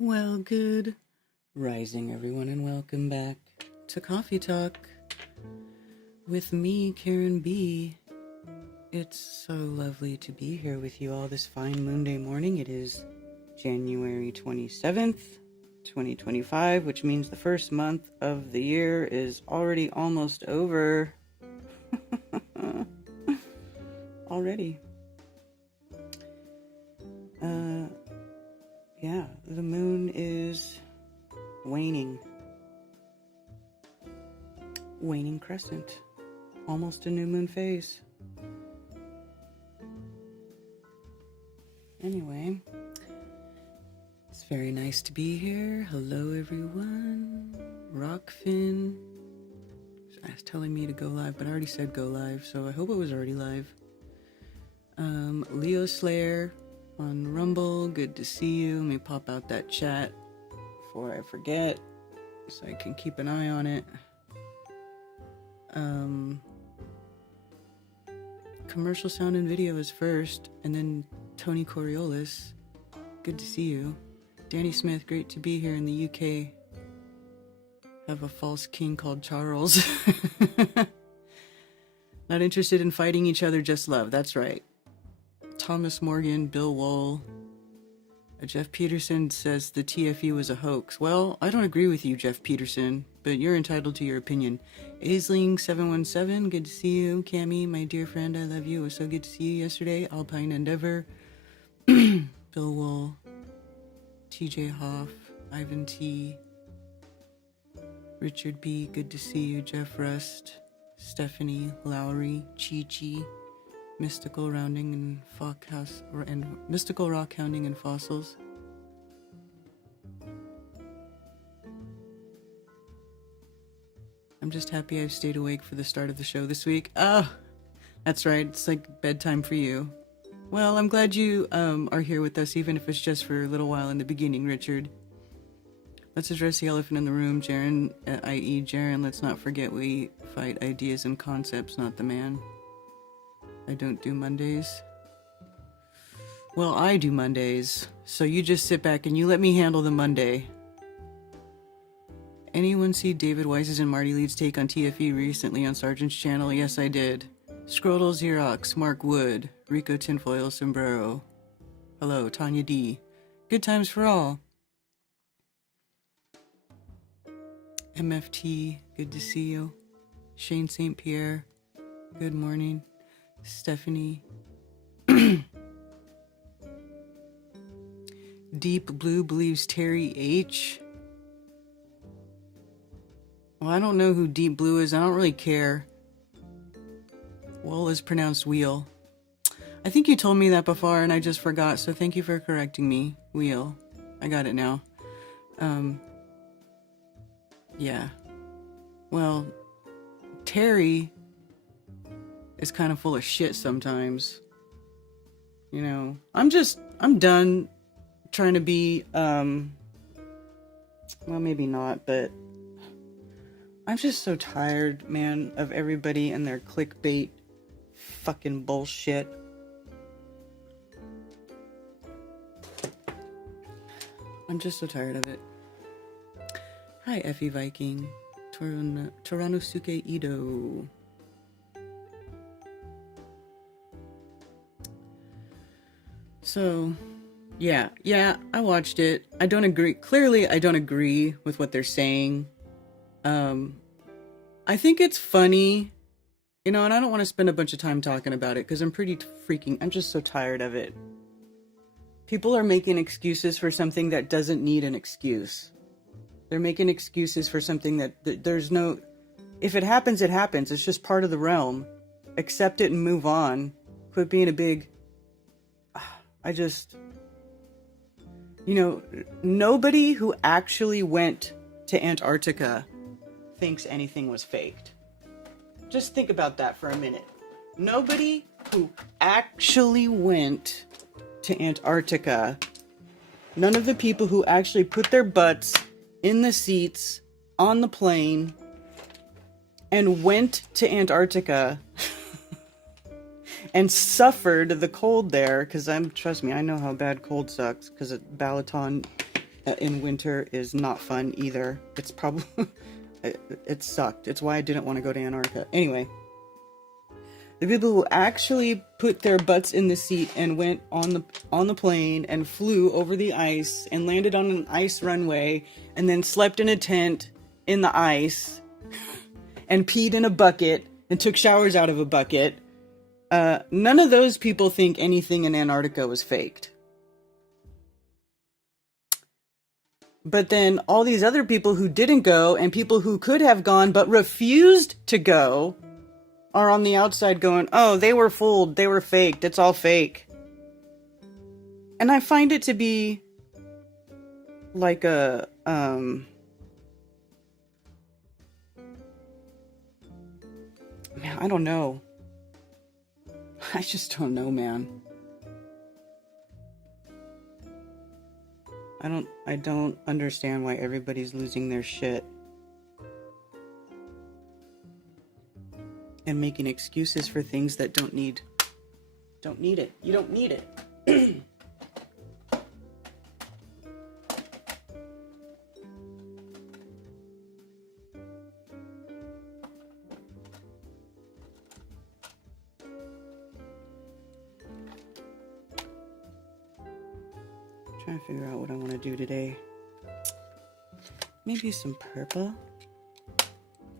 Well, good rising, everyone, and welcome back to Coffee Talk with me, Karen B. It's so lovely to be here with you all this fine Moonday morning. It is January 27th, 2025, which means the first month of the year is already almost over. Already. Yeah, the moon is waning. Waning crescent. Almost a new moon phase. Anyway, it's very nice to be here. Hello, everyone. Rockfin is telling me to go live, but I already said go live, so I hope it was already live. Leo Slayer on Rumble, good to see you. Let me pop out that chat before I forget so I can keep an eye on it. Commercial sound and video is first, and then Tony Coriolis, good to see you. Danny Smith, great to be here in the UK. Have a false king called Charles. Not interested in fighting each other, just love, that's right. Thomas Morgan, Bill Wohl. Jeff Peterson says the TFE was a hoax. Well, I don't agree with you, Jeff Peterson, but you're entitled to your opinion. Aisling717, good to see you. Cammie, my dear friend, I love you. It was so good to see you yesterday. Alpine Endeavor. Bill Wohl. TJ Hoff. Ivan T. Richard B, good to see you. Jeff Rust. Stephanie Lowry. Chi-Chi. Mystical Rounding and Mystical Rock Hounding and Fossils. I'm just happy I've stayed awake for the start of the show this week. Ah, that's right. It's like bedtime for you. Well, I'm glad you are here with us, even if it's just for a little while in the beginning, Richard. Let's address the elephant in the room, Jaren, i.e. Jaren. Let's not forget we fight ideas and concepts, not the man. I don't do Mondays. Well, I do Mondays, so you just sit back and you let me handle the Monday. Anyone see David Weiss's and Marty Leeds' take on TFE recently on Sargent's channel? Yes, I did. Scrotal Xerox, Mark Wood, Rico Tinfoil Sombrero. Hello, Tanya D. Good times for all. MFT, good to see you. Shane St. Pierre, good morning. Stephanie. Deep Blue believes Terry H. Well, I don't know who Deep Blue is. I don't really care. Wool is pronounced wheel. I think you told me that before and I just forgot, so thank you for correcting me. Wheel. I got it now. Yeah. Well, Terry is kind of full of shit sometimes. You know, I'm done trying to be, well, maybe not, but I'm just so tired, man, of everybody and their clickbait fucking bullshit. I'm just so tired of it. Hi, Effie Viking. Toranosuke Ido. So, yeah, I watched it. I don't agree. Clearly, I don't agree with what they're saying. I think it's funny, you know, and I don't want to spend a bunch of time talking about it because I'm I'm just so tired of it. People are making excuses for something that doesn't need an excuse. They're making excuses for something that there's no... If it happens, it happens. It's just part of the realm. Accept it and move on. Quit being a big... You know, nobody who actually went to Antarctica thinks anything was faked. Just think about that for a minute. Nobody who actually went to Antarctica, none of the people who actually put their butts in the seats on the plane and went to Antarctica and suffered the cold there, because trust me, I know how bad cold sucks, because Balaton in winter is not fun either. It's probably... it sucked. It's why I didn't want to go to Antarctica. Anyway, the people who actually put their butts in the seat and went on the plane and flew over the ice and landed on an ice runway and then slept in a tent in the ice and peed in a bucket and took showers out of a bucket, none of those people think anything in Antarctica was faked. But then all these other people who didn't go and people who could have gone but refused to go are on the outside going, oh, they were fooled. They were faked. It's all fake. And I find it to be like a, man, I don't know. I just don't know, man. I don't understand why everybody's losing their shit and making excuses for things that don't need it. You don't need it. Trying to figure out what I want to do today. Maybe some purple.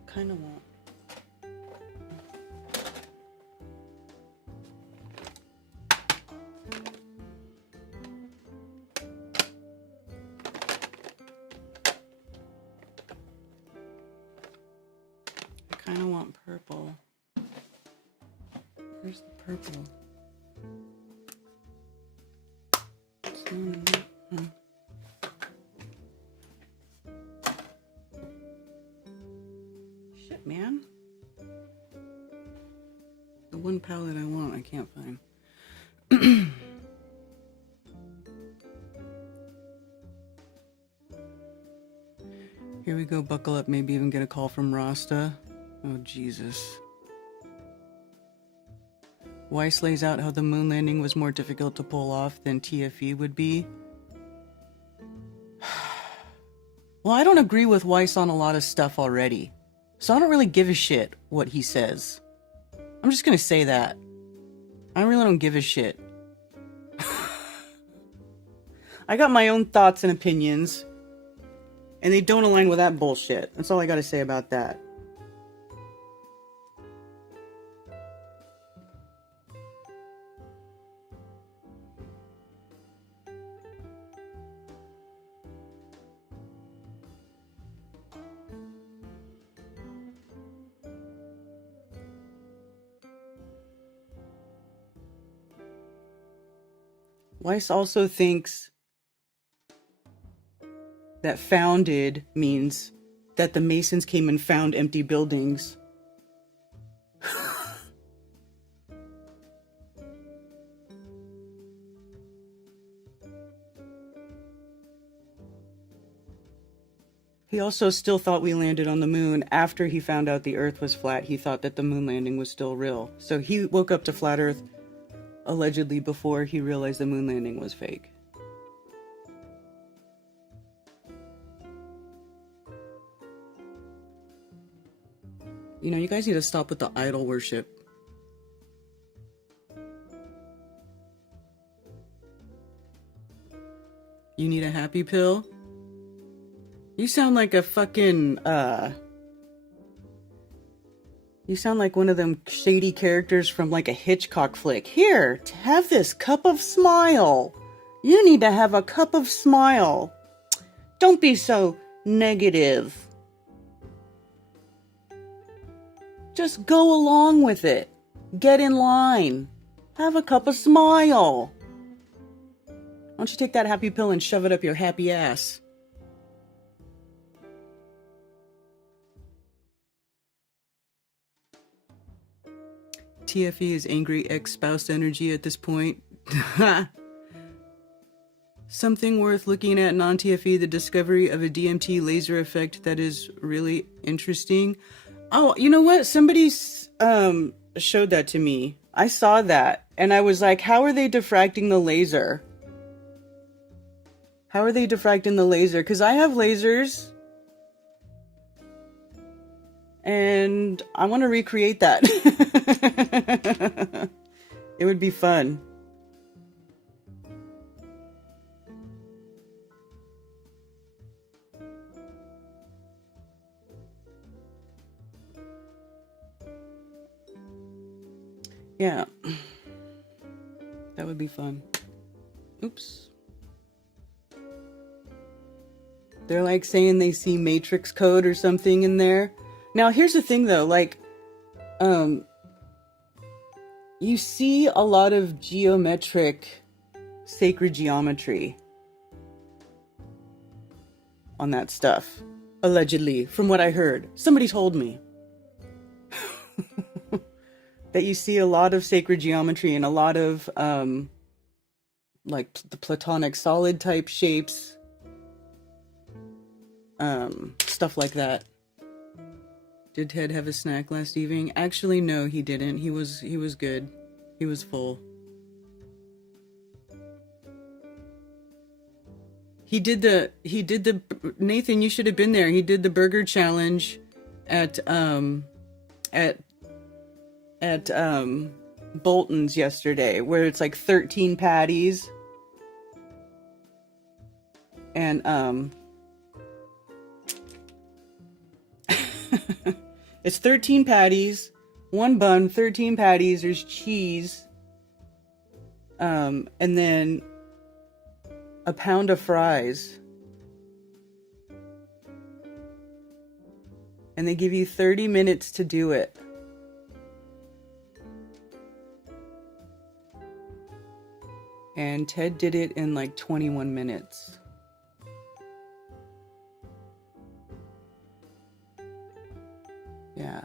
Kind of want. I kind of want purple. Where's the purple? Shit, man. The one palette I want, I can't find. Here we go, buckle up, maybe even get a call from Rasta. Oh, Jesus. Weiss lays out how the moon landing was more difficult to pull off than TFE would be. Well, I don't agree with Weiss on a lot of stuff already, so I don't really give a shit what he says. I'm just gonna say that. I really don't give a shit. I got my own thoughts and opinions, and they don't align with that bullshit. That's all I gotta say about that. Weiss also thinks that founded means that the Masons came and found empty buildings. He also still thought we landed on the moon after he found out the Earth was flat. He thought that the moon landing was still real. So he woke up to flat Earth allegedly before he realized the moon landing was fake. You know, you guys need to stop with the idol worship. You need a happy pill? You sound like a fucking, you sound like one of them shady characters from like a Hitchcock flick. Here, have this cup of smile. You need to have a cup of smile. Don't be so negative. Just go along with it. Get in line. Have a cup of smile. Why don't you take that happy pill and shove it up your happy ass? TFE is angry ex-spouse energy at this point. Something worth looking at non-TFE, the discovery of a DMT laser effect that is really interesting. Oh, you know what? Somebody showed that to me. I saw that and I was like, how are they diffracting the laser? How are they diffracting the laser? Because I have lasers and I want to recreate that. It would be fun. Yeah. That would be fun. Oops. They're like saying they see matrix code or something in there. Now, here's the thing though, like, you see a lot of geometric sacred geometry on that stuff. Allegedly, from what I heard. Somebody told me. That you see a lot of sacred geometry and a lot of, like, the platonic solid type shapes. Stuff like that. Did Ted have a snack last evening? Actually, no, he didn't. He was good. He was full. He did the Nathan, you should have been there. He did the burger challenge at Bolton's yesterday, where it's like 13 patties and it's 13 patties, one bun, 13 patties, there's cheese, and then a pound of fries. And they give you 30 minutes to do it. And Ted did it in like 21 minutes. Yeah.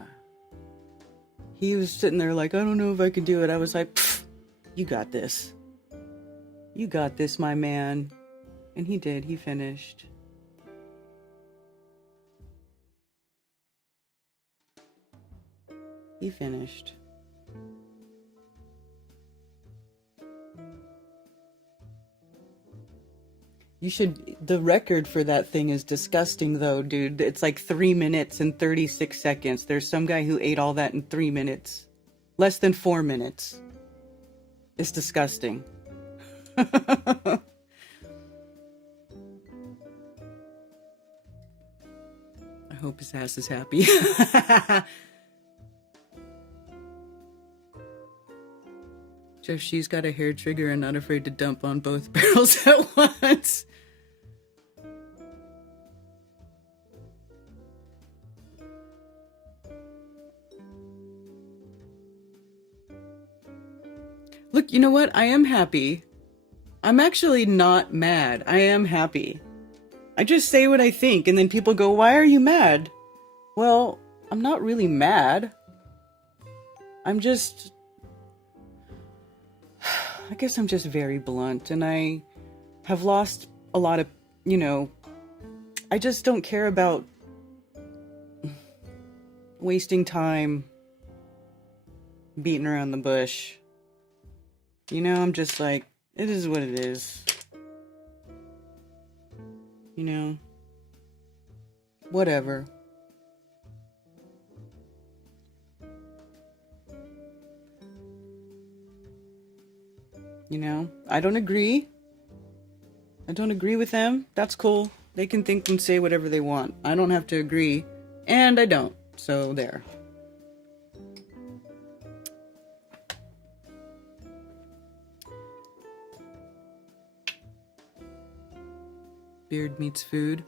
He was sitting there like, I don't know if I can do it. I was like, you got this. You got this, my man. And he did. He finished. He finished. You should, the record for that thing is disgusting though, dude. It's like 3 minutes and 36 seconds. There's some guy who ate all that in 3 minutes. Less than 4 minutes. It's disgusting. I hope his ass is happy. Jeff, she's got a hair trigger and not afraid to dump on both barrels at once. Look, you know what? I am happy. I'm actually not mad. I am happy. I just say what I think, and then people go, why are you mad? Well, I'm not really mad. I'm just... I guess I'm just very blunt, and I have lost a lot of, you know... I just don't care about wasting time beating around the bush. You know, I'm just like, it is what it is. You know, whatever. You know, I don't agree. I don't agree with them. That's cool. They can think and say whatever they want. I don't have to agree. And I don't. So there. Beard meets food.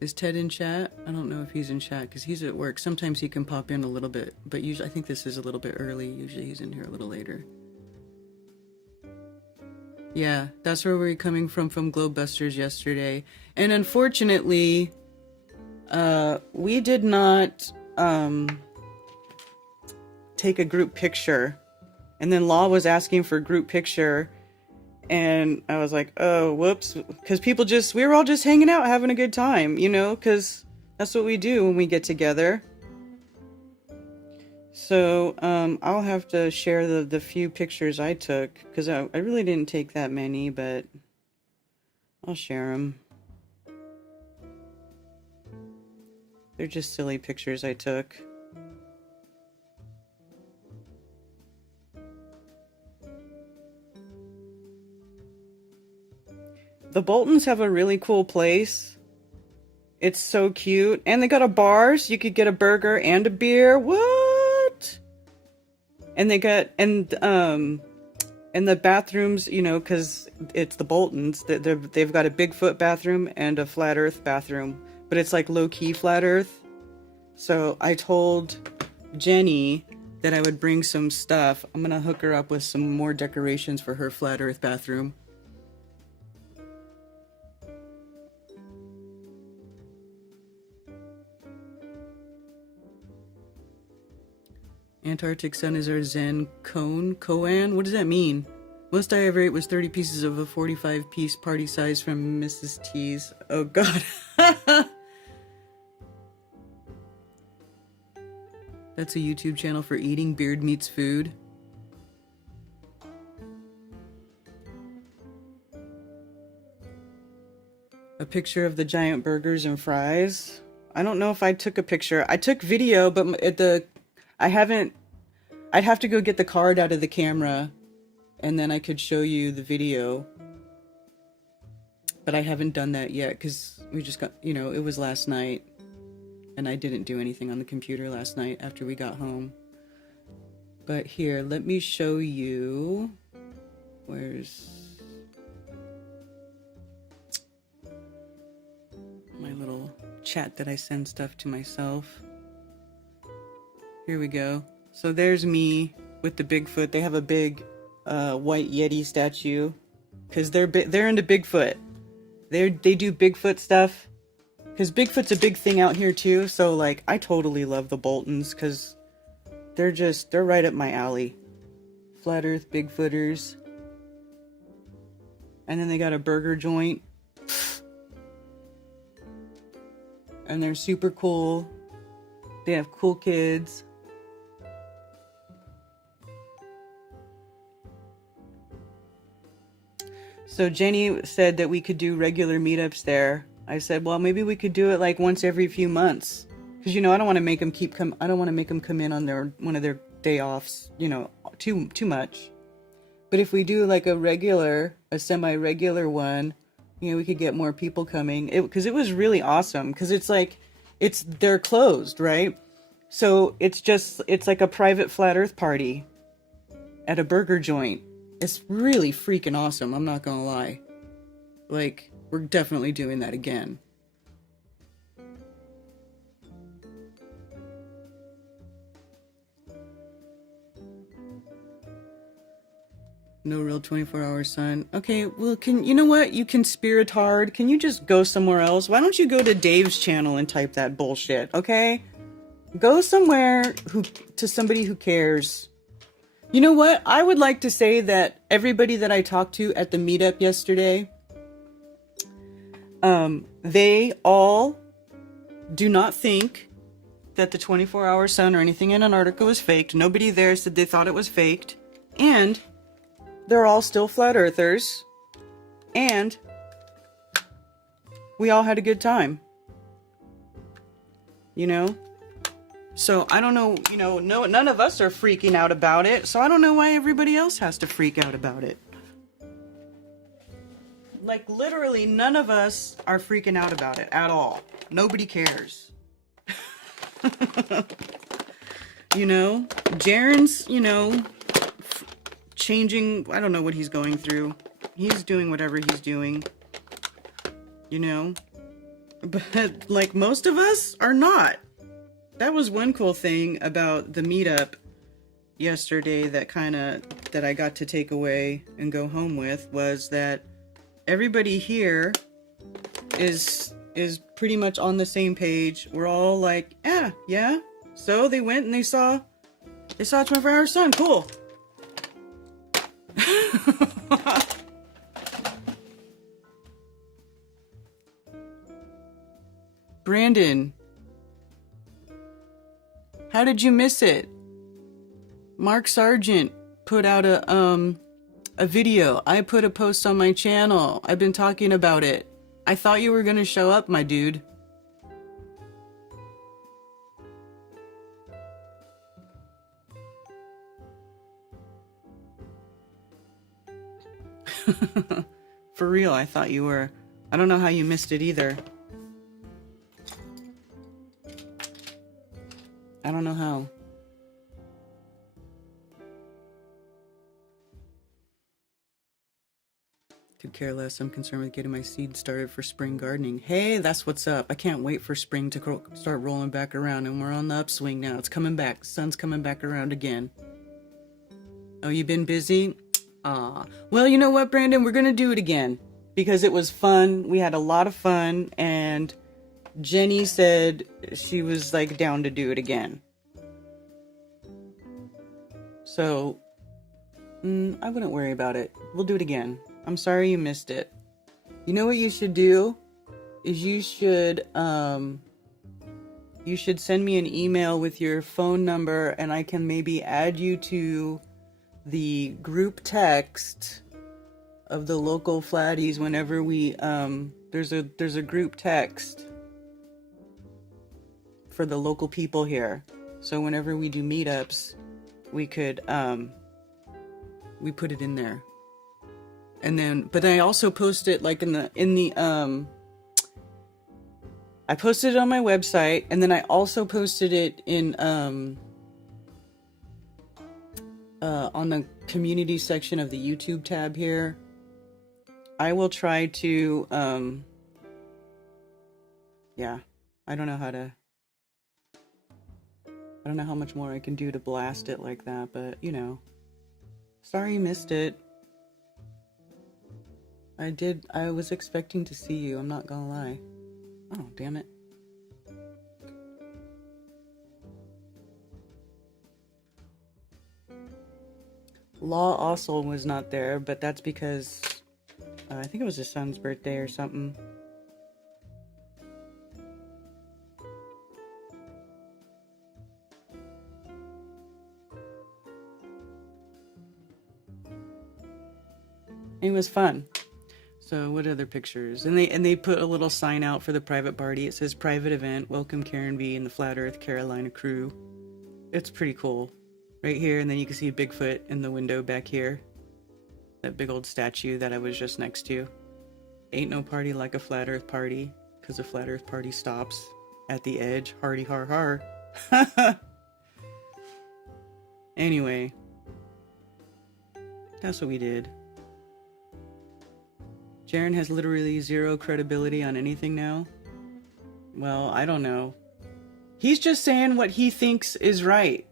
Is Ted in chat? I don't know if he's in chat because he's at work. Sometimes he can pop in a little bit, but usually I think this is a little bit early. Usually he's in here a little later. Yeah, that's where we're coming from Globebusters yesterday. And unfortunately, we did not take a group picture. And then Law was asking for a group picture. And I was like, oh, whoops. Because we were all just hanging out, having a good time, you know, because that's what we do when we get together. So I'll have to share the few pictures I took, because I really didn't take that many, but I'll share them. They're just silly pictures I took. The Boltons have a really cool place. It's so cute. And they got a bar, so you could get a burger and a beer. What? And they got, and the bathrooms, you know, because it's the Boltons, they've got a Bigfoot bathroom and a flat earth bathroom. But it's like low-key flat earth. So I told Jenny that I would bring some stuff. I'm going to hook her up with some more decorations for her flat earth bathroom. Antarctic sun is our Zen koan? What does that mean? Most I ever ate was 30 pieces of a 45-piece party size from Mrs. T's. Oh god. That's a YouTube channel for eating. Beard meets food. A picture of the giant burgers and fries. I don't know if I took a picture. I took video, but I'd have to go get the card out of the camera and then I could show you the video. But I haven't done that yet because we just got, you know, it was last night and I didn't do anything on the computer last night after we got home. But here, let me show you. Where's my little chat that I send stuff to myself? Here we go. So there's me with the Bigfoot. They have a big white Yeti statue because they're into Bigfoot. They do Bigfoot stuff because Bigfoot's a big thing out here too. So like, I totally love the Boltons because they're right up my alley. Flat Earth Bigfooters. And then they got a burger joint. And they're super cool. They have cool kids. So Jenny said that we could do regular meetups there. I said, well, maybe we could do it like once every few months. Because, you know, I don't want to make them I don't want to make them come in on one of their day offs, you know, too much. But if we do like a semi-regular one, you know, we could get more people coming. Because it was really awesome. Because it's like, they're closed, right? So it's like a private flat earth party at a burger joint. It's really freaking awesome, I'm not gonna lie. Like, we're definitely doing that again. No real 24-hour sun. Okay, well, you know what? You can spirit hard. Can you just go somewhere else? Why don't you go to Dave's channel and type that bullshit, okay? Go somewhere to somebody who cares. You know what? I would like to say that everybody that I talked to at the meetup yesterday, they all do not think that the 24-hour sun or anything in Antarctica was faked. Nobody there said they thought it was faked. And they're all still flat earthers. And we all had a good time. You know? So I don't know, you know, no, none of us are freaking out about it. So I don't know why everybody else has to freak out about it. Like literally none of us are freaking out about it at all. Nobody cares. You know, Jaren's, you know, changing, I don't know what he's going through. He's doing whatever he's doing, you know, but like most of us are not. That was one cool thing about the meetup yesterday that I got to take away and go home with, was that everybody here is pretty much on the same page. We're all like, yeah. So they went and they saw a 24-hour sun. Cool. Brandon, how did you miss it? Mark Sargent put out a video. I put a post on my channel. I've been talking about it. I thought you were gonna show up, my dude. For real, I thought you were. I don't know how you missed it either. I don't know how. Could care less. I'm concerned with getting my seed started for spring gardening. Hey, that's what's up. I can't wait for spring to start rolling back around, and we're on the upswing now. It's coming back. The sun's coming back around again. Oh, you been busy? Aw. Well, you know what, Brandon? We're going to do it again because it was fun. We had a lot of fun, and Jenny said she was like down to do it again. So, I wouldn't worry about it. We'll do it again. I'm sorry you missed it. You know what you should do? Is you should send me an email with your phone number, and I can maybe add you to the group text of the local flatties whenever we there's a group text for the local people here. So whenever we do meetups, we could we put it in there. And then, but I also post it like in the I posted it on my website, and then I also posted it in on the community section of the YouTube tab here. I will try to yeah, I don't know how much more I can do to blast it like that, but you know, sorry you missed it. I was expecting to see you, I'm not gonna lie. Oh, damn it. Law also was not there, but that's because I think it was his son's birthday or something. It was fun. So what other pictures? And they put a little sign out for the private party. It says private event, welcome Karen V and the Flat Earth Carolina crew. It's pretty cool. Right here, and then you can see Bigfoot in the window back here. That big old statue that I was just next to. Ain't no party like a Flat Earth party, because a Flat Earth party stops at the edge. Hardy har har. Anyway. That's what we did. Jaren has literally zero credibility on anything now. Well, I don't know. He's just saying what he thinks is right.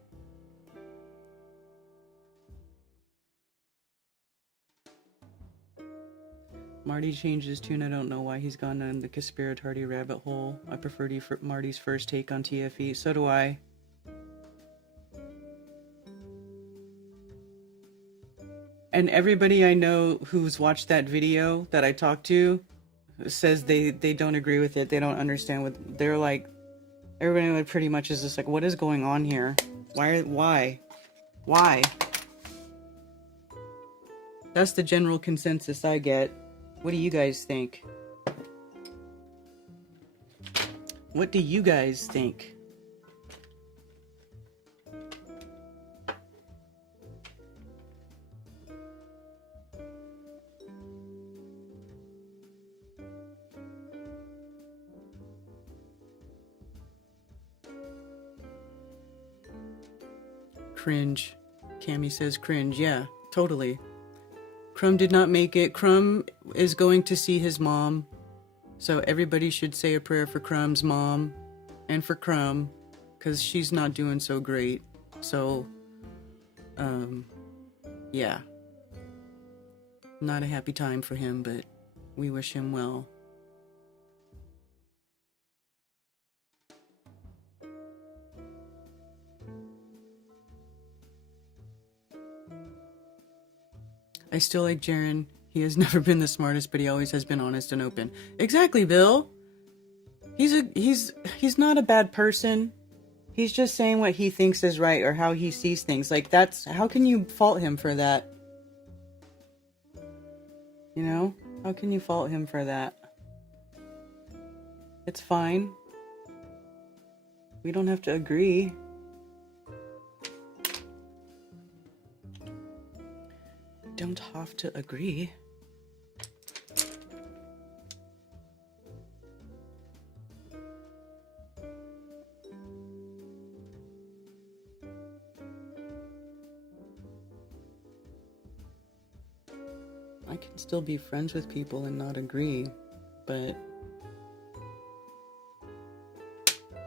Marty changed his tune. I don't know why he's gone down the conspiratorial rabbit hole. I prefer Marty's first take on TFE. So do I. And everybody I know who's watched that video that I talked to says they don't agree with it. They don't understand what they're like. Everybody pretty much is just like, what is going on here? Why? That's the general consensus I get. What do you guys think? What do you guys think? Cringe. Cammy says cringe. Yeah, totally. Crumb did not make it. Crumb is going to see his mom. So everybody should say a prayer for Crumb's mom and for Crumb, because she's not doing so great. So, yeah. Not a happy time for him, but we wish him well. I still like Jaren. He has never been the smartest, but he always has been honest and open. Exactly, Bill. He's not a bad person. He's just saying what he thinks is right or how he sees things. Like, that's, how can you fault him for that? You know? How can you fault him for that? It's fine. We don't have to agree. Don't have to agree. I can still be friends with people and not agree, but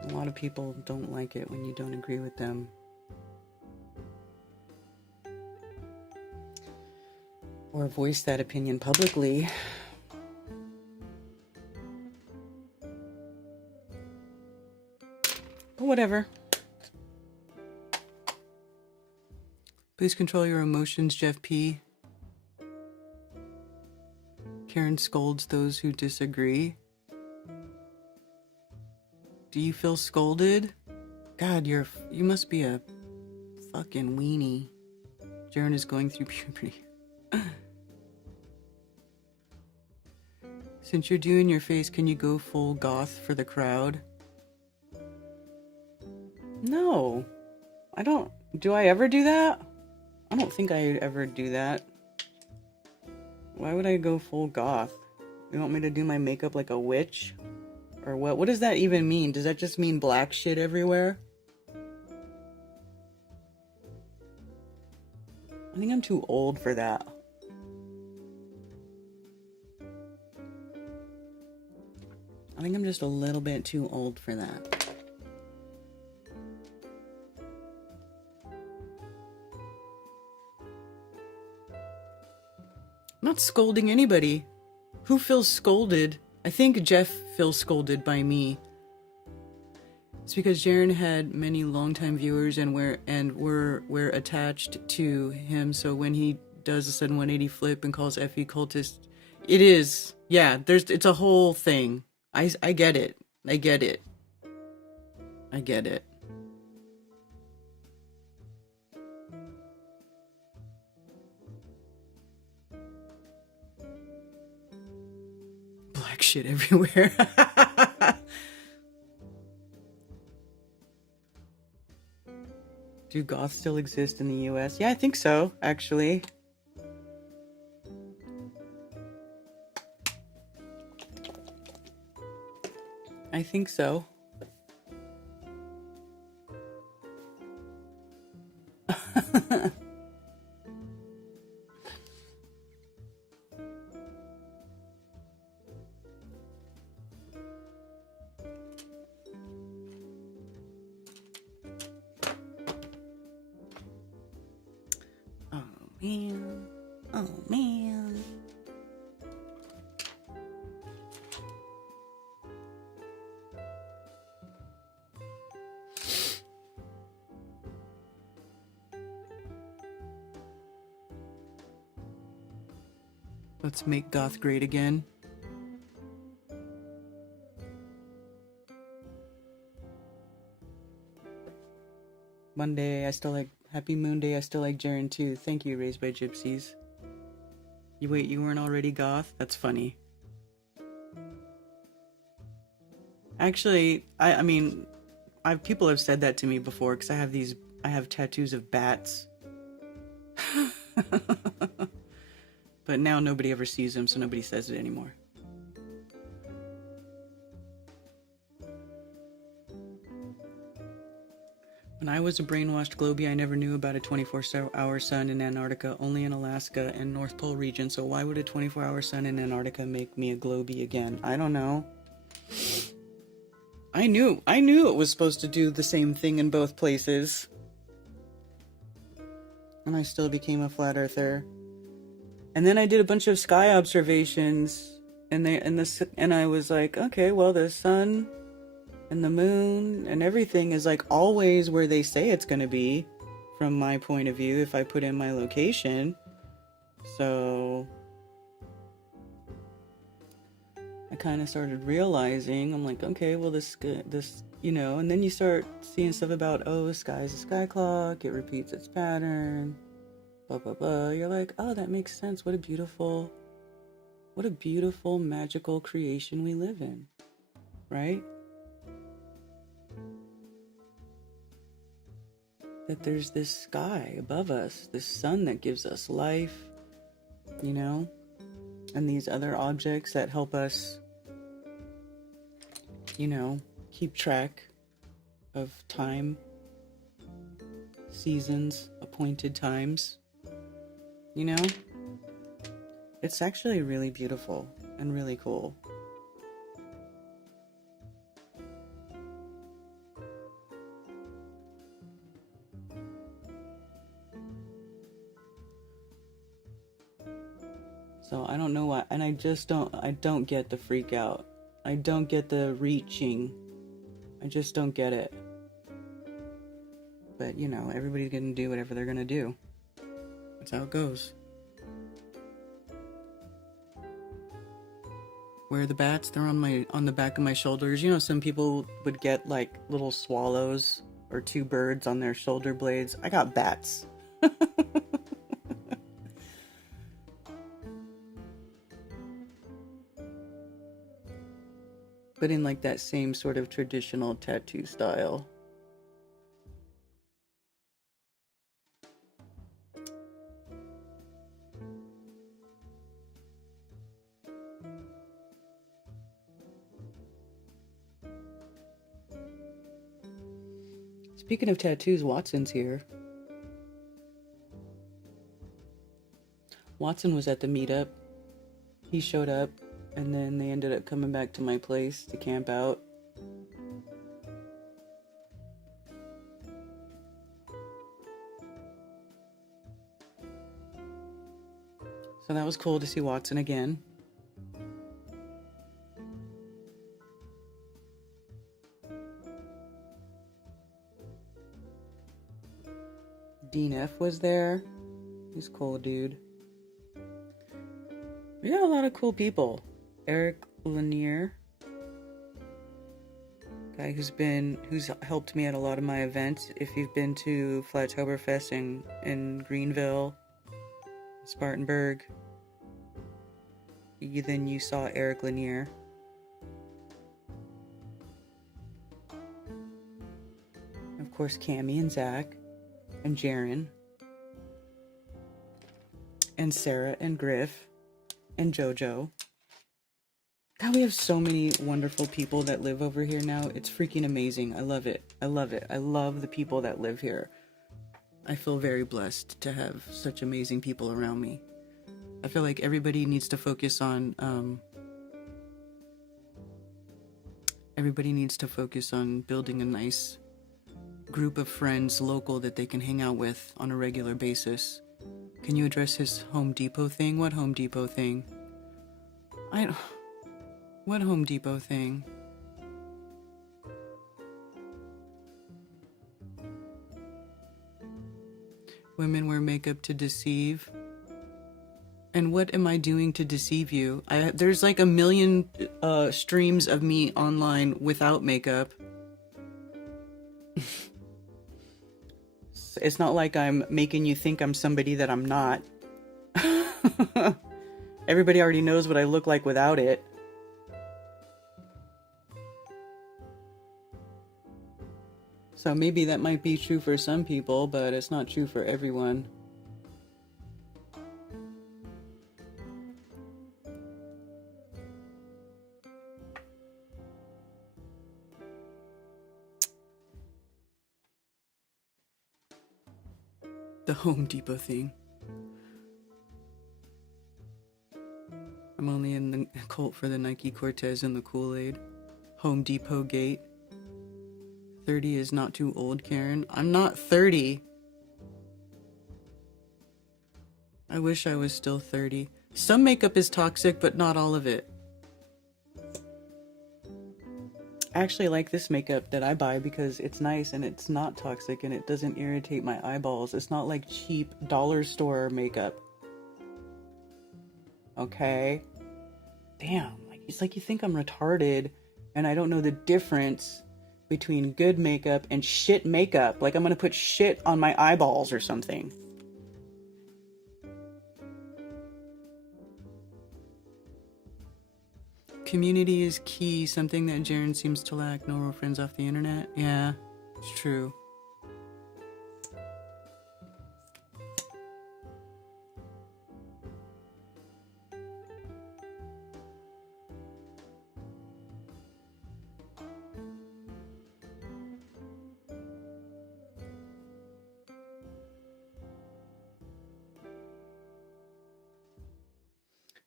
a lot of people don't like it when you don't agree with them. Or voice that opinion publicly. But whatever. Please control your emotions, Jeff P. Karen scolds those who disagree. Do you feel scolded? God, you must be a fucking weenie. Jaren is going through puberty. Since you're doing your face, can you go full goth for the crowd? No. I don't. Do I ever do that? I don't think I ever do that. Why would I go full goth? You want me to do my makeup like a witch? Or what? What does that even mean? Does that just mean black shit everywhere? I think I'm too old for that. I think I'm just a little bit too old for that. I'm not scolding anybody. Who feels scolded? I think Jeff feels scolded by me. It's because Jaren had many longtime viewers and we're attached to him. So when he does a sudden 180 flip and calls FE cultist, it is, yeah. It's a whole thing. I get it. I get it. I get it. Black shit everywhere. Do goths still exist in the US? Yeah, I think so, actually. I think so. Oh man. Oh man. Let's make Goth great again. Monday, I still like... Happy Moonday, I still like Jaren too. Thank you, Raised by Gypsies. You wait, you weren't already Goth? That's funny. Actually, I mean, people have said that to me before because I have tattoos of bats. But now nobody ever sees them, so nobody says it anymore. When I was a brainwashed globie, I never knew about a 24-hour sun in Antarctica, only in Alaska and North Pole region, so why would a 24-hour sun in Antarctica make me a globie again? I don't know. I knew it was supposed to do the same thing in both places. And I still became a flat earther. And then I did a bunch of sky observations, and I was like, okay, well, the sun and the moon and everything is like always where they say it's going to be from my point of view if I put in my location. So I kind of started realizing, I'm like, okay, well, this, you know, and then you start seeing stuff about, oh, the sky's a sky clock, it repeats its pattern, blah, blah, blah. You're like, oh, that makes sense. What a beautiful, magical creation we live in, right? That there's this sky above us, this sun that gives us life, you know, and these other objects that help us, you know, keep track of time, seasons, appointed times, you know? It's actually really beautiful and really cool. So I don't know why, and I don't get the freak out. I don't get the reaching. I just don't get it. But, you know, everybody's gonna do whatever they're gonna do. That's how it goes. Where are the bats? They're on the back of my shoulders. You know, some people would get like little swallows or two birds on their shoulder blades. I got bats. But in like that same sort of traditional tattoo style. Speaking of tattoos, Watson's here. Watson was at the meetup. He showed up, and then they ended up coming back to my place to camp out. So that was cool to see Watson again. Dean F was there. He's cool, dude. We got a lot of cool people. Eric Lanier, guy who's helped me at a lot of my events. If you've been to Flattoberfest in Greenville, Spartanburg, then you saw Eric Lanier. Of course, Cammie and Zach and Jaren and Sarah and Griff and JoJo. God, we have so many wonderful people that live over here now. It's freaking amazing. I love it. I love it. I love the people that live here. I feel very blessed to have such amazing people around me. I feel like everybody needs to focus on building a nice group of friends local that they can hang out with on a regular basis. Can you address his Home Depot thing? What Home Depot thing? What Home Depot thing? Women wear makeup to deceive. And what am I doing to deceive you? There's like a million streams of me online without makeup. It's not like I'm making you think I'm somebody that I'm not. Everybody already knows what I look like without it. So maybe that might be true for some people, but it's not true for everyone. The Home Depot thing. I'm only in the cult for the Nike Cortez and the Kool-Aid. Home Depot gate. 30 is not too old, Karen. I'm not 30. I wish I was still 30. Some makeup is toxic, but not all of it. I actually like this makeup that I buy because it's nice and it's not toxic and it doesn't irritate my eyeballs. It's not like cheap dollar store makeup. Okay? Damn, it's like you think I'm retarded and I don't know the difference between good makeup and shit makeup. Like I'm gonna put shit on my eyeballs or something. Community is key, something that Jaren seems to lack. No real friends off the internet. Yeah, it's true.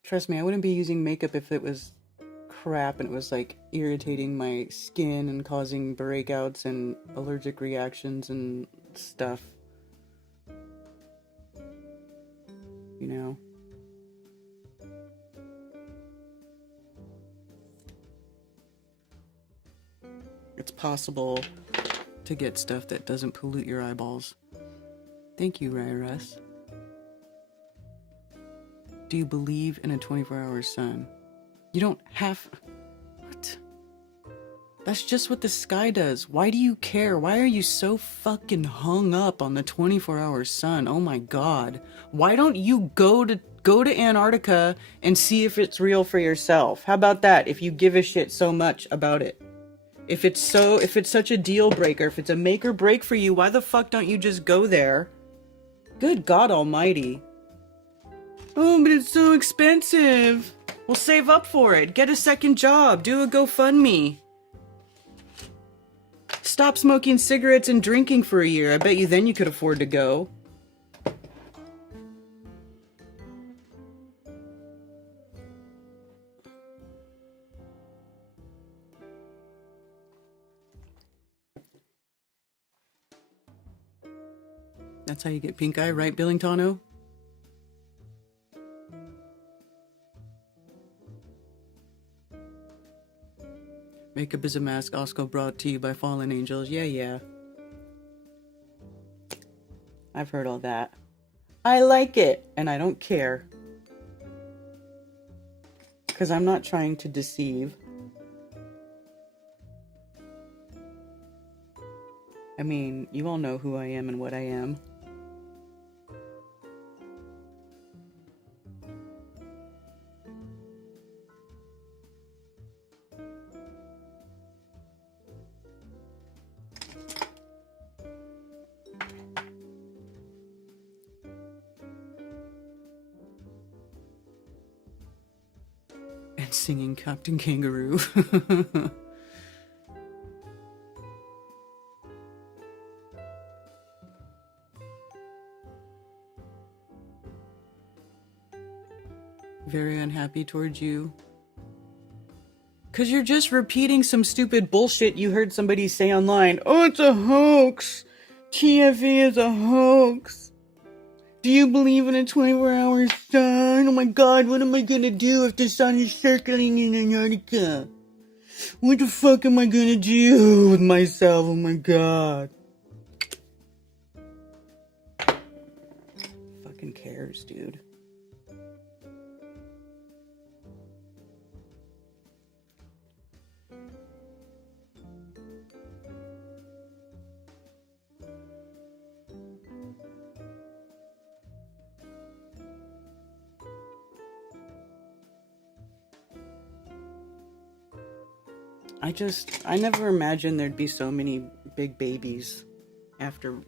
Trust me, I wouldn't be using makeup if it was crap and it was like irritating my skin and causing breakouts and allergic reactions and stuff. You know? It's possible to get stuff that doesn't pollute your eyeballs. Thank you, Ryras. Do you believe in a 24-hour sun? You don't have... What? That's just what the sky does. Why do you care? Why are you so fucking hung up on the 24-hour sun? Oh my god. Why don't you go to Antarctica and see if it's real for yourself? How about that, if you give a shit so much about it? If it's such a deal breaker, if it's a make or break for you, why the fuck don't you just go there? Good God almighty. Oh, but it's so expensive. Well, save up for it. Get a second job. Do a GoFundMe. Stop smoking cigarettes and drinking for a year. I bet you then you could afford to go. That's how you get pink eye, right, Billingtano? Makeup is a mask, also brought to you by fallen angels. Yeah. I've heard all that. I like it, and I don't care. Because I'm not trying to deceive. I mean, you all know who I am and what I am. And singing Captain Kangaroo. Very unhappy towards you. Because you're just repeating some stupid bullshit you heard somebody say online. Oh, it's a hoax. TFE is a hoax. Do you believe in a 24-hour sun? Oh my god, what am I gonna do if the sun is circling in Antarctica? What the fuck am I gonna do with myself? Oh my god. Fucking cares, dude. I never imagined there'd be so many big babies after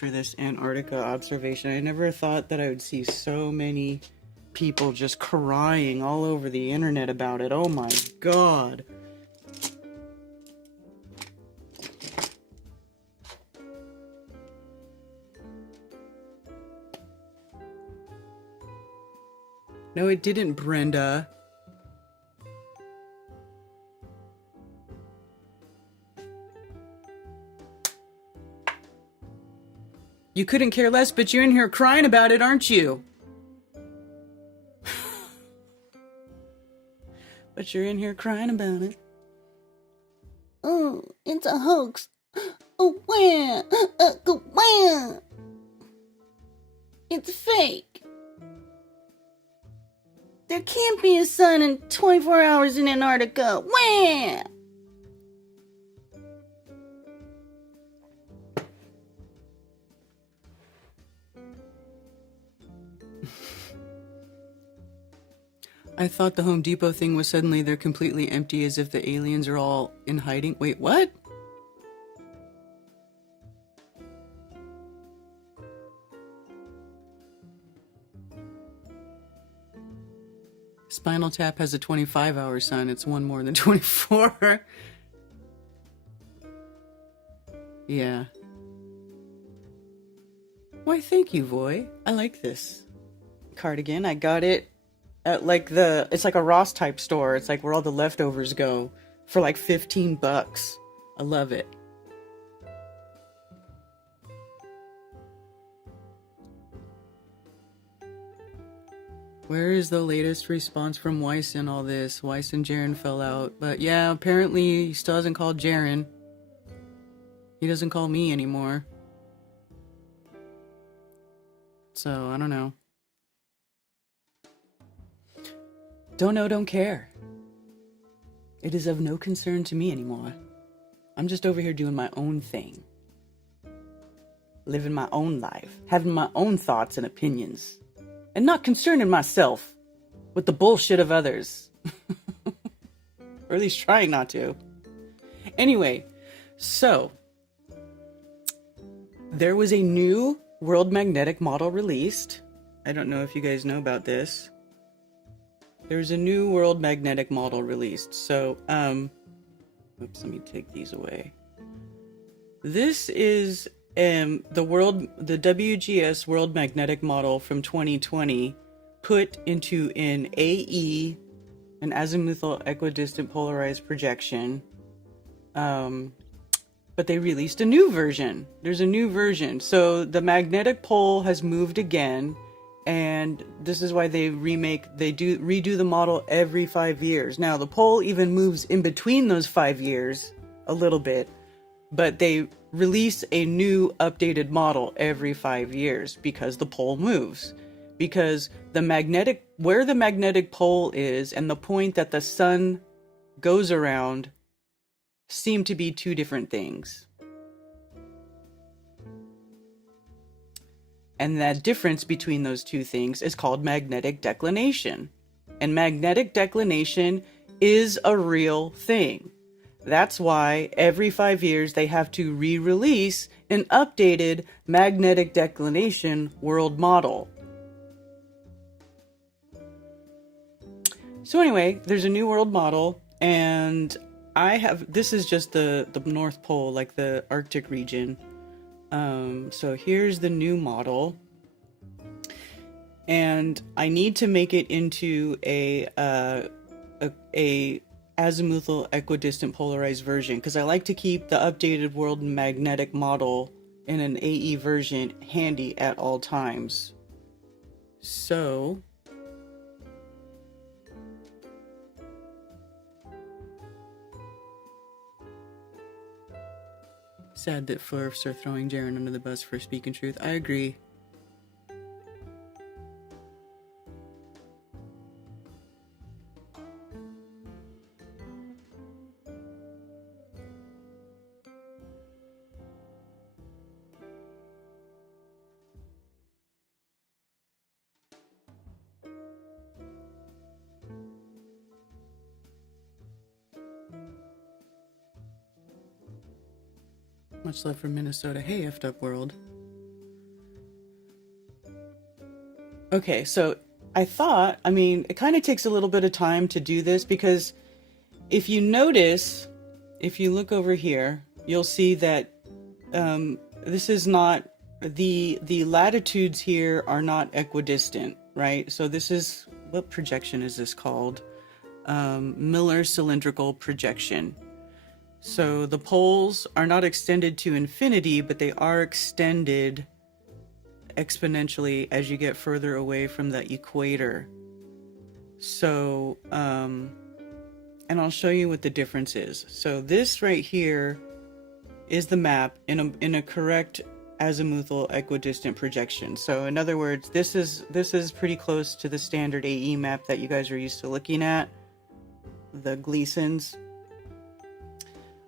this Antarctica observation. I never thought that I would see so many people just crying all over the internet about it. Oh my god. No, it didn't, Brenda. You couldn't care less, but you're in here crying about it, aren't you? But you're in here crying about it. Oh, it's a hoax. Oh, where? It's fake. There can't be a sun in 24 hours in Antarctica. Where? I thought the Home Depot thing was suddenly they're completely empty as if the aliens are all in hiding. Wait, what? Spinal Tap has a 25-hour sun. It's one more than 24. Yeah. Why, thank you, Voy. I like this cardigan. I got it at it's like a Ross type store. It's like where all the leftovers go for like $15. I love it. Where is the latest response from Weiss in all this? Weiss and Jaren fell out. But yeah, apparently he still hasn't called Jaren. He doesn't call me anymore. So, I don't know. Don't know, don't care. It is of no concern to me anymore. I'm just over here doing my own thing. Living my own life. Having my own thoughts and opinions. And not concerning myself with the bullshit of others. Or at least trying not to. Anyway, so there was a new world magnetic model released. I don't know if you guys know about this. There's a new world magnetic model released. So, oops, let me take these away. This is the WGS World Magnetic Model from 2020 put into an AE, an azimuthal equidistant polarized projection. But they released a new version. There's a new version. So the magnetic pole has moved again, and this is why they redo the model every 5 years. Now the pole even moves in between those 5 years a little bit, but they release a new updated model every 5 years because the pole moves. Because where the magnetic pole is and the point that the sun goes around seem to be two different things. And that difference between those two things is called magnetic declination. And magnetic declination is a real thing. That's why every 5 years they have to re-release an updated magnetic declination world model. So anyway, there's a new world model, and this is just the North Pole, like the Arctic region. So here's the new model, and I need to make it into a azimuthal equidistant polarized version because I like to keep the updated world magnetic model in an AE version handy at all times. So sad that Flurfs are throwing Jaren under the bus for speaking truth. I agree. Much love from Minnesota. Hey, effed up world. Okay, so I mean, it kind of takes a little bit of time to do this because if you notice, if you look over here, you'll see that this is not, the latitudes here are not equidistant, right? So this is, what projection is this called? Miller cylindrical projection. So the poles are not extended to infinity, but they are extended exponentially as you get further away from the equator. So, and I'll show you what the difference is. So this right here is the map in a correct azimuthal equidistant projection. So in other words, this is pretty close to the standard AE map that you guys are used to looking at, the Gleason's,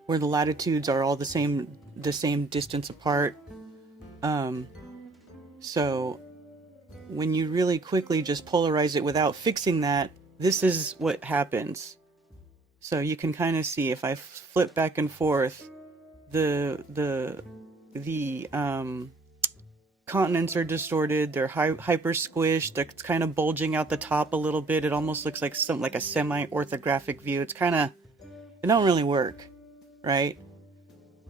where the latitudes are all the same distance apart. So when you really quickly just polarize it without fixing that, this is what happens. So you can kind of see if I flip back and forth, the continents are distorted. They're hyper squished. They're kind of bulging out the top a little bit. It almost looks like a semi-orthographic view. It don't really work, right?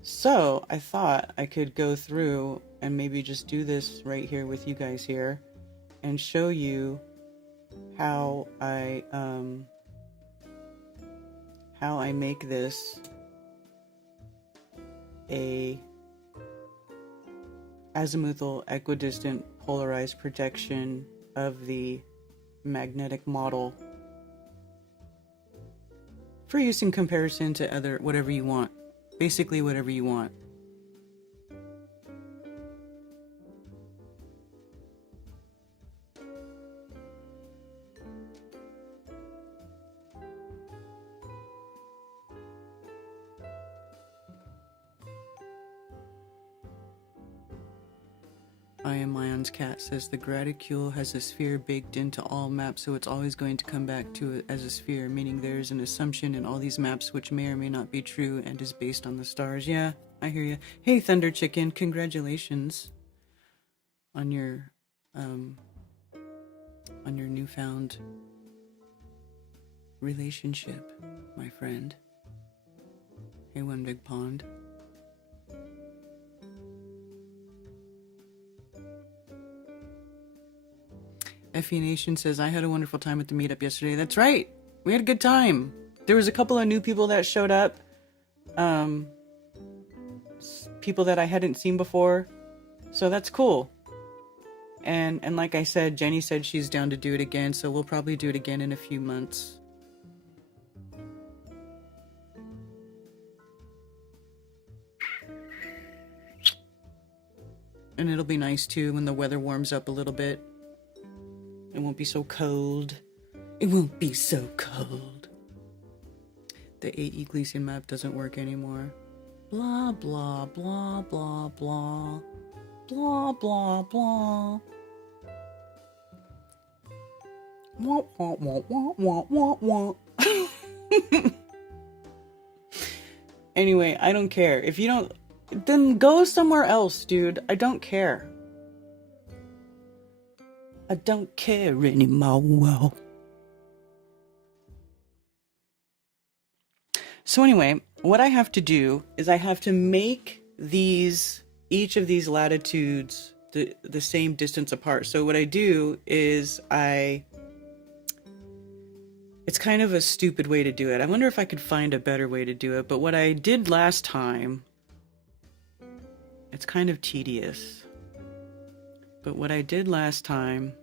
So I thought I could go through and maybe just do this right here with you guys here and show you how I make this a azimuthal equidistant polarized projection of the magnetic model for use in comparison to other, whatever you want. Basically, whatever you want. I am Ion's cat says the graticule has a sphere baked into all maps, so it's always going to come back to it as a sphere, meaning there is an assumption in all these maps which may or may not be true and is based on the stars. Yeah, I hear you. Hey, Thunder Chicken, congratulations on your newfound relationship, my friend. Hey, One Big Pond. Effie Nation says, I had a wonderful time at the meetup yesterday. That's right. We had a good time. There was a couple of new people that showed up. People that I hadn't seen before. So that's cool. And like I said, Jenny said she's down to do it again. So we'll probably do it again in a few months. And it'll be nice too when the weather warms up a little bit. It won't be so cold. It won't be so cold. The AE Gleason map doesn't work anymore. Blah, blah, blah, blah, blah. Blah, blah, blah. Wah, wah, wah, wah, wah, wah, wah. Anyway, I don't care. If you don't, then go somewhere else, dude. I don't care. I don't care anymore. So anyway, what I have to do is I have to make each of these latitudes the same distance apart. So what I do is it's kind of a stupid way to do it. I wonder if I could find a better way to do it. But what I did last time, it's kind of tedious. But what I did last time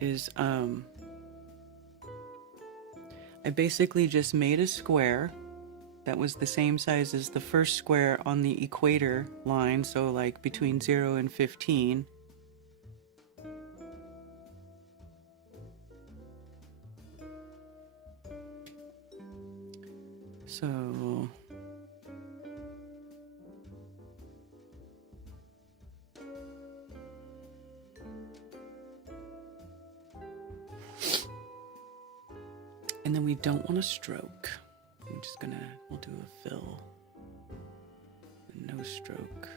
is I basically just made a square that was the same size as the first square on the equator line, so like between 0 and 15. So and then we don't want a stroke. We'll do a fill. stroke.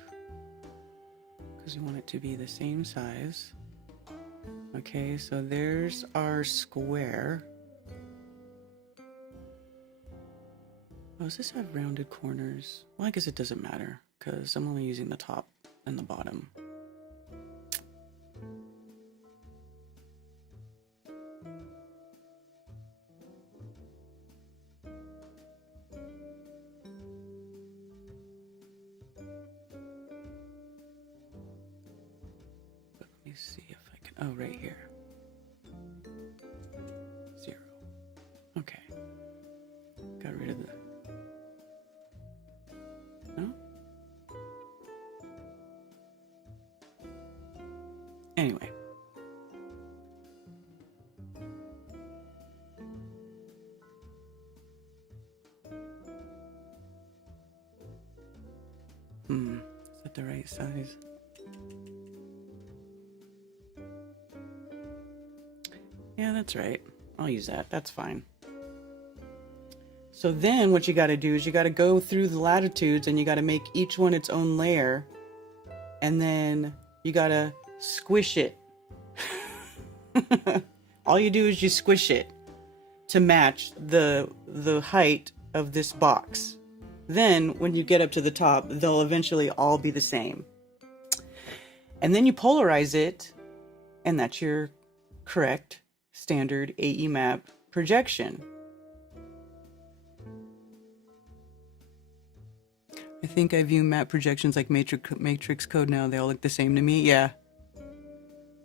Because we want it to be the same size. Okay, so there's our square. Oh, does this have rounded corners? Well, I guess it doesn't matter because I'm only using the top and the bottom. Let me see if I can. Oh, right here. 0. Okay. Got rid of the. No? Anyway. Is that the right size? Yeah, that's right. I'll use that. That's fine. So then what you got to do is you got to go through the latitudes and you got to make each one its own layer. And then you got to squish it. All you do is you squish it to match the height of this box. Then when you get up to the top, they'll eventually all be the same. And then you polarize it, and that's your correct standard AE map projection. I think I view map projections like matrix code now. They all look the same to me. Yeah.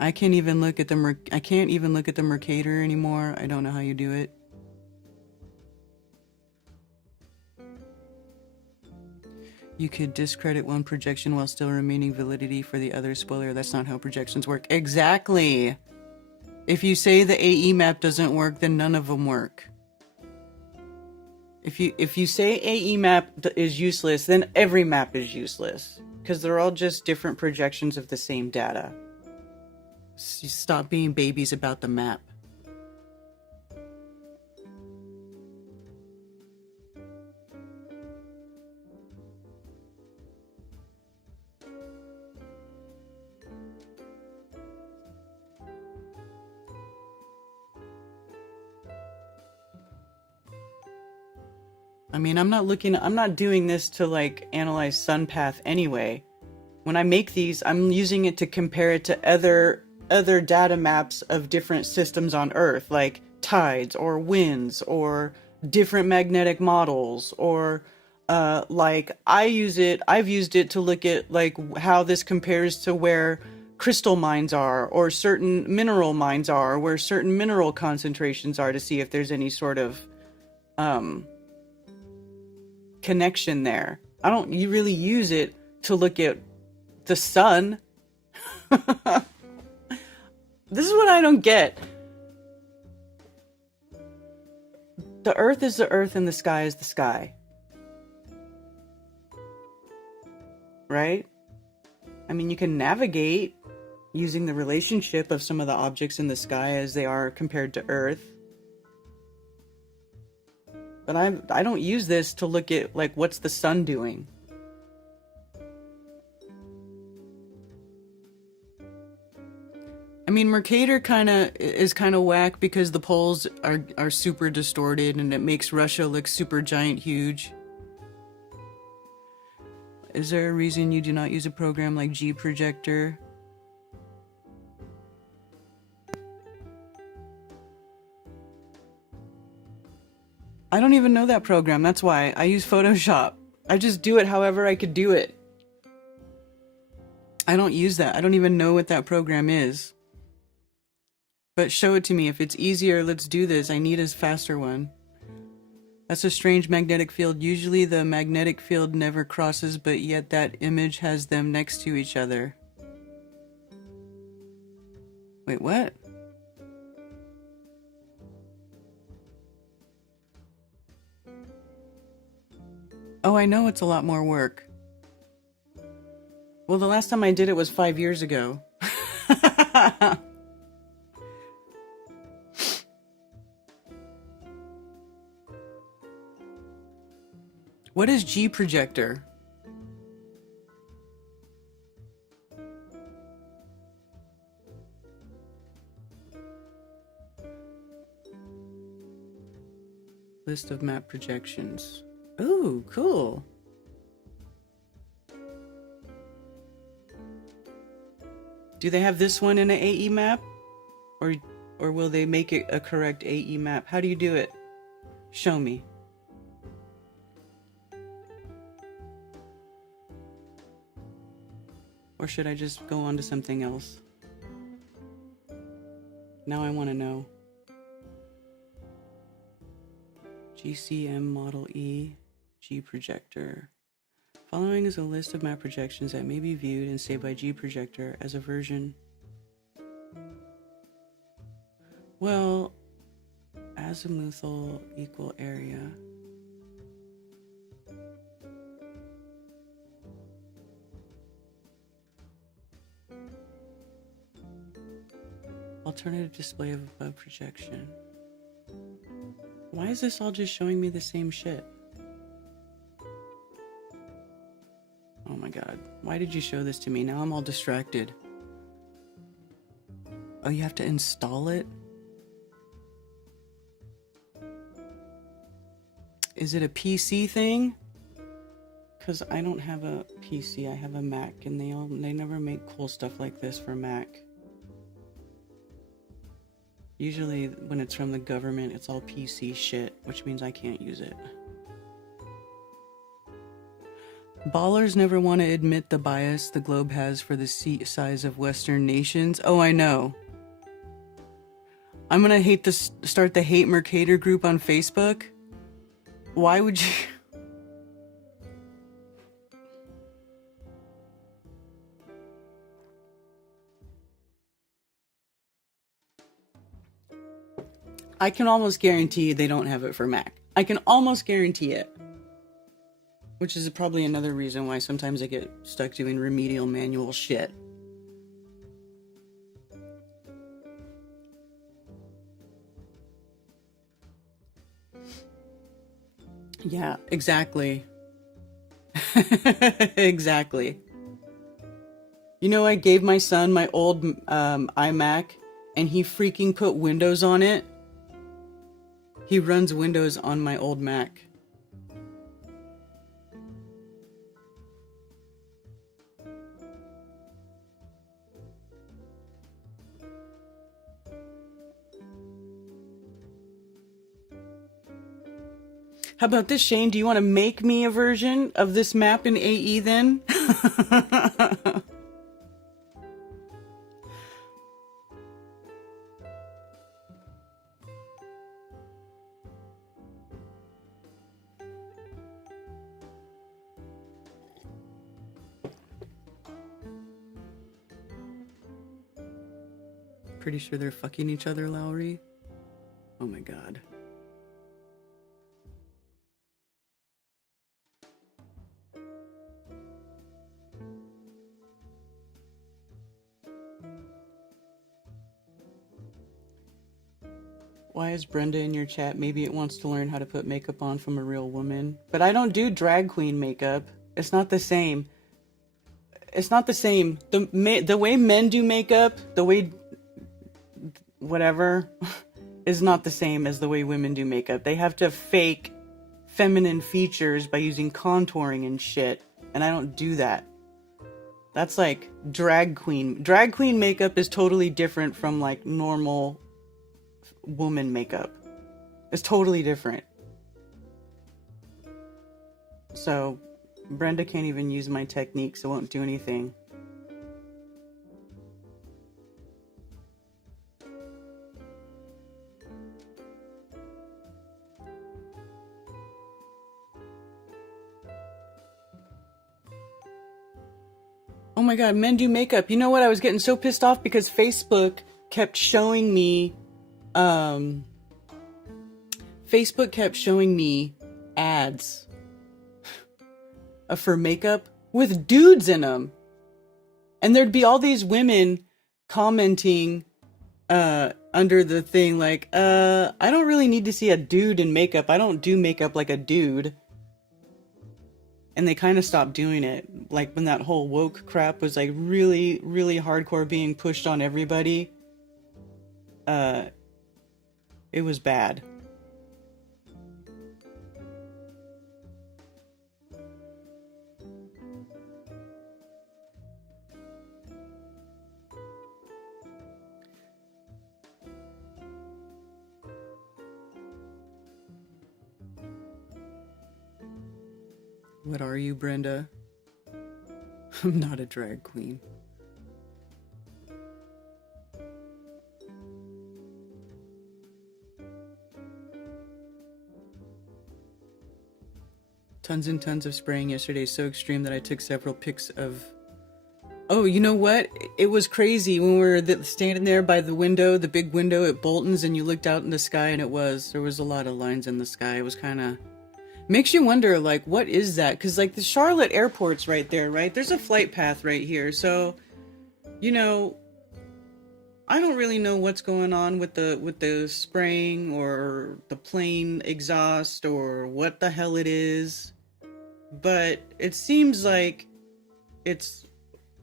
I can't even look at the I can't even look at the Mercator anymore. I don't know how you do it. You could discredit one projection while still remaining validity for the other. Spoiler, that's not how projections work. Exactly. If you say the AE map doesn't work, then none of them work. If you say AE map is useless, then every map is useless. Because they're all just different projections of the same data. So stop being babies about the map. I mean, I'm not doing this to like analyze sun path anyway. When I make these, I'm using it to compare it to other data maps of different systems on Earth, like tides or winds or different magnetic models, or like I've used it to look at like how this compares to where crystal mines are, or certain mineral mines are, where certain mineral concentrations are, to see if there's any sort of connection there. I don't really use it to look at the sun. This is what I don't get. The Earth is the Earth and the sky is the sky. Right? I mean, you can navigate using the relationship of some of the objects in the sky as they are compared to Earth. But I don't use this to look at, like, what's the sun doing? I mean, Mercator is kind of whack because the poles are super distorted and it makes Russia look super giant huge. Is there a reason you do not use a program like G Projector? I don't even know that program. That's why I use Photoshop. I just do it however I could do it. I don't use that. I don't even know what that program is. But show it to me. If it's easier, let's do this. I need a faster one. That's a strange magnetic field. Usually the magnetic field never crosses, but yet that image has them next to each other. Wait, what? Oh, I know it's a lot more work. Well, the last time I did it was 5 years ago. What is G Projector? List of map projections. Ooh, cool. Do they have this one in an AE map? Or will they make it a correct AE map? How do you do it? Show me. Or should I just go on to something else? Now I want to know. GCM Model E, G Projector. Following is a list of map projections that may be viewed and saved by G Projector as a version. Well, azimuthal equal area. Alternative display of above projection. Why is this all just showing me the same shit? Oh my god. Why did you show this to me? Now I'm all distracted. Oh, you have to install it? Is it a PC thing? Because I don't have a PC, I have a Mac, and they never make cool stuff like this for Mac. Usually when it's from the government, it's all PC shit, which means I can't use it. Ballers never want to admit the bias the globe has for the seat size of Western nations. Oh, I know. I'm gonna start the Hate Mercator group on Facebook. Why would you... I can almost guarantee they don't have it for Mac. I can almost guarantee it. Which is probably another reason why sometimes I get stuck doing remedial manual shit. Yeah, exactly. Exactly. You know, I gave my son my old iMac, and he freaking put Windows on it. He runs Windows on my old Mac. How about this, Shane? Do you want to make me a version of this map in AE then? Pretty sure they're fucking each other, Lowry. Oh my god. Why is Brenda in your chat? Maybe it wants to learn how to put makeup on from a real woman. But I don't do drag queen makeup. It's not the same. It's not the same. The way men do makeup, the way... whatever, is not the same as the way women do makeup. They have to fake feminine features by using contouring and shit. And I don't do that. That's like drag queen. Drag queen makeup is totally different from like normal woman makeup. It's totally different. So Brenda can't even use my techniques. It won't do anything. Oh my god, men do makeup. You know what? I was getting so pissed off because Facebook kept showing me ads for makeup with dudes in them. And there'd be all these women commenting under the thing like, I don't really need to see a dude in makeup. I don't do makeup like a dude. And they kind of stopped doing it. Like when that whole woke crap was like really, really hardcore being pushed on everybody. It was bad. What are you, Brenda? I'm not a drag queen. Tons and tons of spraying yesterday, so extreme that I took several pics of... Oh, you know what? It was crazy when we were standing there by the window, the big window at Bolton's, and you looked out in the sky, and there was a lot of lines in the sky. It was kind of... Makes you wonder, like, what is that? Because, like, the Charlotte airport's right there, right? There's a flight path right here, so, you know, I don't really know what's going on with the spraying or the plane exhaust or what the hell it is, but it seems like it's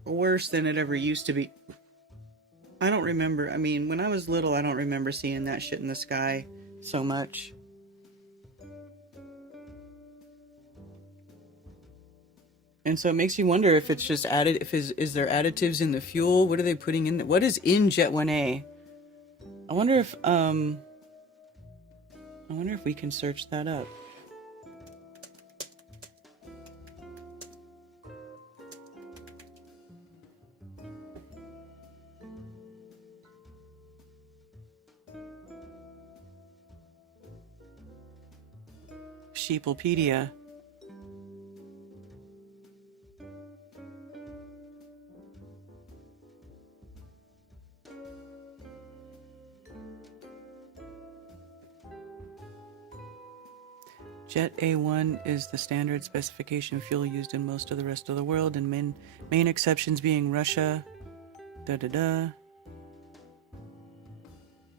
worse than it ever used to be. I don't remember. I mean, when I was little, I don't remember seeing that shit in the sky so much. And so it makes you wonder if it's just added, is there additives in the fuel? What are they putting in? What is in Jet 1A? I wonder if we can search that up. Sheeplepedia. Jet A1 is the standard specification fuel used in most of the rest of the world, and main exceptions being Russia, the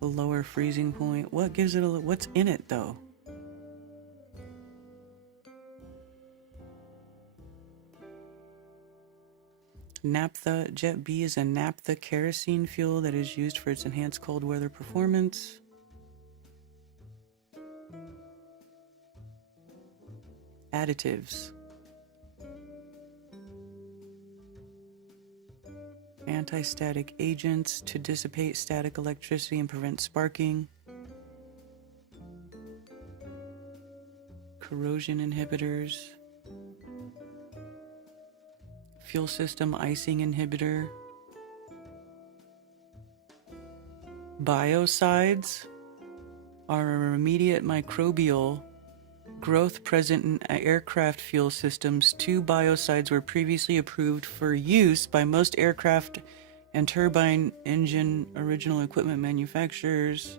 lower freezing point. What gives it what's in it though? Naphtha. Jet B is a naphtha kerosene fuel that is used for its enhanced cold weather performance. Additives. Anti-static agents to dissipate static electricity and prevent sparking. Corrosion inhibitors. Fuel system icing inhibitor. Biocides are a immediate microbial growth present in aircraft fuel systems. 2 biocides were previously approved for use by most aircraft and turbine engine original equipment manufacturers.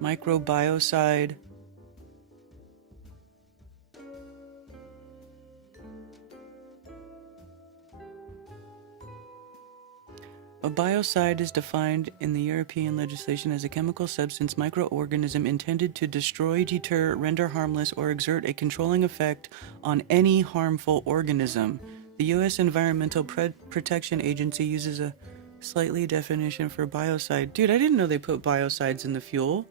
Microbiocide. A biocide is defined in the European legislation as a chemical substance, microorganism intended to destroy, deter, render harmless, or exert a controlling effect on any harmful organism. The U.S. Environmental Protection Agency uses a slightly definition for biocide. Dude, I didn't know they put biocides in the fuel.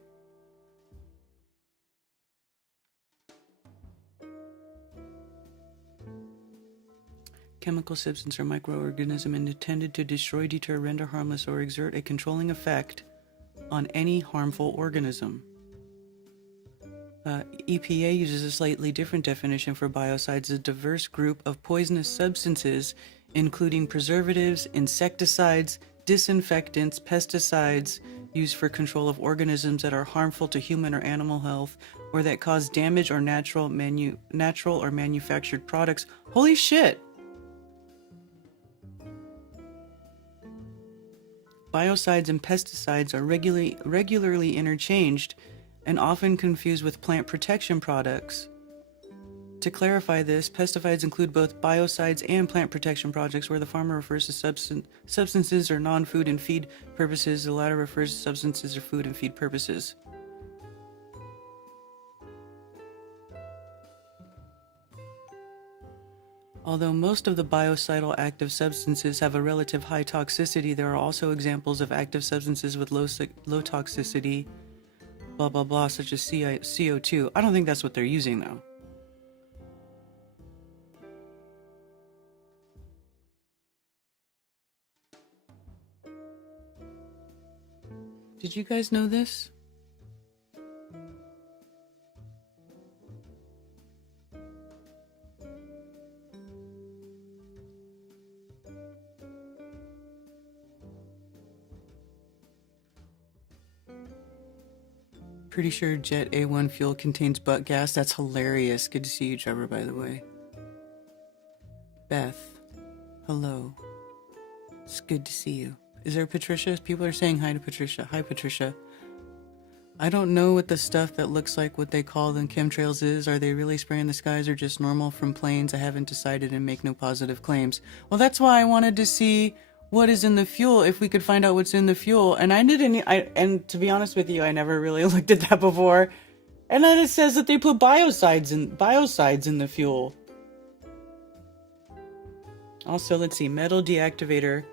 Chemical substance or microorganism intended to destroy, deter, render harmless, or exert a controlling effect on any harmful organism. EPA uses a slightly different definition for biocides, a diverse group of poisonous substances, including preservatives, insecticides, disinfectants, pesticides, used for control of organisms that are harmful to human or animal health, or that cause damage or natural or manufactured products. Holy shit! Biocides and pesticides are regularly interchanged and often confused with plant protection products. To clarify this, pesticides include both biocides and plant protection products, where the farmer refers to substances or non-food and feed purposes. The latter refers to substances or food and feed purposes. Although most of the biocidal active substances have a relative high toxicity, there are also examples of active substances with low toxicity, blah blah blah, such as CO2. I don't think that's what they're using though. Did you guys know this? Pretty sure Jet A1 fuel contains butt gas. That's hilarious. Good to see you, Trevor, by the way. Beth, hello. It's good to see you. Is there Patricia? People are saying hi to Patricia. Hi, Patricia. I don't know what the stuff that looks like what they call them chemtrails is. Are they really spraying the skies or just normal from planes? I haven't decided and make no positive claims. Well, that's why I wanted to see what is in the fuel, if we could find out what's in the fuel. And and to be honest with you, I never really looked at that before. And then it says that they put biocides in the fuel. Also, let's see, metal deactivator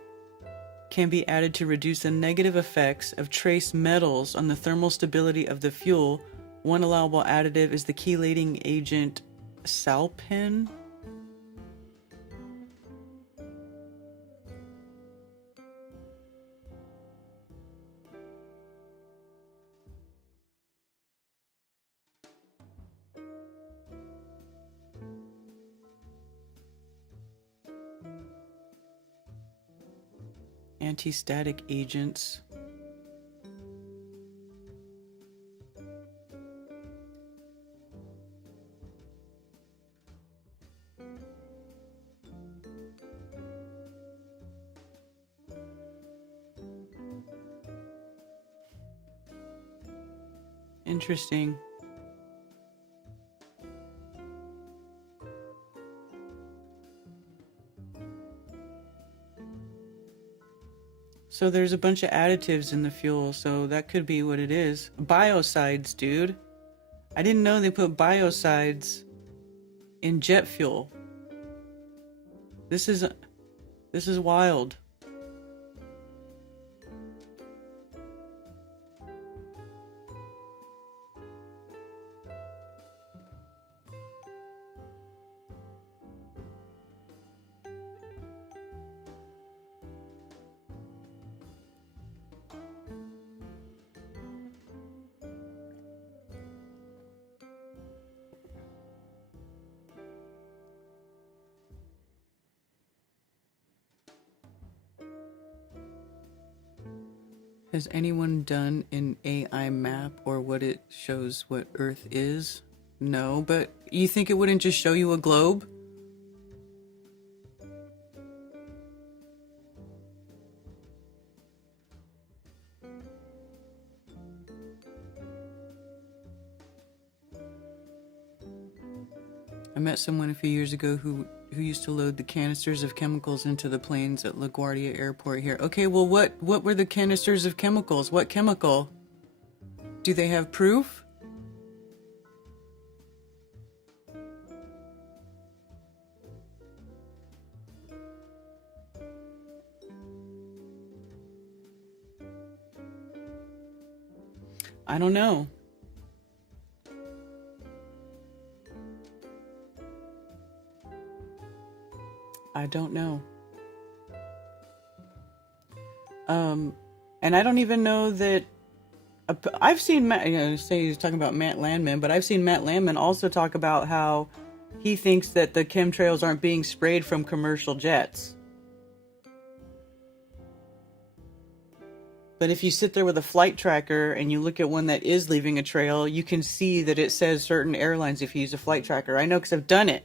can be added to reduce the negative effects of trace metals on the thermal stability of the fuel. One allowable additive is the chelating agent salpin. Anti-static agents. Interesting. So there's a bunch of additives in the fuel, so that could be what it is. Biocides, dude. I didn't know they put biocides in jet fuel. This is wild. Has anyone done an AI map or what it shows what Earth is? No, but you think it wouldn't just show you a globe? I met someone a few years ago who used to load the canisters of chemicals into the planes at LaGuardia Airport here. Okay, well, what were the canisters of chemicals? What chemical? Do they have proof? I don't know. I don't know. And I don't even know that I've seen Matt, say he's talking about Matt Landman, but I've seen Matt Landman also talk about how he thinks that the chemtrails aren't being sprayed from commercial jets. But if you sit there with a flight tracker and you look at one that is leaving a trail, you can see that it says certain airlines if you use a flight tracker. I know because I've done it.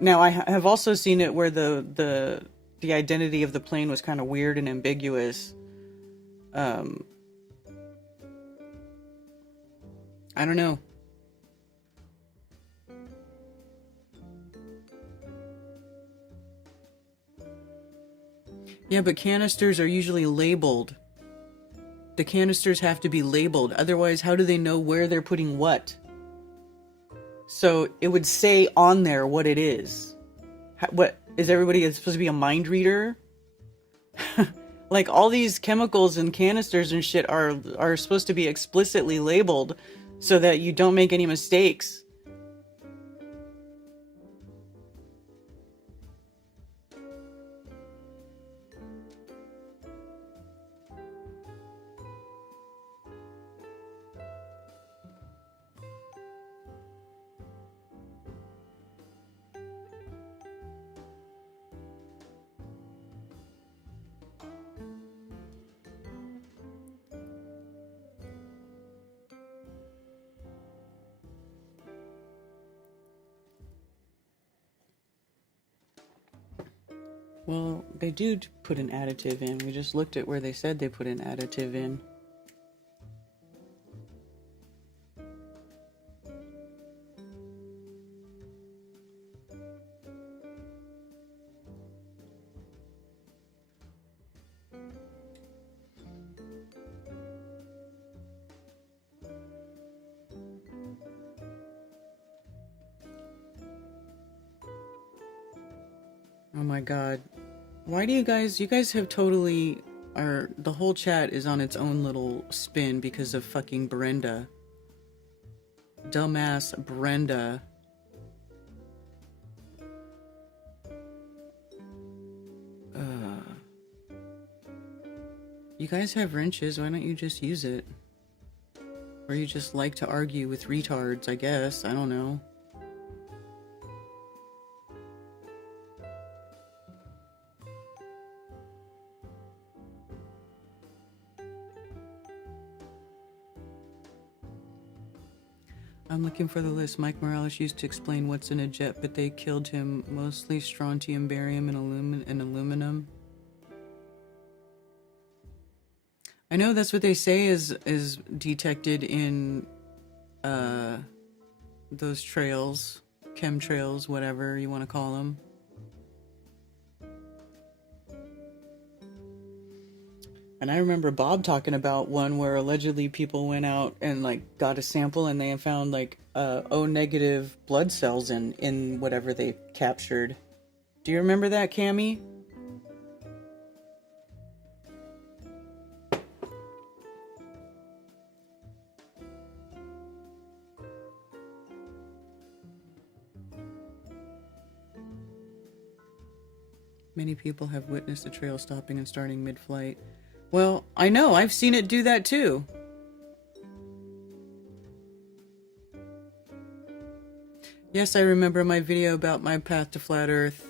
Now, I have also seen it where the identity of the plane was kind of weird and ambiguous. I don't know. Yeah, but canisters are usually labeled. The canisters have to be labeled. Otherwise, how do they know where they're putting what? So it would say on there what it is. What is everybody supposed to be a mind reader? Like all these chemicals and canisters and shit are supposed to be explicitly labeled so that you don't make any mistakes. Well, they do put an additive in. We just looked at where they said they put an additive in. Oh my god. Why do you guys have totally, the whole chat is on its own little spin because of fucking Brenda. Dumbass Brenda. You guys have wrenches, why don't you just use it? Or you just like to argue with retards, I guess, I don't know. I'm looking for the list. Mike Morales used to explain what's in a jet, but they killed him. Mostly strontium, barium, and aluminum. I know that's what they say is detected in those trails, chemtrails, whatever you want to call them. And I remember Bob talking about one where allegedly people went out and like got a sample and they found like O negative blood cells in whatever they captured. Do you remember that, Cammie? Many people have witnessed the trail stopping and starting mid-flight. Well, I know, I've seen it do that too. Yes, I remember my video about my path to flat Earth.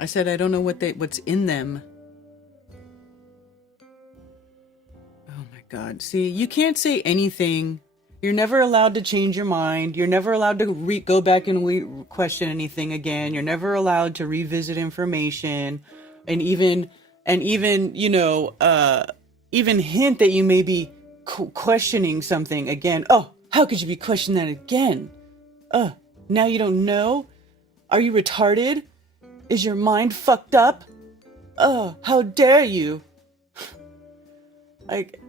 I said I don't know what's in them. Oh my god. See, you can't say anything. You're never allowed to change your mind. You're never allowed to go back and question anything again. You're never allowed to revisit information and even you know, even hint that you may be questioning something again. Oh, how could you be questioning that again? Now you don't know? Are you retarded? Is your mind fucked up? Oh, how dare you? Like,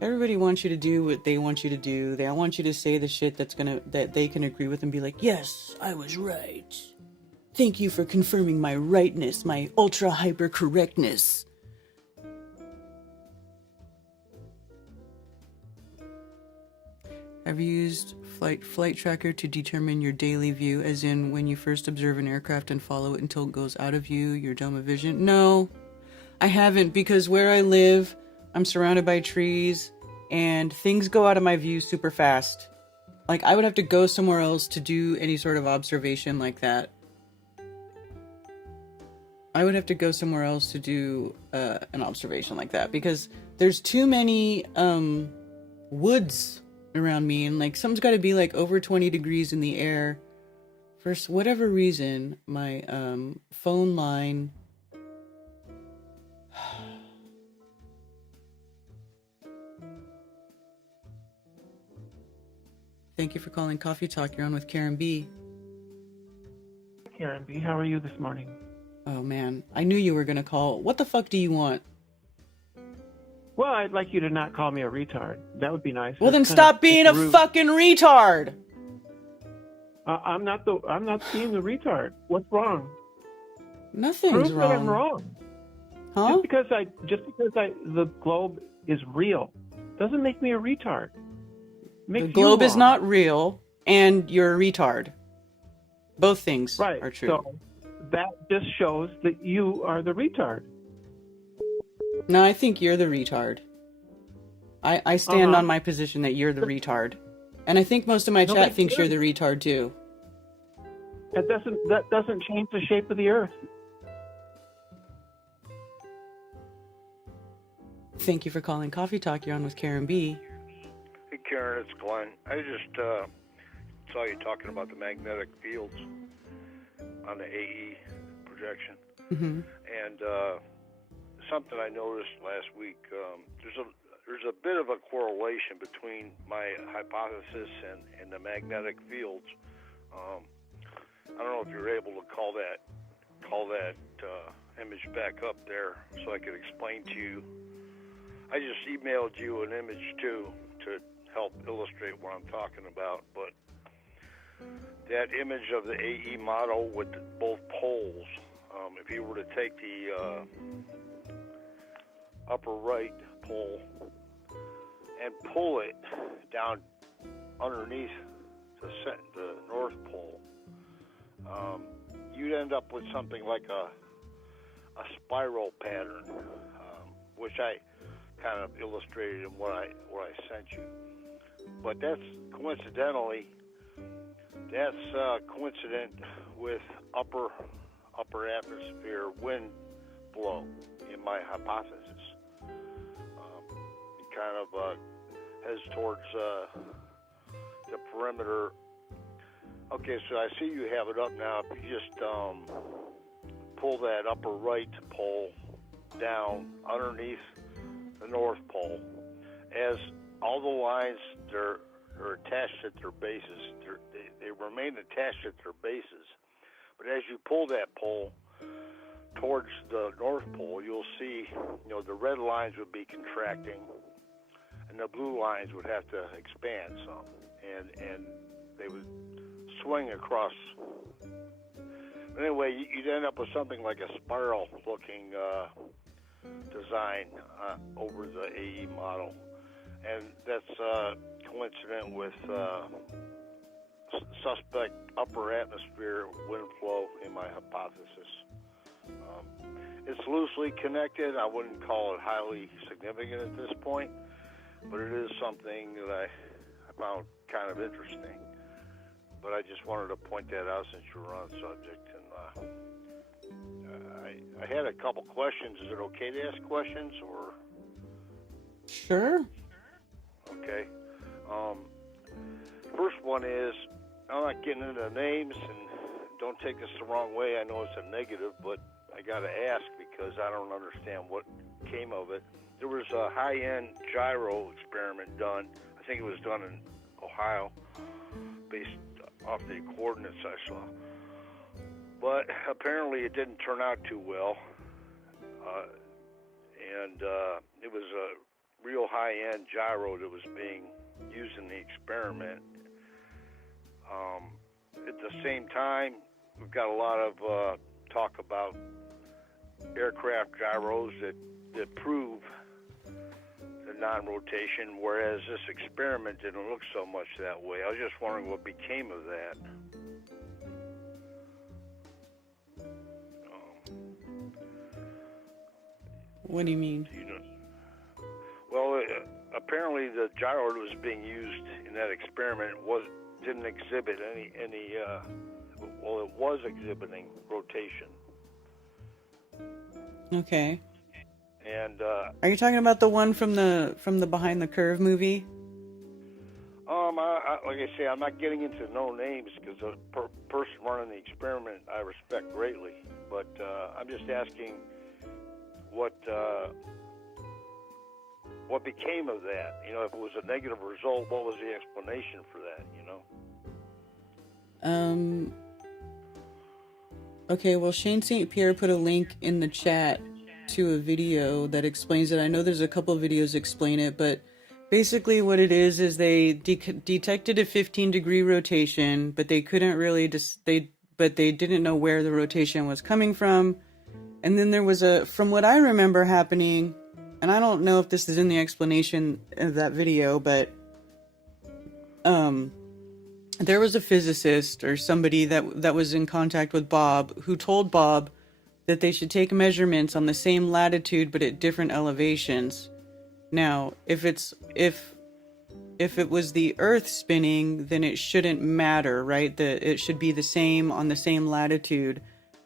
everybody wants you to do what they want you to do. They want you to say the shit that they can agree with and be like, yes, I was right. Thank you for confirming my rightness, my ultra hyper correctness. Have you used flight tracker to determine your daily view, as in when you first observe an aircraft and follow it until it goes out of view, your dome of vision? No, I haven't, because where I live, I'm surrounded by trees and things go out of my view super fast. Like, I would have to go somewhere else to do any sort of observation like that. I would have to go somewhere else to do an observation like that, because there's too many woods around me, and like something's got to be like over 20 degrees in the air. For whatever reason, my phone line Thank you for calling Coffee Talk. You're on with Karen B. Karen B, how are you this morning? Oh man, I knew you were gonna call. What the fuck do you want? Well, I'd like you to not call me a retard. That would be nice. Well, then stop being a fucking retard. I'm not being a retard. What's wrong? Nothing's Prove wrong. that I'm wrong. Huh? Just because the globe is real doesn't make me a retard. The globe is not real, and you're a retard. Both things are true. So that just shows that you are the retard. No, I think you're the retard. I stand on my position that you're the retard. And I think most of my Nobody chat thinks you're cares. the retard too. That doesn't change the shape of the Earth. Thank you for calling Coffee Talk. You're on with Karen B. Hey Karen, it's Glenn. I just saw you talking about the magnetic fields on the AE projection, Mm-hmm. and something I noticed last week. There's a bit of a correlation between my hypothesis and the magnetic fields. I don't know if you're able to call that image back up there so I could explain to you. I just emailed you an image too to help illustrate what I'm talking about, but that image of the AE model with both poles, if you were to take the upper right pole and pull it down underneath the north pole, you'd end up with something like a spiral pattern, which I kind of illustrated in what I sent you. But that's coincident with upper atmosphere wind flow in my hypothesis. It kind of heads towards the perimeter. Okay, so I see you have it up now. If you just pull that upper right pole down underneath the north pole, as all the lines are attached at their bases, they remain attached at their bases. But as you pull that pole towards the North Pole, you'll see, the red lines would be contracting, and the blue lines would have to expand some, and they would swing across. Anyway, you'd end up with something like a spiral-looking design over the AE model, and that's coincident with suspect upper atmosphere wind flow in my hypothesis. It's loosely connected. I wouldn't call it highly significant at this point, but it is something that I found kind of interesting. But I just wanted to point that out since you were on the subject. And I had a couple questions. Is it okay to ask questions, or? Sure. Okay. First one is, I'm not getting into names, and don't take this the wrong way. I know it's a negative, but I got to ask because I don't understand what came of it. There was a high-end gyro experiment done. I think it was done in Ohio, based off the coordinates I saw. But apparently it didn't turn out too well. And it was a real high-end gyro that was being used in the experiment. At the same time, we've got a lot of talk about aircraft gyros that prove the non-rotation, whereas this experiment didn't look so much that way. I was just wondering what became of that. What do you mean? Well, apparently the gyro that was being used in that experiment didn't exhibit any. Well, it was exhibiting rotation. Okay. And are you talking about the one from the Behind the Curve movie? like I say, I'm not getting into no names because the person running the experiment I respect greatly. But I'm just asking what became of that. If it was a negative result, what was the explanation for that? Okay, well, Shane St. Pierre put a link in the chat to a video that explains it. I know there's a couple of videos that explain it, but basically what it is they detected a 15-degree rotation, but they couldn't really they didn't know where the rotation was coming from. And then there was from what I remember happening, and I don't know if this is in the explanation of that video, but there was a physicist or somebody that was in contact with Bob who told Bob that they should take measurements on the same latitude but at different elevations. Now, if if it was the Earth spinning, then it shouldn't matter, right? It should be the same on the same latitude.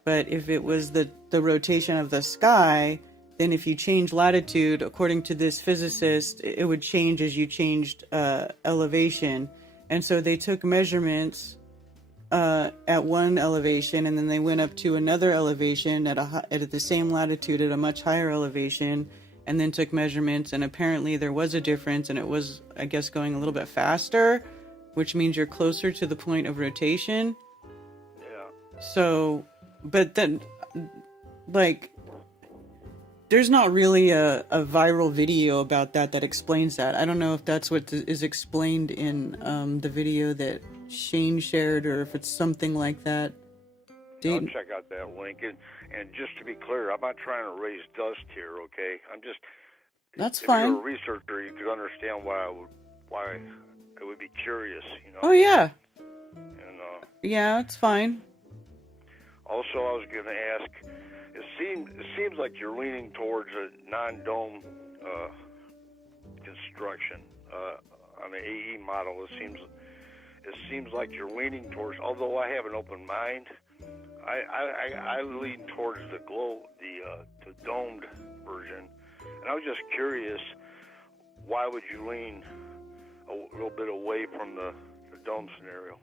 But if it was the rotation of the sky, then if you change latitude, according to this physicist, it would change as you changed elevation. And so they took measurements at one elevation, and then they went up to another elevation at the same latitude at a much higher elevation, and then took measurements, and apparently there was a difference, and it was, I guess, going a little bit faster, which means you're closer to the point of rotation. Yeah. So, but then, like, there's not really a viral video about that explains that. I don't know if that's what is explained in the video that Shane shared, or if it's something like that. I'll check out that link. And just to be clear, I'm not trying to raise dust here, okay? I'm just... That's if fine. If you're a researcher, you could understand why I would be curious, you know? Oh, yeah. And, yeah, it's fine. also, I was going to ask, it seems like you're leaning towards a non-dome construction on the AE model. It seems like you're leaning towards, although I have an open mind, I lean towards the domed version. And I was just curious, why would you lean a little bit away from the dome scenario?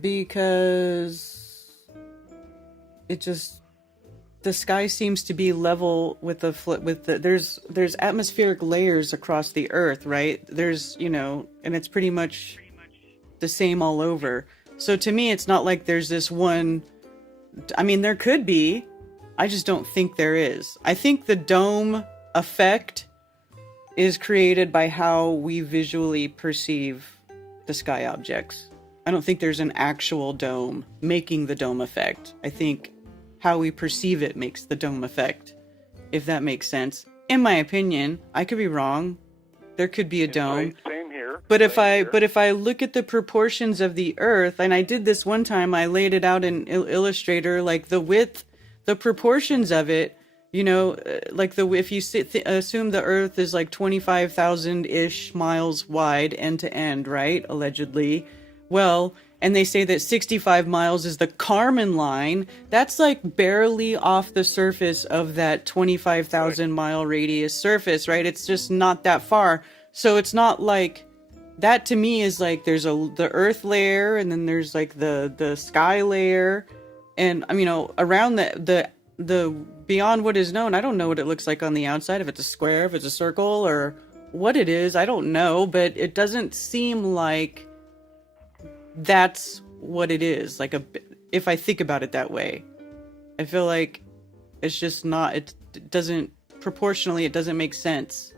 Because the sky seems to be level with there's atmospheric layers across the Earth, right? There's, and it's pretty much the same all over. So to me, it's not like there's this one. I mean, there could be. I just don't think there is. I think the dome effect is created by how we visually perceive the sky objects. I don't think there's an actual dome making the dome effect. I think how we perceive it makes the dome effect, if that makes sense. In my opinion, I could be wrong. There could be a dome. Same here. But if I look at the proportions of the Earth, and I did this one time, I laid it out in Illustrator, like the width, the proportions of it, like if you assume the Earth is like 25,000-ish miles wide end to end, right? Allegedly. Well, and they say that 65 miles is the Kármán line. That's like barely off the surface of that 25,000 mile radius surface, right? It's just not that far. So it's not like that. To me is like there's the Earth layer, and then there's like the sky layer, and around the beyond what is known. I don't know what it looks like on the outside, if it's a square, if it's a circle, or what it is. I don't know, but it doesn't seem like that's what it is. Like if I think about it that way, I feel like it's just not. It doesn't proportionally. It doesn't make sense.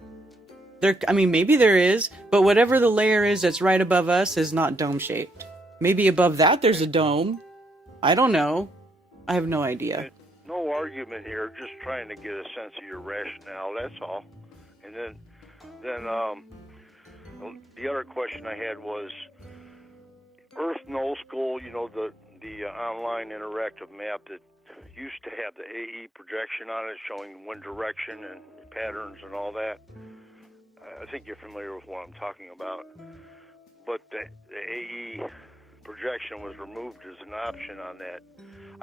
Maybe there is, but whatever the layer is that's right above us is not dome shaped. Maybe above that there's a dome. I don't know. I have no idea. No argument here. Just trying to get a sense of your rationale. That's all. And then the other question I had was Earth Null School. The online interactive map that used to have the AE projection on it, showing wind direction and patterns and all that. I think you're familiar with what I'm talking about. But the AE projection was removed as an option on that.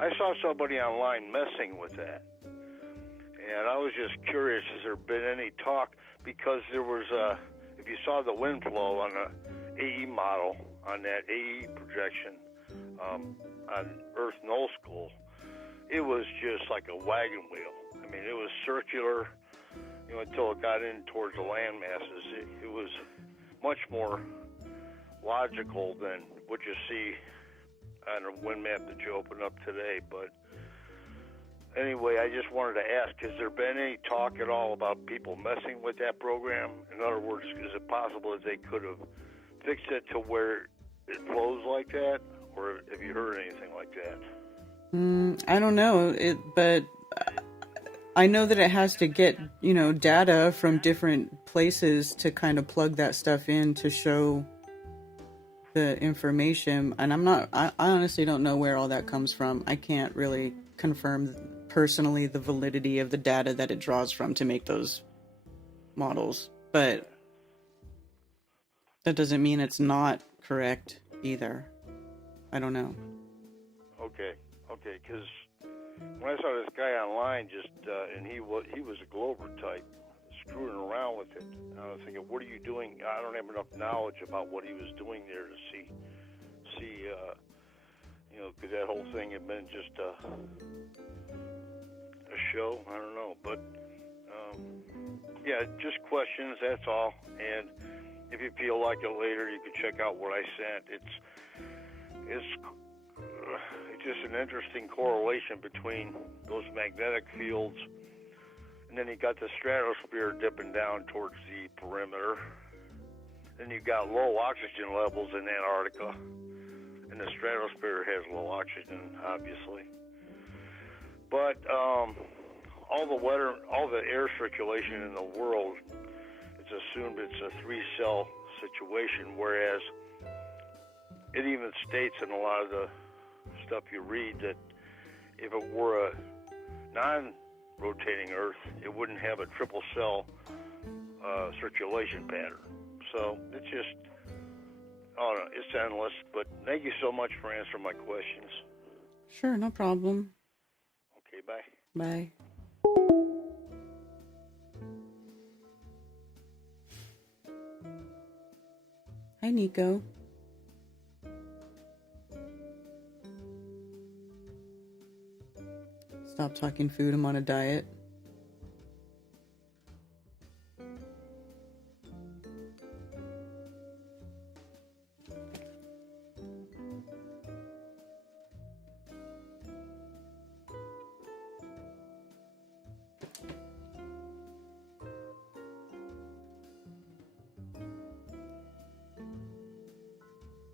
I saw somebody online messing with that. And I was just curious, has there been any talk? Because there was, if you saw the wind flow on the AE model, on that AE projection on Earth Null School, it was just like a wagon wheel. It was circular, until it got in towards the land masses. It was much more logical than what you see on a wind map that you open up today. But anyway, I just wanted to ask, has there been any talk at all about people messing with that program? In other words, is it possible that they could have fixed it to where it flows like that? Or have you heard anything like that? I don't know, but I know that it has to get, data from different places to kind of plug that stuff in to show the information. And I honestly don't know where all that comes from. I can't really confirm personally the validity of the data that it draws from to make those models. But That doesn't mean it's not correct either. I don't know. Okay, because when I saw this guy online, and he was a Glober type, screwing around with it. I was thinking, what are you doing? I don't have enough knowledge about what he was doing there to see, could that whole thing have been just a show? I don't know, but yeah, just questions. That's all. And if you feel like it later, you can check out what I sent. It's just an interesting correlation between those magnetic fields, and then you got the stratosphere dipping down towards the perimeter. Then you got low oxygen levels in Antarctica, and the stratosphere has low oxygen, obviously. But all the air circulation in the world, it's assumed it's a 3-cell situation, whereas it even states in a lot of the stuff you read that if it were a non-rotating Earth, it wouldn't have a triple cell circulation pattern. So it's just, it's endless. But thank you so much for answering my questions. Sure, no problem. Okay, bye. Bye. Hi, Nico. Stop talking food. I'm on a diet.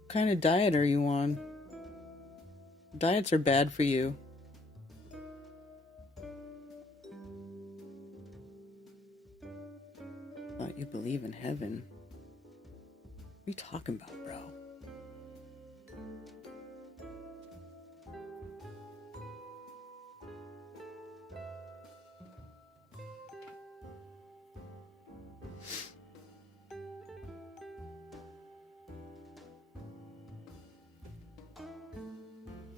What kind of diet are you on? Diets are bad for you. Thought you believe in heaven. What are you talking about, bro?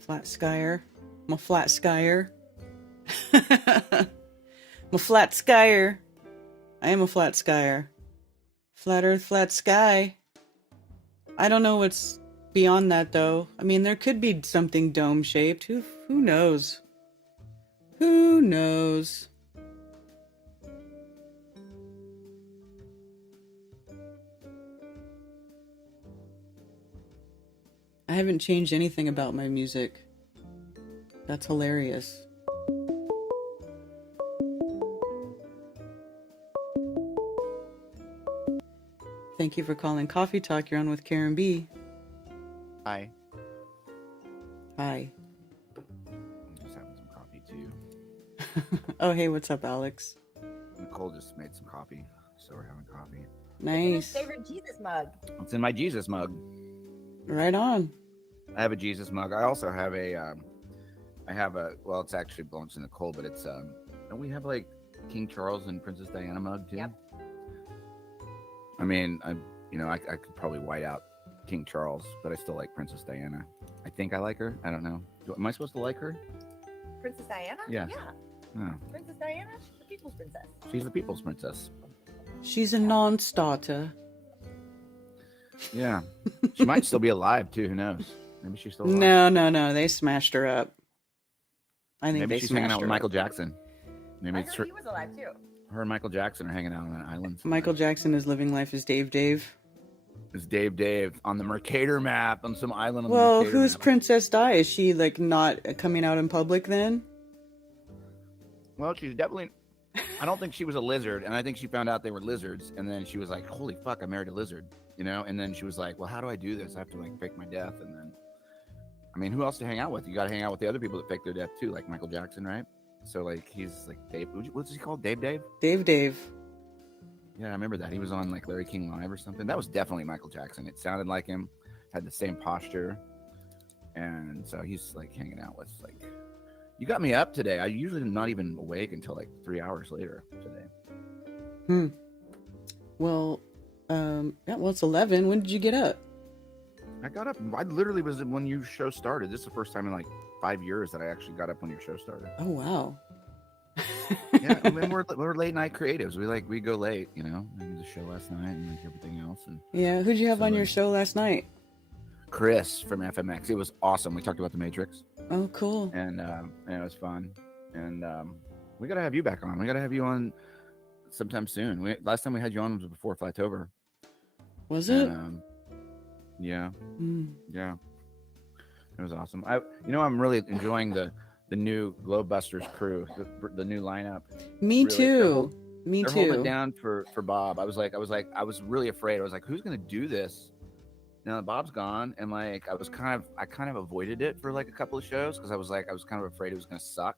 Flat skyer. I'm a flat skyer. I'm a flat skyer. I am a flat skyer. Flat earth, flat sky. I don't know what's beyond that, though. I mean, there could be something dome-shaped. Who knows? Who knows? I haven't changed anything about my music. That's hilarious. Thank you for calling Coffee Talk. You're on with Karen B. Hi. Hi. I'm just having some coffee too. Oh, hey, what's up, Alex? Nicole just made some coffee, so we're having coffee. Nice. Favorite Jesus mug. It's in my Jesus mug. Right on. I have a Jesus mug. I also have well, it's actually belongs to Nicole, but it's don't we have like King Charles and Princess Diana mug too? Yep. I mean, I could probably white out King Charles, but I still like Princess Diana. I think I like her. I don't know. Am I supposed to like her? Princess Diana? Yeah. Oh. Princess Diana? The people's princess. She's the people's princess. She's a non-starter. Yeah. She might still be alive too. Who knows? Maybe she's still alive. No. They smashed her up. I think Maybe she's hanging out with Michael Jackson. Maybe I it's heard he was alive too. her and Michael Jackson are hanging out on an island. Michael Jackson is living life as Dave. It's Dave on the Mercator map on some island. On Well, the Mercator who's map. Princess Di? Is she like not coming out in public then? Well, she's definitely. I don't think she was a lizard, and I think she found out they were lizards, and then she was like, "Holy fuck, I married a lizard," And then she was like, "Well, how do I do this? I have to like fake my death." And then, I mean, who else to hang out with? You got to hang out with the other people that fake their death too, like Michael Jackson, right? So like he's like Dave. What's he called? Dave. Dave. Yeah, I remember that. He was on like Larry King Live or something. That was definitely Michael Jackson. It sounded like him, had the same posture. And so he's like hanging out with like, you got me up today. I usually am not even awake until like 3 hours later today. Well, Yeah, well, it's 11. When did you get up? I got up. I literally was when your show started. This is the first time in like 5 years that I actually got up when your show started. Oh, wow. Yeah, I mean, we're late night creatives. We go late, you know. I did the show last night and like everything else. And Yeah, who'd you have So, on your show last night? Chris from FMX. It was awesome. We talked about the Matrix, Oh, cool. and it was fun. And we gotta have you back on. We gotta have you on sometime soon. Last time we had you on was before Flytober. Was it? Yeah, Mm. yeah, it was awesome. I'm really enjoying the new Globebusters crew, the new lineup. Me Really, too. Me They're holding it too. down for Bob. I was really afraid. I was like, who's gonna do this? Now that Bob's gone, and like I kind of avoided it for like a couple of shows because I was kind of afraid it was gonna suck.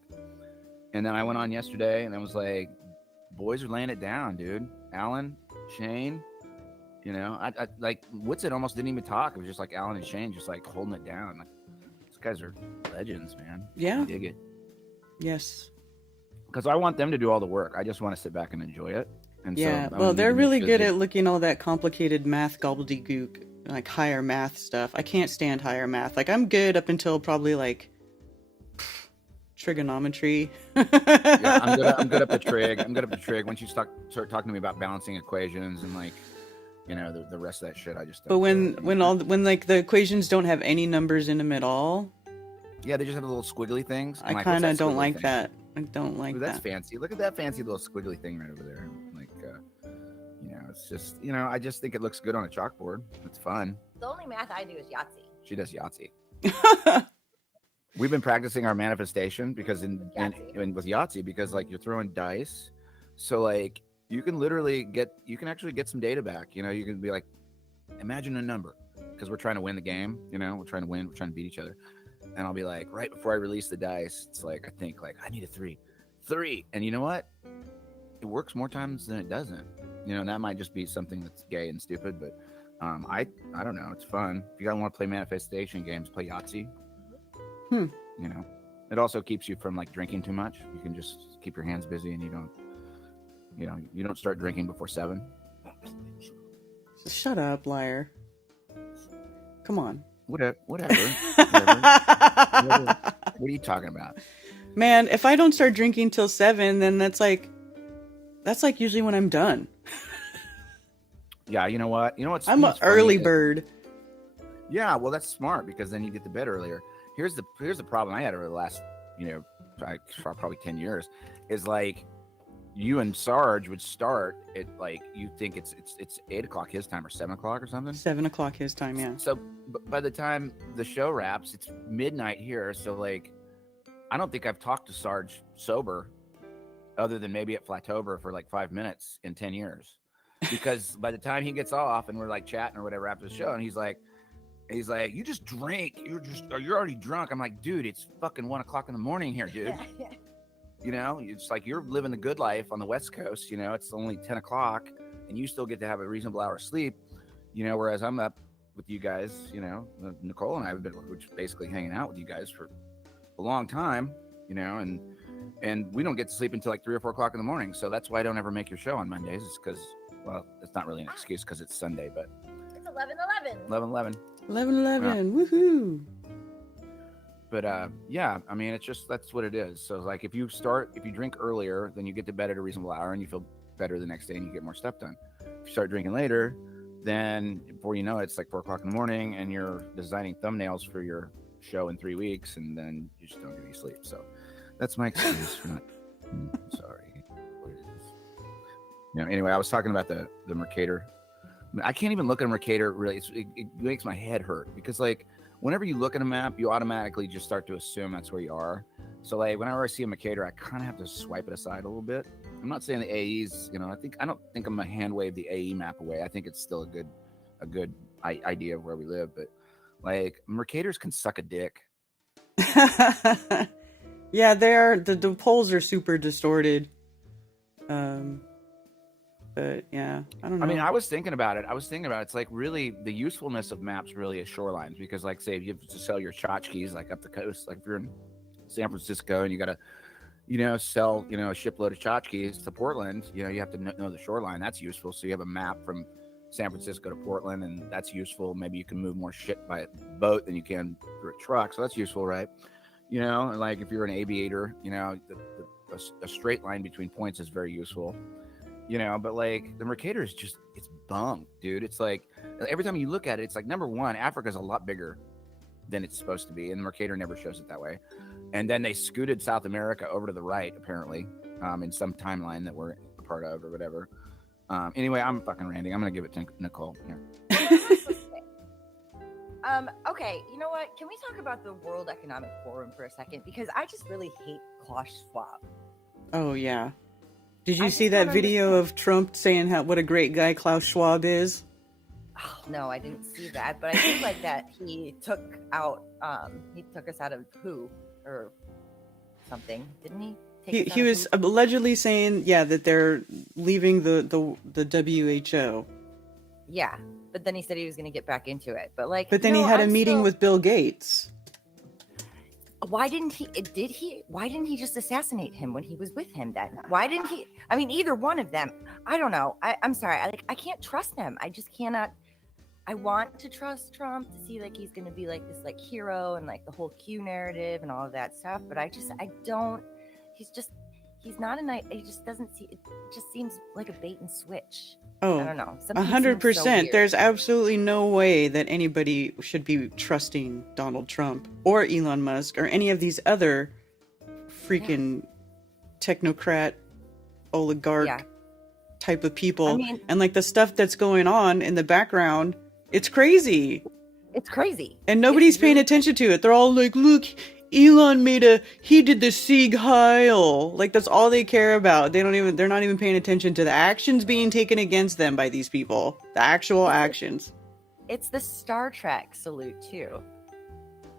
And then I went on yesterday, and I was like, boys are laying it down, dude. Alan, Shane, you know, I like Whitsitt almost didn't even talk. It was just like Alan and Shane just like holding it down. Like, these guys are legends, man. Yeah. I dig it. Yes. Because I want them to do all the work. I just want to sit back and enjoy it. And Yeah. so, Well, they're really good at looking all that complicated math gobbledygook, like higher math stuff. I can't stand higher math. Like I'm good up until probably like trigonometry. Yeah, I'm good up the trig. I'm good up the trig. Once you start talking to me about balancing equations and like, you know, the rest of that shit, I just. But when like the equations don't have any numbers in them at all, yeah, they just have the little squiggly things. I kind of don't like that. I don't like Ooh, that. that's fancy. Look at that fancy little squiggly thing right over there. Like, you know, it's just, you know, I just think it looks good on a chalkboard. It's fun. The only math I do is Yahtzee. She does Yahtzee. We've been practicing our manifestation because with Yahtzee, because like you're throwing dice, so like you can actually get some data back. You know, you can be like, imagine a number, because we're trying to win the game. You know, we're trying to win. We're trying to beat each other. And I'll be like, right before I release the dice, it's like I think like I need a three, and you know what? It works more times than it doesn't. You know, and that might just be something that's gay and stupid, but I don't know. It's fun. If you guys want to play manifestation games, play Yahtzee. You know, it also keeps you from like drinking too much. You can just keep your hands busy, and you don't start drinking before 7. Shut up, liar. Come on. Whatever. What are you talking about? Man, if I don't start drinking till 7, then that's like usually when I'm done. Yeah, you know what? I'm an early bird. Yeah, well, that's smart because then you get to bed earlier. Here's the problem I had over the last, probably 10 years, is like you and Sarge would start at like you think it's 8 o'clock his time or 7 o'clock or something. 7 o'clock his time, yeah. So by the time the show wraps, it's midnight here. So like, I don't think I've talked to Sarge sober, other than maybe at Flytober for like 5 minutes in 10 years, because by the time he gets off and we're like chatting or whatever after the show, and he's like, you just drink. You're already drunk. I'm like, dude, it's fucking 1 o'clock in the morning here, dude. You know, it's like you're living the good life on the West Coast. You know, it's only 10 o'clock and you still get to have a reasonable hour of sleep, you know, whereas I'm up with you guys, you know, Nicole and I have been basically hanging out with you guys for a long time, you know, and we don't get to sleep until like 3 or 4 o'clock in the morning. So that's why I don't ever make your show on Mondays. It's because, well, it's not really an excuse because it's Sunday, but It's 11:11. 11:11. Woohoo! But yeah, I mean, it's just that's what it is. So like, if you drink earlier, then you get to bed at a reasonable hour, and you feel better the next day, and you get more stuff done. If you start drinking later, then before you know it, it's like 4 o'clock in the morning, and you're designing thumbnails for your show in 3 weeks, and then you just don't get any sleep. So that's my excuse for not. Sorry, what it is. You know. Anyway, I was talking about the Mercator. I can't even look at a Mercator really. It makes my head hurt because like whenever you look at a map, you automatically just start to assume that's where you are. So like whenever I see a Mercator, I kind of have to swipe it aside a little bit. I'm not saying the AEs, you know, I don't think I'm gonna hand wave the AE map away. I think it's still a good idea of where we live, but like Mercators can suck a dick. Yeah, they are. The poles are super distorted. But yeah, I don't know. I mean, I was thinking about it. It's like really the usefulness of maps really is shorelines, because like say if you have to sell your tchotchkes like up the coast, like if you're in San Francisco and you got to, you know, sell, you know, a shipload of tchotchkes to Portland, you know, you have to know the shoreline. That's useful. So you have a map from San Francisco to Portland, and that's useful. Maybe you can move more shit by boat than you can through a truck, so that's useful, right? You know, like if you're an aviator, you know, a straight line between points is very useful. You know, but like the Mercator is just, it's bunk, dude. It's like every time you look at it, it's like, number one, Africa's a lot bigger than it's supposed to be, and the Mercator never shows it that way. And then they scooted South America over to the right, apparently, in some timeline that we're a part of or whatever. Anyway, I'm fucking ranting. I'm gonna give it to Nicole here. Okay, you know what? Can we talk about the World Economic Forum for a second? Because I just really hate Klaus Schwab. Oh yeah. Did you see that video of Trump saying what a great guy Klaus Schwab is? Oh, no, I didn't see that, but I did like that he took us out of WHO or something, didn't he? He was allegedly saying, that they're leaving the WHO. Yeah, but then he said he was going to get back into it. But then he had a meeting with Bill Gates. Why didn't he just assassinate him when he was with him then? Why didn't he? I mean, either one of them. I don't know. I'm sorry. I can't trust them. I just cannot. I want to trust Trump to see like he's going to be like this like hero and like the whole Q narrative and all of that stuff. But I don't. He's not a nice. He just doesn't see. It just seems like a bait and switch. Oh, I don't know. 100%. There's absolutely no way that anybody should be trusting Donald Trump or Elon Musk or any of these other freaking technocrat, oligarch type of people. I mean, and like the stuff that's going on in the background, it's crazy. It's crazy. And nobody's paying attention to it. They're all like, look, Elon he did the Sieg Heil. Like that's all they care about. They're not even paying attention to the actions being taken against them by these people. The actual actions. It's the Star Trek salute too.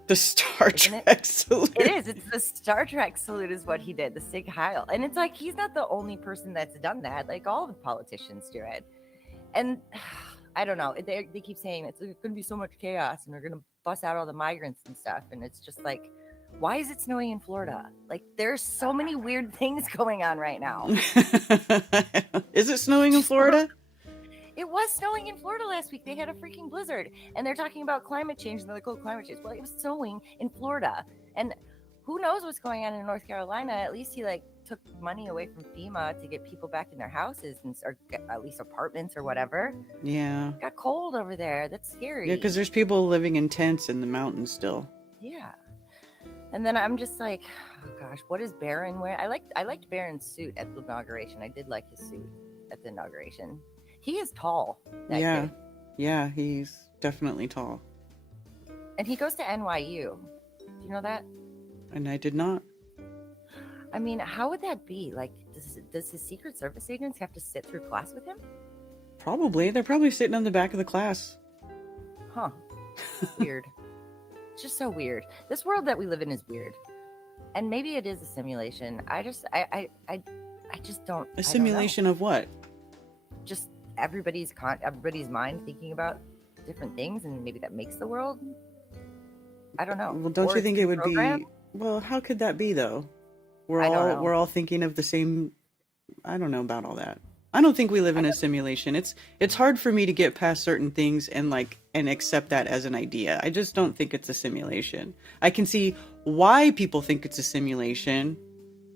The Star Trek salute. It is. It's the Star Trek salute is what he did. The Sieg Heil. And it's like, he's not the only person that's done that. Like all the politicians do it. And I don't know. They keep saying it's going to be so much chaos and they're going to bust out all the migrants and stuff. And it's just like, why is it snowing in Florida? Like, there's so many weird things going on right now. Is it snowing in Florida? It was snowing in Florida last week. They had a freaking blizzard. And they're talking about climate change. And they're like, oh, climate change. Well, it was snowing in Florida. And who knows what's going on in North Carolina? At least he, took money away from FEMA to get people back in their houses or at least apartments or whatever. Yeah. It got cold over there. That's scary. Yeah, because there's people living in tents in the mountains still. Yeah. And then I'm just like, oh gosh, what is Barron wearing? I liked Barron's suit at the inauguration. I did like his suit at the inauguration. He is tall. Kid. Yeah, he's definitely tall. And he goes to NYU. Do you know that? And I did not. I mean, how would that be? Like, does his Secret Service agents have to sit through class with him? Probably. They're probably sitting on the back of the class. Huh. Weird. It's just so weird. This world that we live in is weird. And maybe it is a simulation. I just don't. A simulation of what? Just everybody's mind thinking about different things, and maybe that makes the world. I don't know. Well, don't you think it would be? Well, how could that be though? We're all thinking of the same. I don't know about all that. I don't think we live in a simulation. It's hard for me to get past certain things and accept that as an idea. I just don't think it's a simulation. I can see why people think it's a simulation.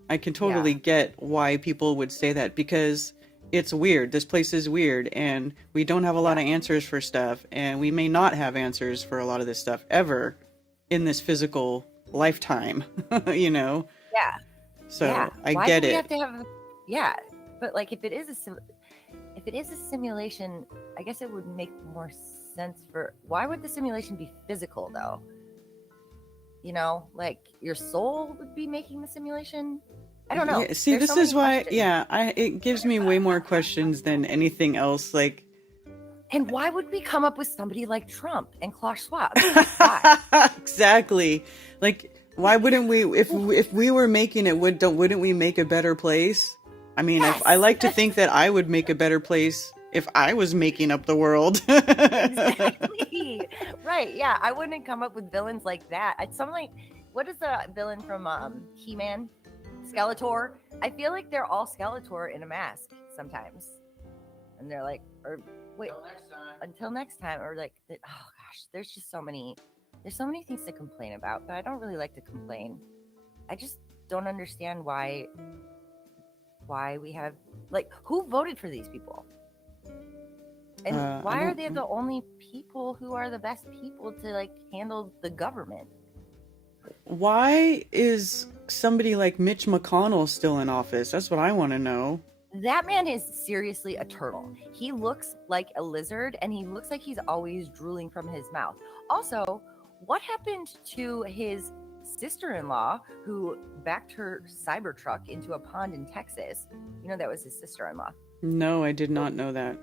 I can totally get why people would say that because it's weird. This place is weird and we don't have a lot of answers for stuff, and we may not have answers for a lot of this stuff ever in this physical lifetime, you know? Yeah. So I get it. Have to have, but if it is a simulation, I guess it would make more sense for why would the simulation be physical though? You know, like your soul would be making the simulation. I don't know. Yeah, see, this is why. Yeah, it gives me way more questions than anything else. And why would we come up with somebody like Trump and Klaus Schwab? Exactly. Why wouldn't we? If we were making it, wouldn't we make a better place? I mean, yes. I like to think that I would make a better place if I was making up the world. Exactly. Right. Yeah. I wouldn't come up with villains like that. What is the villain from He-Man? Skeletor. I feel like they're all Skeletor in a mask sometimes. And they're like, or wait until next time, or like, oh gosh, there's so many things to complain about, but I don't really like to complain. I just don't understand why we have, like, who voted for these people, and why are they the only people who are the best people to like handle the government? Why is somebody like Mitch McConnell still in office? That's what I want to know. That man is seriously a turtle. He looks like a lizard, and he looks like he's always drooling from his mouth. Also, what happened to his sister-in-law who backed her Cybertruck into a pond in Texas? You know, that was his sister-in-law. No, I did not know that.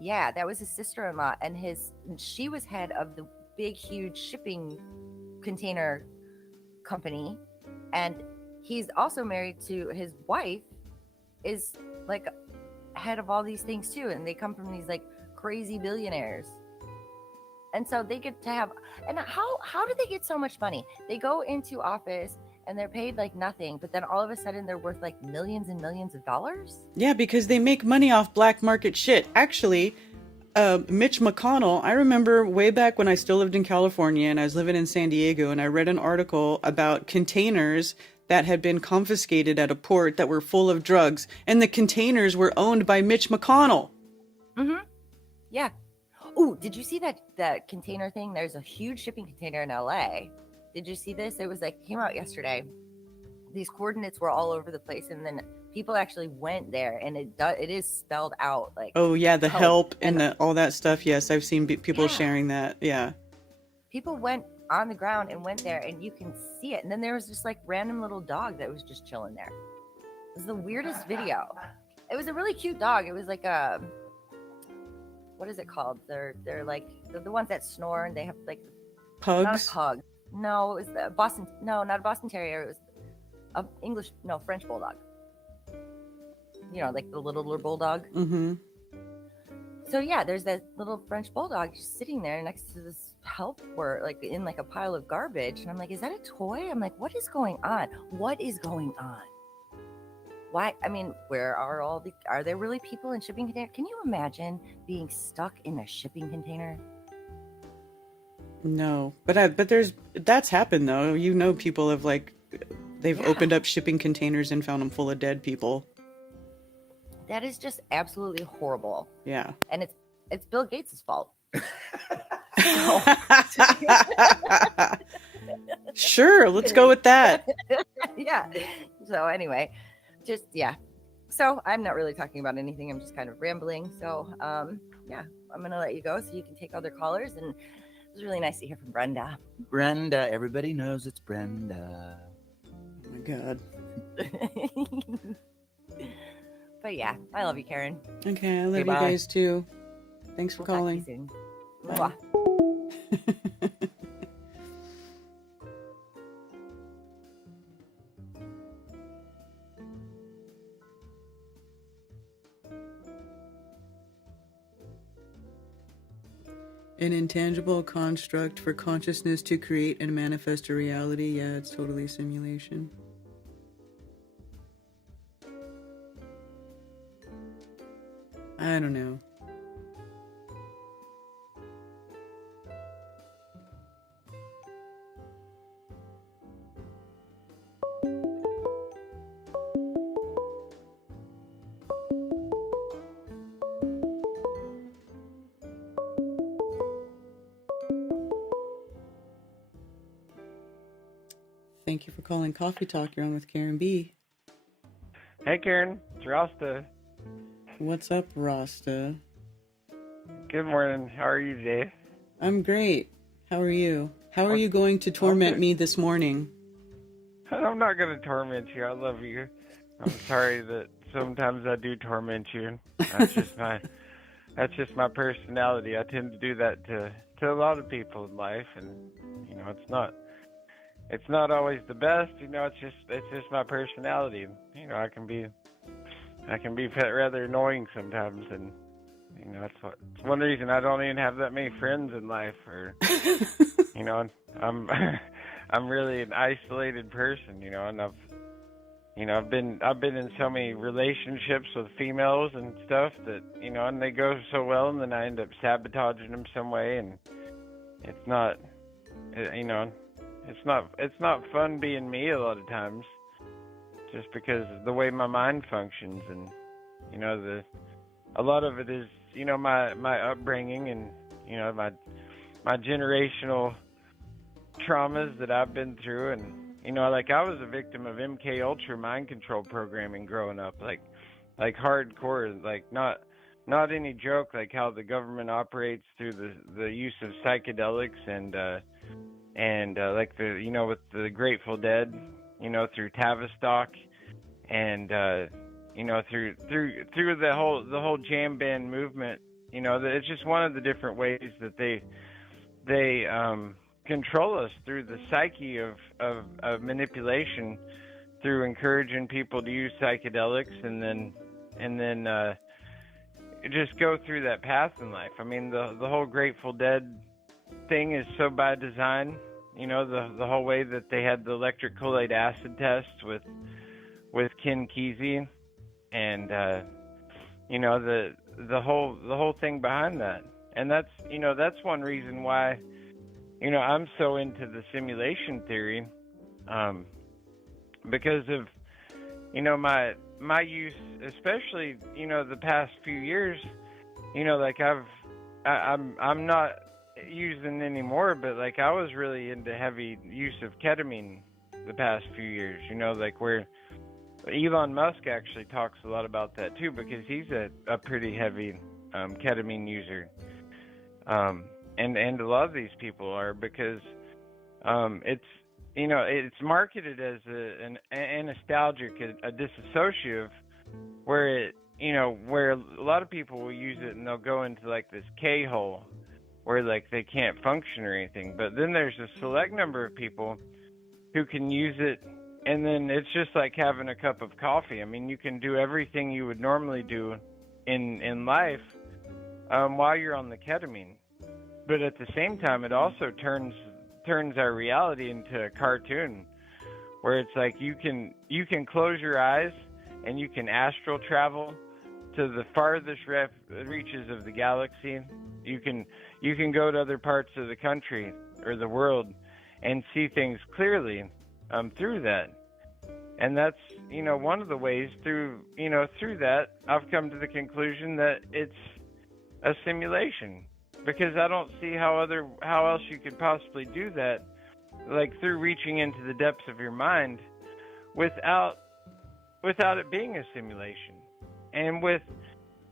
Yeah, that was his sister-in-law, and she was head of the big, huge shipping container company, and he's also married to his wife, is like head of all these things too, and they come from these like crazy billionaires, and so they get to have. And how do they get so much money? They go into office and they're paid like nothing, but then all of a sudden they're worth like millions and millions of dollars. Yeah, because they make money off black market shit. Actually, Mitch McConnell, I remember way back when I still lived in California and I was living in San Diego, and I read an article about containers that had been confiscated at a port that were full of drugs, and the containers were owned by Mitch McConnell. Mm-hmm. Yeah. Oh, did you see that container thing? There's a huge shipping container in LA. Did you see this? It was like, came out yesterday. These coordinates were all over the place, and then people actually went there, and it is spelled out like. Oh yeah, the help and all that stuff. Yes, I've seen people sharing that. Yeah. People went on the ground and went there, and you can see it. And then there was just like random little dog that was just chilling there. It was the weirdest video. It was a really cute dog. It was like a, what is it called? They're like the ones that snore, and they have like pugs. Not a pug. No, it was the Boston. No, not a Boston Terrier. It was French bulldog. You know, like the little bulldog. Mm-hmm. So yeah, there's that little French bulldog just sitting there next to this help work, like in like a pile of garbage. And I'm like, is that a toy? I'm like, what is going on? What is going on? Why? I mean, where are are there really people in shipping containers? Can you imagine being stuck in a shipping container? No, but that's happened though. You know, people have they've opened up shipping containers and found them full of dead people. That is just absolutely horrible. Yeah. And it's Bill Gates' fault. Sure, let's go with that. Yeah. So anyway, so I'm not really talking about anything. I'm just kind of rambling. So I'm gonna let you go so you can take other callers. And it was really nice to hear from Brenda. Brenda, everybody knows it's Brenda. Oh my God. But yeah, I love you, Karen. Okay, I love you guys too. Thanks for calling. Talk to you soon. Bye. An intangible construct for consciousness to create and manifest a reality. Yeah, it's totally simulation. I don't know. Thank you for calling Coffee Talk. You're on with Karen B. Hey, Karen. It's Rasta. What's up, Rasta? Good morning. How are you today? I'm great. How are you? How are you going to torment me this morning? I'm not going to torment you. I love you. I'm sorry that sometimes I do torment you. That's just my personality. I tend to do that to a lot of people in life, and it's not always the best. It's just my personality. I can be rather annoying sometimes, and it's one reason I don't even have that many friends in life. Or I'm really an isolated person, and I've been in so many relationships with females and stuff that, and they go so well, and then I end up sabotaging them some way, and it's not, it's not fun being me a lot of times, just because of the way my mind functions, and a lot of it is my upbringing, and my generational traumas that I've been through, and like I was a victim of MK Ultra mind control programming growing up, like hardcore, like not any joke, like how the government operates through the use of psychedelics and like with the Grateful Dead, through Tavistock, and through the whole jam band movement. It's just one of the different ways that they control us through the psyche of manipulation, through encouraging people to use psychedelics, and then just go through that path in life. I mean, the whole Grateful Dead thing is so by design. The whole way that they had the electric Kool-Aid acid test with Ken Kesey, and the whole thing behind that. And that's one reason why I'm so into the simulation theory, because of my use, especially the past few years. Like I'm not using anymore, but like I was really into heavy use of ketamine the past few years. Like where Elon Musk actually talks a lot about that too, because he's a pretty heavy ketamine user. And a lot of these people are, because it's marketed as an nostalgic, a disassociative, where where a lot of people will use it and they'll go into like this K-hole where like they can't function or anything. But then there's a select number of people who can use it, and then it's just like having a cup of coffee. I mean, you can do everything you would normally do in life while you're on the ketamine. But at the same time, it also turns our reality into a cartoon, where it's like you can close your eyes and you can astral travel to the farthest reaches of the galaxy. You can go to other parts of the country or the world and see things clearly through that. And that's one of the ways through that I've come to the conclusion that it's a simulation. Because I don't see how else you could possibly do that, like through reaching into the depths of your mind, without it being a simulation. And with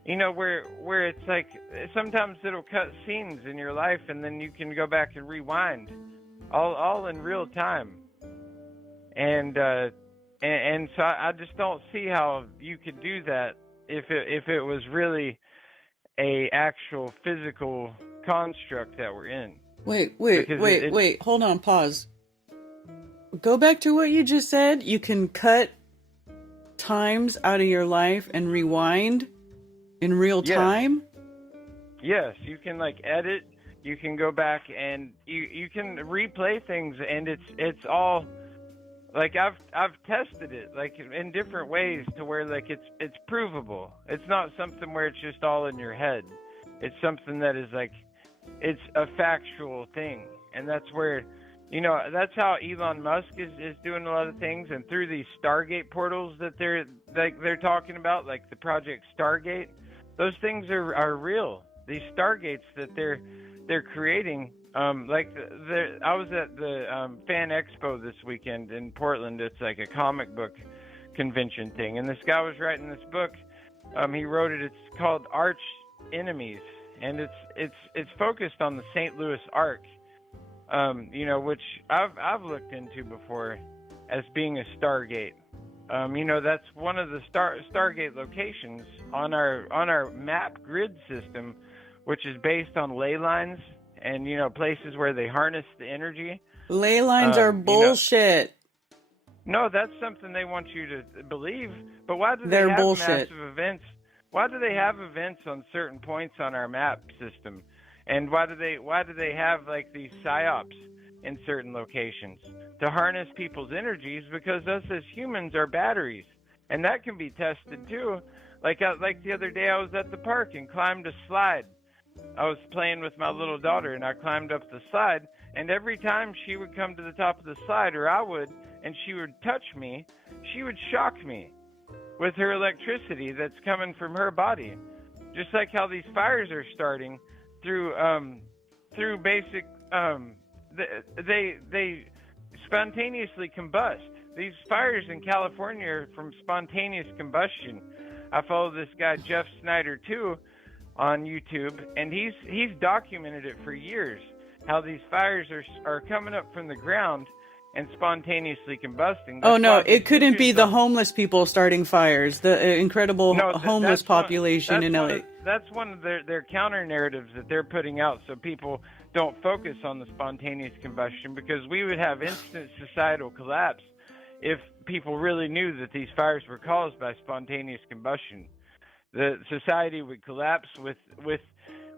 where it's like sometimes it'll cut scenes in your life, and then you can go back and rewind, all in real time. And so I just don't see how you could do that if it was really a actual physical construct that we're in. Wait, hold on, pause. Go back to what you just said. You can cut times out of your life and rewind in real time? Yes, you can like edit, you can go back and you can replay things, and it's all like I've tested it like in different ways to where like it's provable. It's not something where it's just all in your head. It's something that is like it's a factual thing, and that's where that's how Elon Musk is doing a lot of things, and through these Stargate portals that they're talking about, like the Project Stargate, those things are real. These Stargates that they're creating. I was at the Fan Expo this weekend in Portland. It's like a comic book convention thing, and this guy was writing this book. He wrote it. It's called Arch Enemies, and it's focused on the St. Louis Arc, which I've looked into before as being a Stargate. That's one of the Stargate locations on our map grid system, which is based on ley lines. And, places where they harness the energy. Ley lines are bullshit. No, that's something they want you to believe. But why do They're they have bullshit. massive events? Why do they have events on certain points on our map system? And why do they have like these psyops in certain locations to harness people's energies, because us as humans are batteries, and that can be tested too. Like the other day, I was at the park and climbed a slide. I was playing with my little daughter, and I climbed up the slide, and every time she would come to the top of the slide, or I would, and she would touch me, she would shock me with her electricity that's coming from her body. Just like how these fires are starting through basic, they spontaneously combust. These fires in California are from spontaneous combustion. I follow this guy Jeff Snyder too on YouTube, and he's documented it for years, how these fires are coming up from the ground and spontaneously combusting. Oh no, it couldn't be the homeless people starting fires. The incredible homeless population in LA. That's one of their counter narratives that they're putting out, so people don't focus on the spontaneous combustion, because we would have instant societal collapse if people really knew that these fires were caused by spontaneous combustion. The society would collapse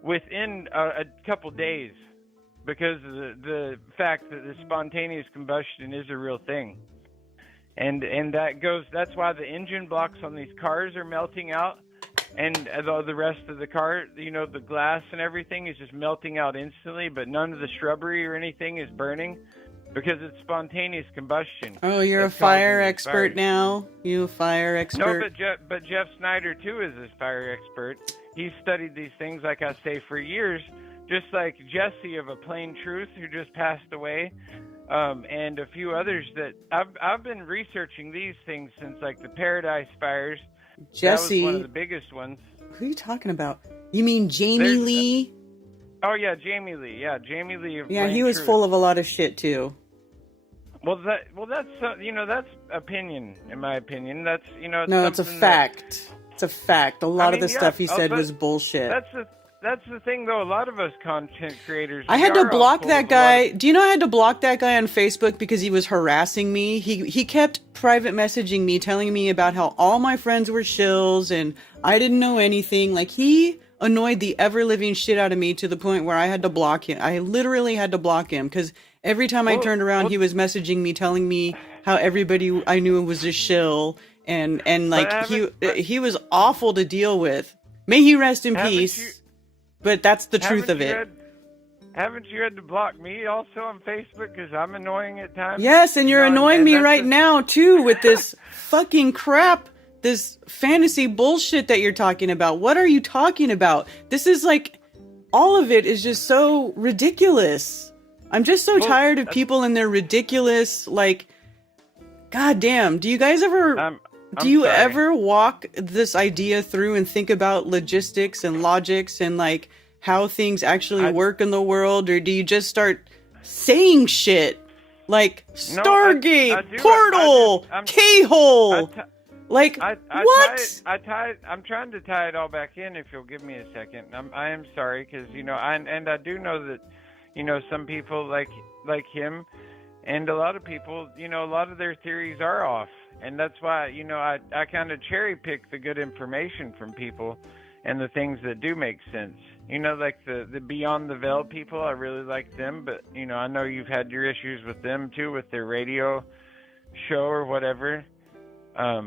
within a couple days, because of the fact that the spontaneous combustion is a real thing. And that's why the engine blocks on these cars are melting out, and the rest of the car, the glass and everything is just melting out instantly, but none of the shrubbery or anything is burning, because it's spontaneous combustion. Oh, you're a fire expert now? You a fire expert? No, but Jeff Snyder too is a fire expert. He's studied these things, like I say, for years, just like Jesse of A Plain Truth, who just passed away, and a few others that I've been researching these things since, like the Paradise Fires. Jesse, that was one of the biggest ones. Who are you talking about? You mean Jamie Lee? Oh yeah, Jamie Lee. Yeah, Jamie Lee of Yeah, Plain he was Truth. full of a lot of shit too. That's that's opinion, in my opinion. That's No, it's a fact. It's a fact. A lot of the stuff he said was bullshit. That's the thing, though. A lot of us content creators. I had to block that guy. Do you know I had to block that guy on Facebook because he was harassing me? He kept private messaging me, telling me about how all my friends were shills and I didn't know anything. Like, he annoyed the ever-living shit out of me to the point where I had to block him. I literally had to block him because every time I turned around, he was messaging me, telling me how everybody I knew was a shill, and like he was awful to deal with. May he rest in peace. But that's the truth of it. Haven't you had to block me also on Facebook because I'm annoying at times? Yes, and you're annoying me right now too with this fucking crap, this fantasy bullshit that you're talking about. What are you talking about? This is like, all of it is just so ridiculous. I'm just so tired of people and their ridiculous, like, goddamn. Do you guys ever... Do you ever walk this idea through and think about logistics and logics and like how things actually work in the world, or do you just start saying shit like Stargate, Portal, K-hole? Like what? I'm trying to tie it all back in. If you'll give me a second, I am sorry because I do know that some people like him, and a lot of people, a lot of their theories are off. And that's why, I kind of cherry pick the good information from people and the things that do make sense. Like the Beyond the Veil people, I really like them. But, I know you've had your issues with them, too, with their radio show or whatever. I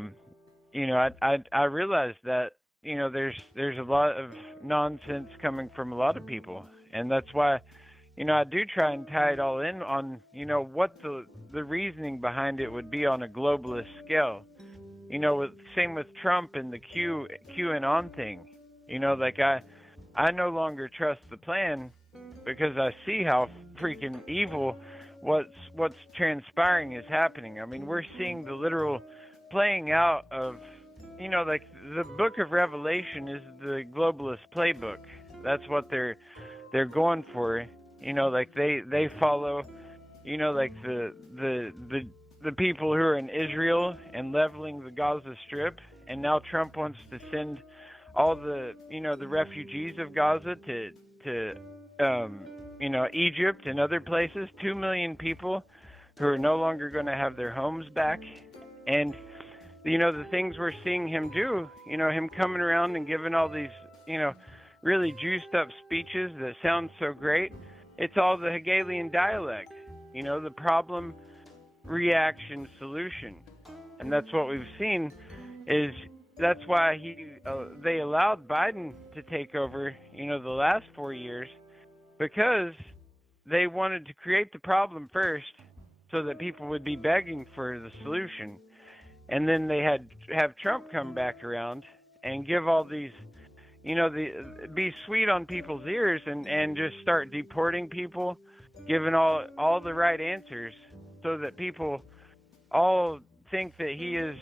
realize that, there's a lot of nonsense coming from a lot of people. And that's why... I do try and tie it all in on, what the reasoning behind it would be on a globalist scale. Same with Trump and the QAnon thing. I no longer trust the plan because I see how freaking evil what's transpiring is happening. I mean, we're seeing the literal playing out of, the book of Revelation is the globalist playbook. That's what they're going for. They follow, the people who are in Israel and leveling the Gaza Strip, and now Trump wants to send all the refugees of Gaza to Egypt and other places. 2 million people who are no longer going to have their homes back, and the things we're seeing him do, him coming around and giving all these really juiced up speeches that sound so great. It's all the Hegelian dialect. the problem, reaction, solution. And that's what we've seen that's why they allowed Biden to take over, the last 4 years, because they wanted to create the problem first so that people would be begging for the solution. And then they have Trump come back around and give all these, be sweet on people's ears and just start deporting people, giving all the right answers so that people all think that he is,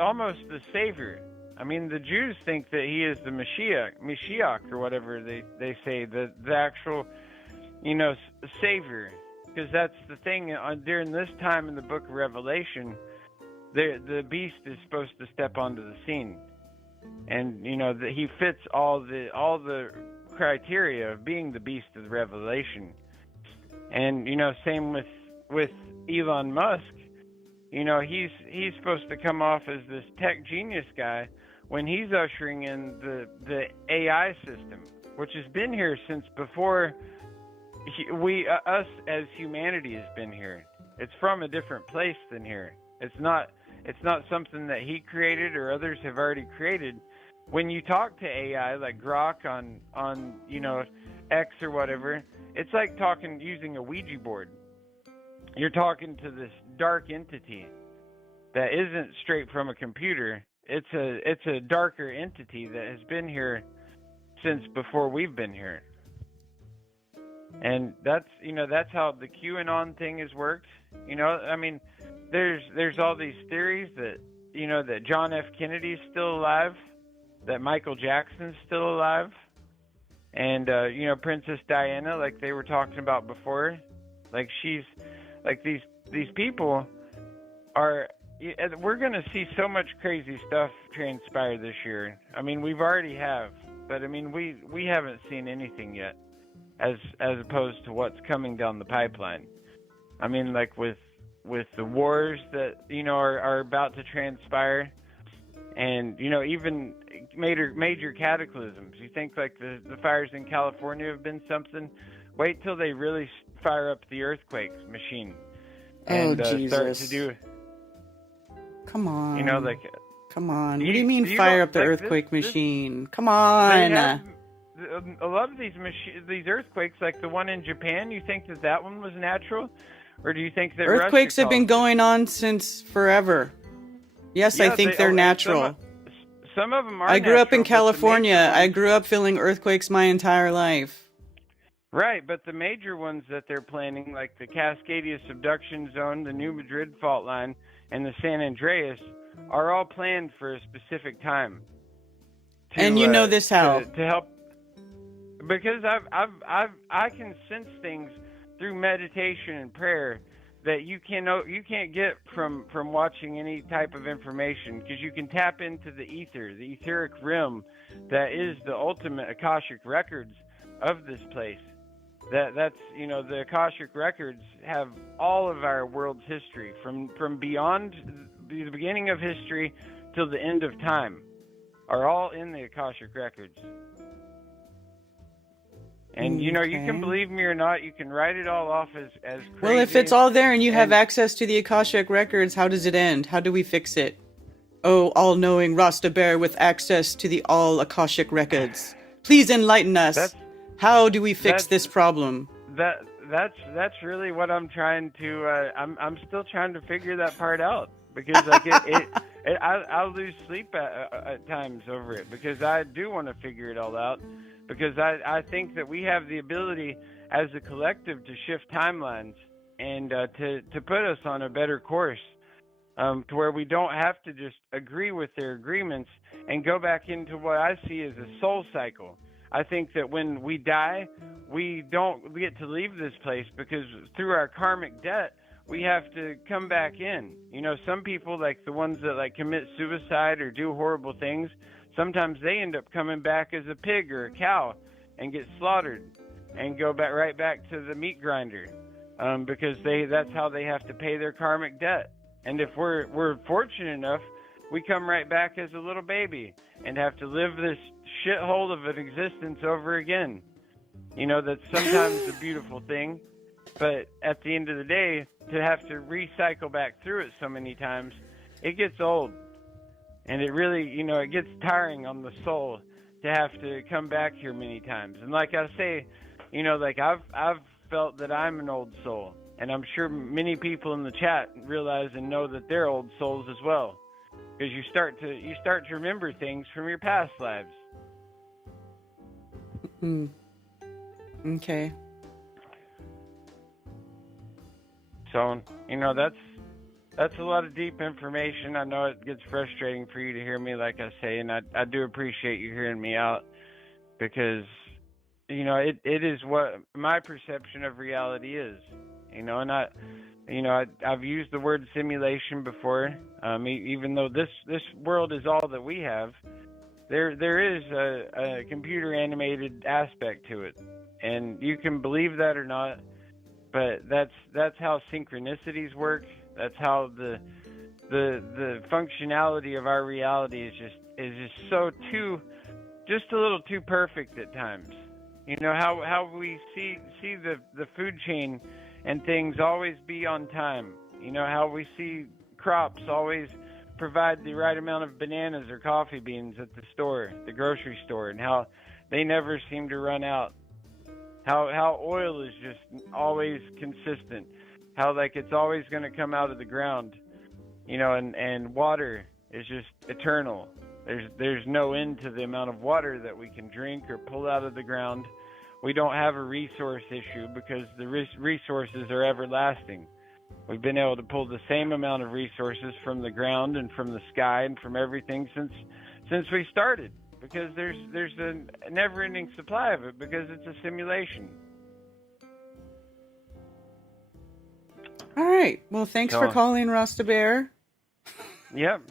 almost the savior. I mean, the Jews think that he is the Mashiach or whatever they say, the actual, savior. Because that's the thing, during this time in the book of Revelation, the beast is supposed to step onto the scene. And, that he fits all the criteria of being the beast of the Revelation. And, same with Elon Musk. He's supposed to come off as this tech genius guy when he's ushering in the AI system, which has been here since before us as humanity has been here. It's from a different place than here. It's not something that he created or others have already created. When you talk to AI like Grok on X or whatever, it's like using a Ouija board. You're talking to this dark entity that isn't straight from a computer. It's a darker entity that has been here since before we've been here. And that's how the QAnon thing has worked. I mean, there's all these theories that that John F. Kennedy's still alive, that Michael Jackson's still alive, and Princess Diana, like they were talking about before, like she's like these people are. We're going to see so much crazy stuff transpire this year. I mean, we've already have, but I mean, we haven't seen anything yet, as opposed to what's coming down the pipeline. I mean, like with the wars that are about to transpire, and even major cataclysms. You think like the fires in California have been something? Wait till they really fire up the earthquake machine and start to do. Come on. Come on. Do What do you mean fire up the earthquake machine? Come on. A lot of these earthquakes, like the one in Japan, you think that one was natural? Or do you think that earthquakes Russia have been going on since forever? Yes, I think they're natural. Some of them are I grew up in natural, but the California. major I grew up feeling earthquakes my entire life. Right, but the major ones that they're planning, like the Cascadia subduction zone, the New Madrid fault line, and the San Andreas, are all planned for a specific time. And you know this how? To help, because I can sense things through meditation and prayer that you can't get from watching any type of information, because you can tap into the ether, the etheric realm, that is the ultimate Akashic records of this place. That's the Akashic records have all of our world's history from beyond the beginning of history till the end of time, are all in the Akashic records. And you can believe me or not, you can write it all off as crazy. Well, if it's all there and you have access to the Akashic records, how does it end? How do we fix it? Oh, all-knowing Rasta Bear with access to the all Akashic records, please enlighten us. How do we fix this problem? That's really what I'm trying to. I'm still trying to figure that part out, because like I'll lose sleep at times over it, because I do want to figure it all out, because I think that we have the ability as a collective to shift timelines and to put us on a better course, to where we don't have to just agree with their agreements and go back into what I see as a soul cycle. I think that when we die, we don't get to leave this place, because through our karmic debt, we have to come back in. Some people, like the ones that like commit suicide or do horrible things, sometimes they end up coming back as a pig or a cow and get slaughtered and go right back to the meat grinder, because that's how they have to pay their karmic debt. And if we're fortunate enough, we come right back as a little baby and have to live this shithole of an existence over again. That's sometimes a beautiful thing, But at the end of the day, to have to recycle back through it so many times, it gets old. And it really, it gets tiring on the soul to have to come back here many times. And like I say, like I've felt that I'm an old soul. And I'm sure many people in the chat realize and know that they're old souls as well. Because you start to remember things from your past lives. Okay. So, that's a lot of deep information. I know it gets frustrating for you to hear me, like I say, and I do appreciate you hearing me out, because, it is what my perception of reality is, and I've used the word simulation before, even though this world is all that we have, there is a computer animated aspect to it, and you can believe that or not, but that's how synchronicities work. That's how the functionality of our reality is just so just a little too perfect at times. How we see the food chain and things always be on time. How we see crops always provide the right amount of bananas or coffee beans at the grocery store, and how they never seem to run out. How oil is just always consistent. How it's always going to come out of the ground, and water is just eternal. There's no end to the amount of water that we can drink or pull out of the ground. We don't have a resource issue because the resources are everlasting. We've been able to pull the same amount of resources from the ground and from the sky and from everything since we started, because there's a never-ending supply of it, because it's a simulation. All right. Well, thanks for calling, Rasta Bear. Yep.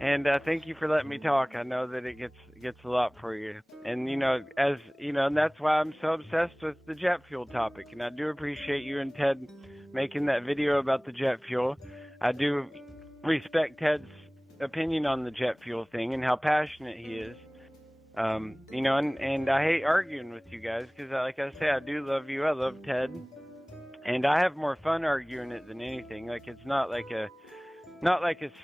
And thank you for letting me talk. I know that it gets a lot for you, and and that's why I'm so obsessed with the jet fuel topic. And I do appreciate you and Ted making that video about the jet fuel. I do respect Ted's opinion on the jet fuel thing and how passionate he is. And I hate arguing with you guys because, like I say, I do love you. I love Ted, and I have more fun arguing it than anything. Like, it's not like a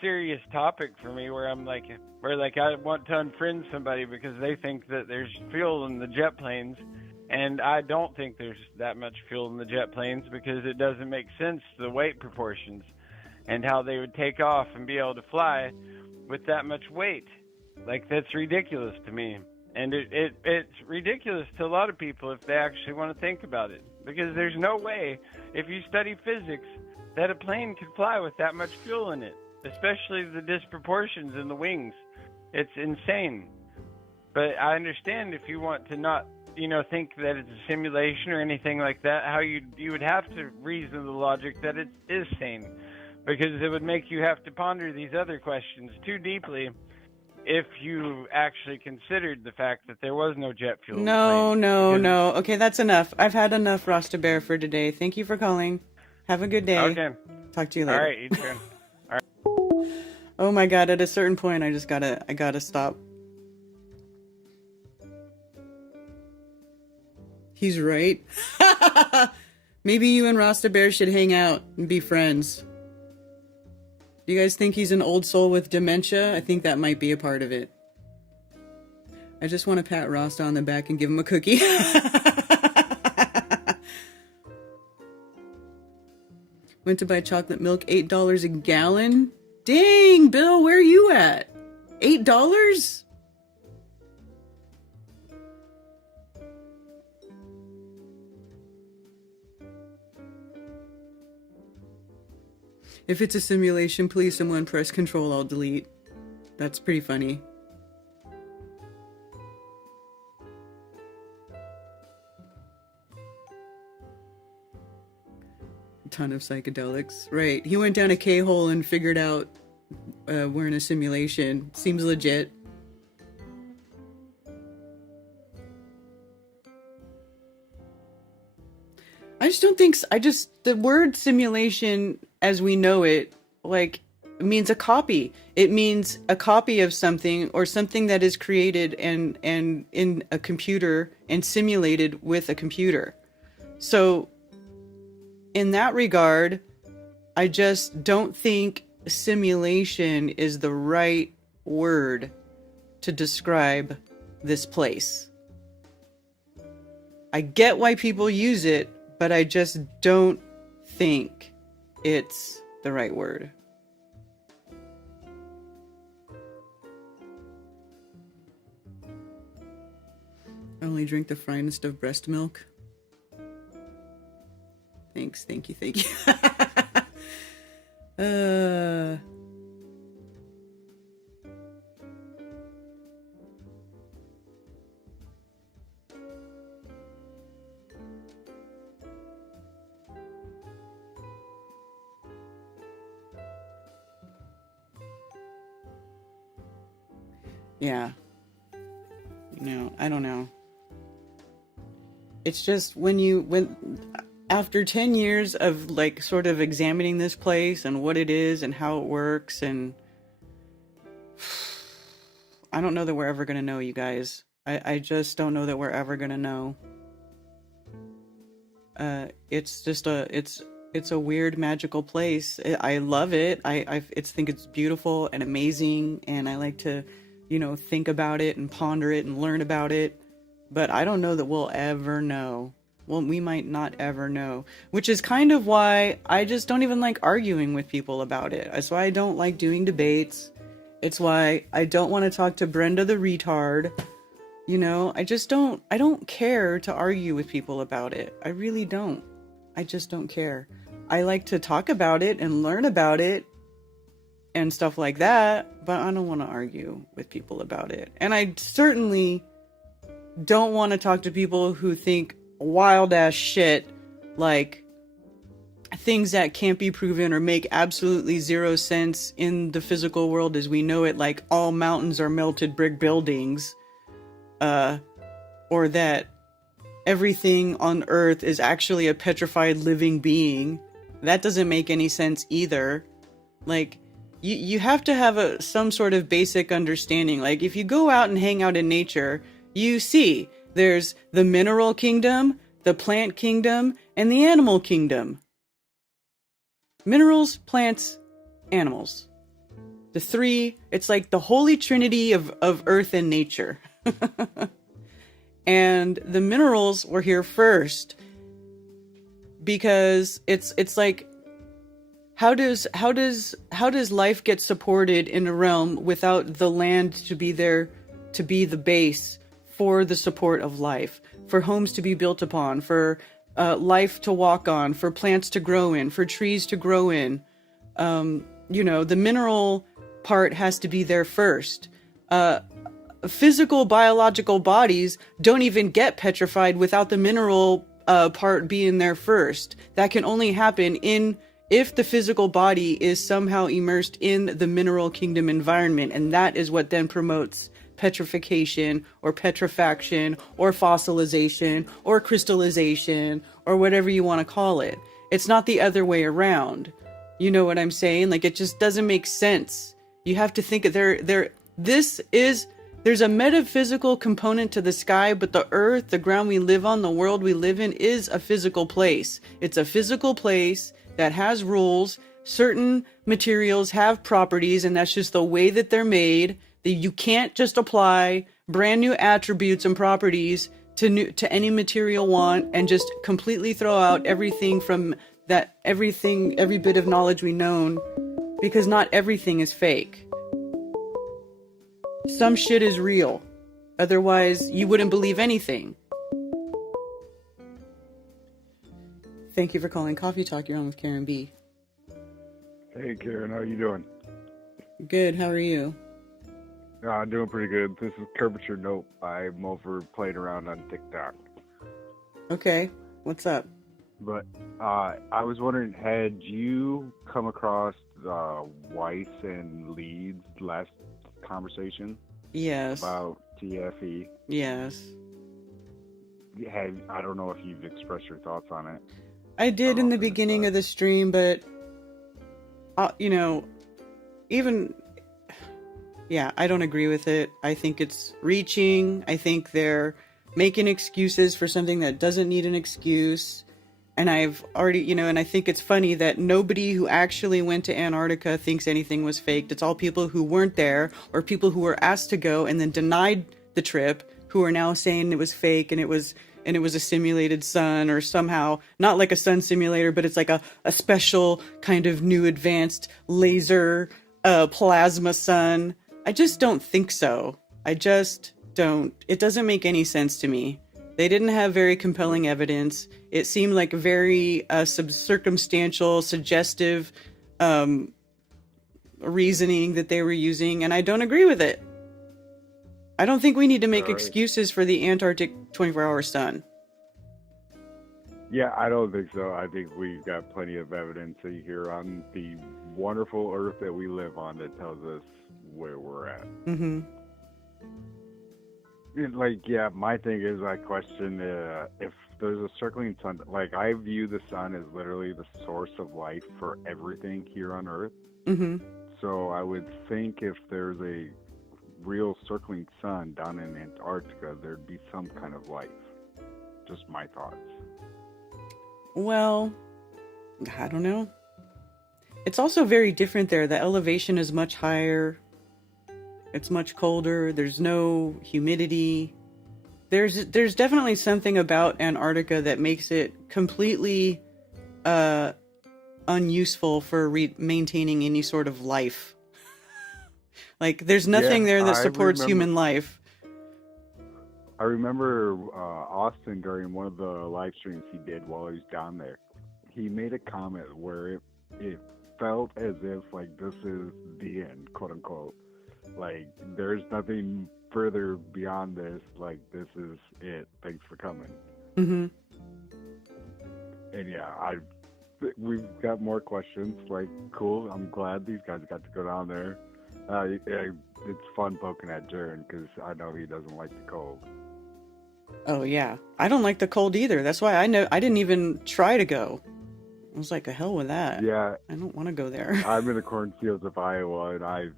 serious topic for me where I want to unfriend somebody because they think that there's fuel in the jet planes, and I don't think there's that much fuel in the jet planes because it doesn't make sense, the weight proportions and how they would take off and be able to fly with that much weight. Like, that's ridiculous to me. And it's ridiculous to a lot of people if they actually want to think about it, because there's no way, if you study physics, that a plane could fly with that much fuel in it, especially the disproportions in the wings. It's insane. But I understand if you want to not, think that it's a simulation or anything like that, how you would have to reason the logic that it is sane, because it would make you have to ponder these other questions too deeply if you actually considered the fact that there was no jet fuel. No. Okay, that's enough. I've had enough, Rasta Bear, for today. Thank you for calling. Have a good day. Okay. Talk to you later. All right, you too. All right. Oh my God, at a certain point, I gotta stop. He's right. Maybe you and Rasta Bear should hang out and be friends. Do you guys think he's an old soul with dementia? I think that might be a part of it. I just want to pat Rasta on the back and give him a cookie. Went to buy chocolate milk, $8 a gallon. Dang, Bill, where are you at? $8? If it's a simulation, please someone press Control Alt Delete. That's pretty funny. Ton of psychedelics. Right. He went down a K-hole and figured out we're in a simulation. Seems legit. I just don't think... the word simulation, as we know it, means a copy. It means a copy of something, or something that is created and in a computer and simulated with a computer. So in that regard, I just don't think simulation is the right word to describe this place. I get why people use it, but I just don't think it's the right word. Only drink the finest of breast milk. Thanks, thank you. Yeah. I don't know. It's just when after 10 years of like sort of examining this place and what it is and how it works, and I don't know that we're ever going to know, you guys. I just don't know that we're ever going to know. It's just it's a weird magical place. I love it. I think it's beautiful and amazing, and I like to, think about it and ponder it and learn about it. But I don't know that we'll ever know. Well, we might not ever know, which is kind of why I just don't even like arguing with people about it. That's why I don't like doing debates. It's why I don't want to talk to Brenda the retard. I don't care to argue with people about it. I really don't. I just don't care. I like to talk about it and learn about it and stuff like that, but I don't want to argue with people about it. And I certainly don't want to talk to people who think wild ass shit, like things that can't be proven or make absolutely zero sense in the physical world as we know it, like all mountains are melted brick buildings, or that everything on Earth is actually a petrified living being. That doesn't make any sense either. Like, you have to have some sort of basic understanding. Like, if you go out and hang out in nature, you see there's the mineral kingdom, the plant kingdom, and the animal kingdom. Minerals, plants, animals. The three, it's like the holy trinity of earth and nature. And the minerals were here first because it's like, how does life get supported in a realm without the land to be there to be the base for the support of life, for homes to be built upon, for life to walk on, for plants to grow in, for trees to grow in? The mineral part has to be there first. Physical biological bodies don't even get petrified without the mineral part being there first. That can only happen if the physical body is somehow immersed in the mineral kingdom environment, and that is what then promotes petrification or petrifaction or fossilization or crystallization or whatever you want to call it. It's not the other way around. You know what I'm saying? Like, it just doesn't make sense. You have to think there's a metaphysical component to the sky, but the earth, the ground we live on, the world we live in is a physical place. It's a physical place that has rules. Certain materials have properties, and that's just the way that they're made. That you can't just apply brand new attributes and properties to any material want and just completely throw out everything from that, every bit of knowledge we known, because not everything is fake. Some shit is real. Otherwise, you wouldn't believe anything. Thank you for calling Coffee Talk. You're on with Karen B. Hey, Karen, how you doing? Good, how are you? Doing pretty good. This is Curvature Nope. I'm over playing around on TikTok. Okay, what's up? But I was wondering, had you come across Weiss and Leeds last conversation? Yes. About TFE? Yes. I don't know if you've expressed your thoughts on it. I did in the beginning of the stream, but, I don't agree with it. I think it's reaching. I think they're making excuses for something that doesn't need an excuse. And I've already, and I think it's funny that nobody who actually went to Antarctica thinks anything was faked. It's all people who weren't there or people who were asked to go and then denied the trip who are now saying it was fake and it was a simulated sun or somehow not like a sun simulator, but it's like a special kind of new advanced laser plasma sun. I just don't think so. I just don't. It doesn't make any sense to me. They didn't have very compelling evidence. It seemed like very circumstantial, suggestive reasoning that they were using, and I don't agree with it. I don't think we need to make excuses for the Antarctic 24-hour sun. Yeah, I don't think so. I think we've got plenty of evidence here on the wonderful Earth that we live on that tells us where we're at. Mm-hmm. My thing is, I question if there's a circling sun. Like, I view the sun as literally the source of life for everything here on Earth. Mm-hmm. So I would think if there's a real circling sun down in Antarctica, there'd be some kind of life. Just my thoughts. Well, I don't know. It's also very different there. The elevation is much higher. It's much colder. There's no humidity. There's definitely something about Antarctica that makes it completely unuseful for maintaining any sort of life. Like, there's nothing there that supports human life. I remember Austin during one of the live streams he did while he was down there. He made a comment where it felt as if, like, this is the end, quote unquote. Like, there's nothing further beyond this. Like, this is it. Thanks for coming. Mm-hmm. And yeah, we've got more questions. Like, cool. I'm glad these guys got to go down there. It's fun poking at Jern because I know he doesn't like the cold. Oh yeah, I don't like the cold either. That's why I didn't even try to go. I was like, the hell with that. Yeah, I don't want to go there. I'm in the cornfields of Iowa, and I've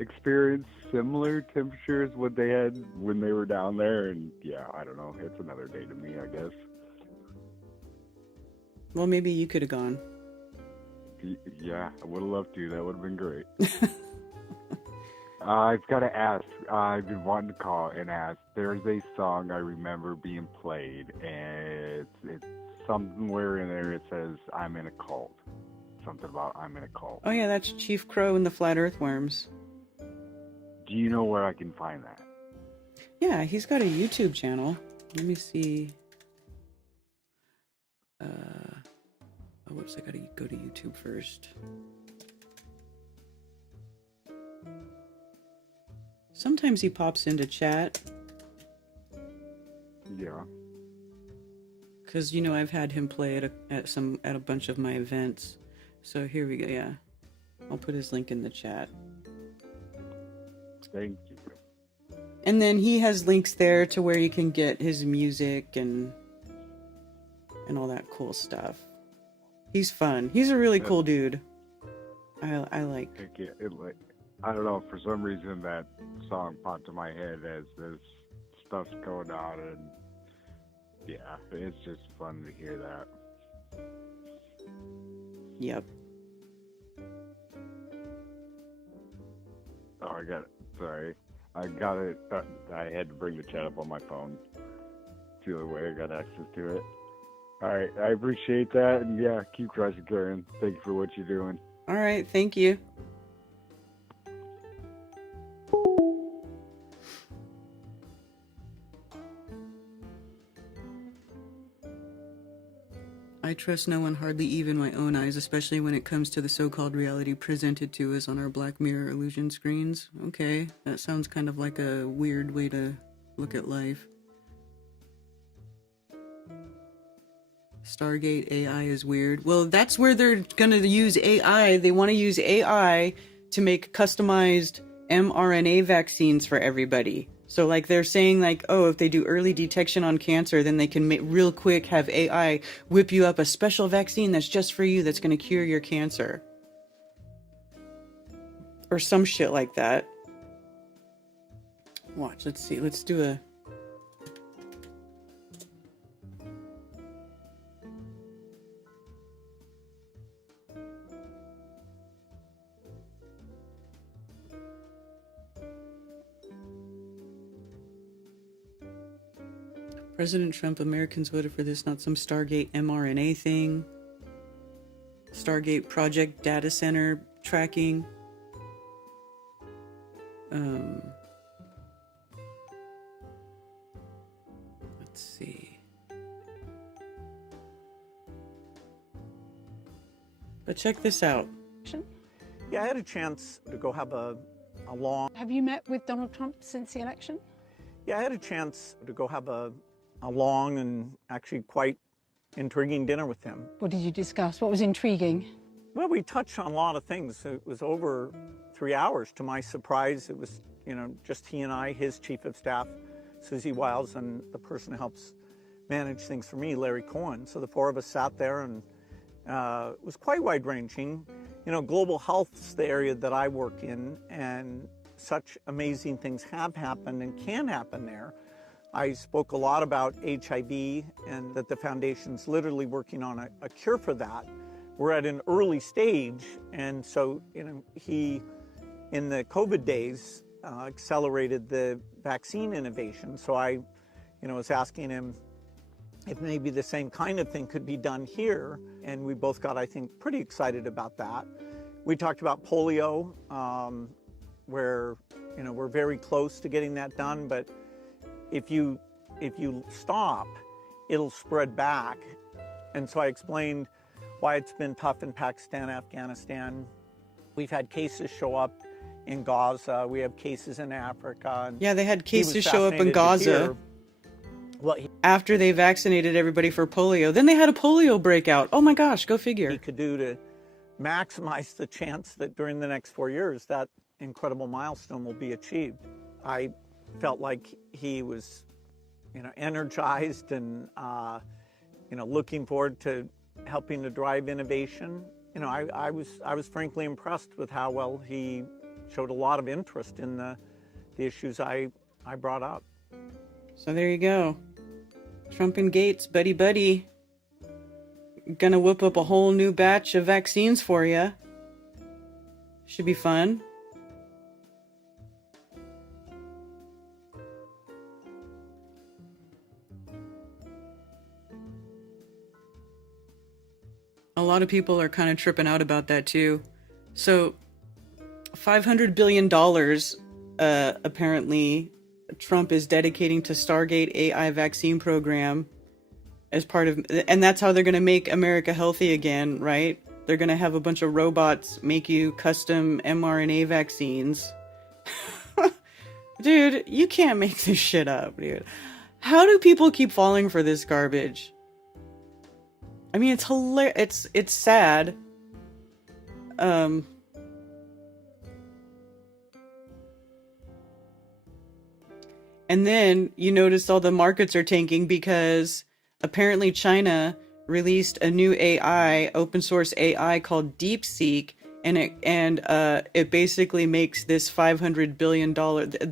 experienced similar temperatures what they had when they were down there. And yeah, I don't know. It's another day to me, I guess. Well, maybe you could have gone. Yeah, I would have loved to. That would have been great. I've got to ask. I've been wanting to call and ask. There's a song I remember being played, and it's somewhere in there it says, I'm in a cult. Something about I'm in a cult. Oh yeah, that's Chief Crow and the Flat Earthworms. Do you know where I can find that? Yeah, he's got a YouTube channel. Let me see. Whoops, I gotta go to YouTube first. Sometimes he pops into chat. Yeah. Because, I've had him play at a bunch of my events. So here we go, yeah. I'll put his link in the chat. Thank you. And then he has links there to where you can get his music and all that cool stuff. He's fun. He's a really cool dude. I like. I don't know, for some reason that song popped in my head as this stuff's going on, and yeah, it's just fun to hear that. Yep. Oh, I got it. Sorry. I got it. I had to bring the chat up on my phone. It's the only way I got access to it. All right. I appreciate that. And yeah, keep crushing, Karen. Thank you for what you're doing. All right. Thank you. I trust no one, hardly even my own eyes, especially when it comes to the so-called reality presented to us on our Black Mirror illusion screens. Okay, that sounds kind of like a weird way to look at life. Stargate AI is weird. Well, that's where they're gonna use AI. They want to use AI to make customized mRNA vaccines for everybody. So, like, they're saying, like, oh, if they do early detection on cancer, then they can real quick have AI whip you up a special vaccine that's just for you that's going to cure your cancer. Or some shit like that. Watch, let's see. Let's do a... President Trump, Americans voted for this, not some Stargate mRNA thing. Stargate project data center tracking. Let's see. But check this out. Yeah, I had a chance to go have a long. Have you met with Donald Trump since the election? Yeah, I had a chance to go have a long and actually quite intriguing dinner with him. What did you discuss? What was intriguing? Well, we touched on a lot of things. It was over 3 hours. To my surprise, it was, just he and I, his chief of staff, Susie Wiles, and the person who helps manage things for me, Larry Cohen. So the four of us sat there, and it was quite wide-ranging. Global health's the area that I work in, and such amazing things have happened and can happen there. I spoke a lot about HIV and that the foundation's literally working on a cure for that. We're at an early stage, and so he, in the COVID days, accelerated the vaccine innovation. So I, was asking him if maybe the same kind of thing could be done here, and we both got, I think, pretty excited about that. We talked about polio, where we're very close to getting that done, but if you stop, it'll spread back. And so I explained why it's been tough in Pakistan, Afghanistan. We've had cases show up in Gaza. We have cases in Africa. And yeah, they had he was cases show up in fascinated to Gaza hear what after they vaccinated everybody for polio. Then they had a polio breakout. Oh my gosh, go figure. he could do to maximize the chance that during the next 4 years that incredible milestone will be achieved. I felt like he was, energized and, looking forward to helping to drive innovation. I was frankly impressed with how well he showed a lot of interest in the issues I brought up. So there you go. Trump and Gates, buddy buddy. Gonna whip up a whole new batch of vaccines for you. Should be fun. A lot of people are kind of tripping out about that too. So, $500 billion apparently Trump is dedicating to Stargate AI vaccine program as part of, and that's how they're going to make America healthy again, right? They're going to have a bunch of robots make you custom mRNA vaccines. Dude, you can't make this shit up, dude. How do people keep falling for this garbage? I mean, it's hilarious. It's sad. And then you notice all the markets are tanking because apparently China released a new AI, open source AI called DeepSeek, and it basically makes this $500 billion.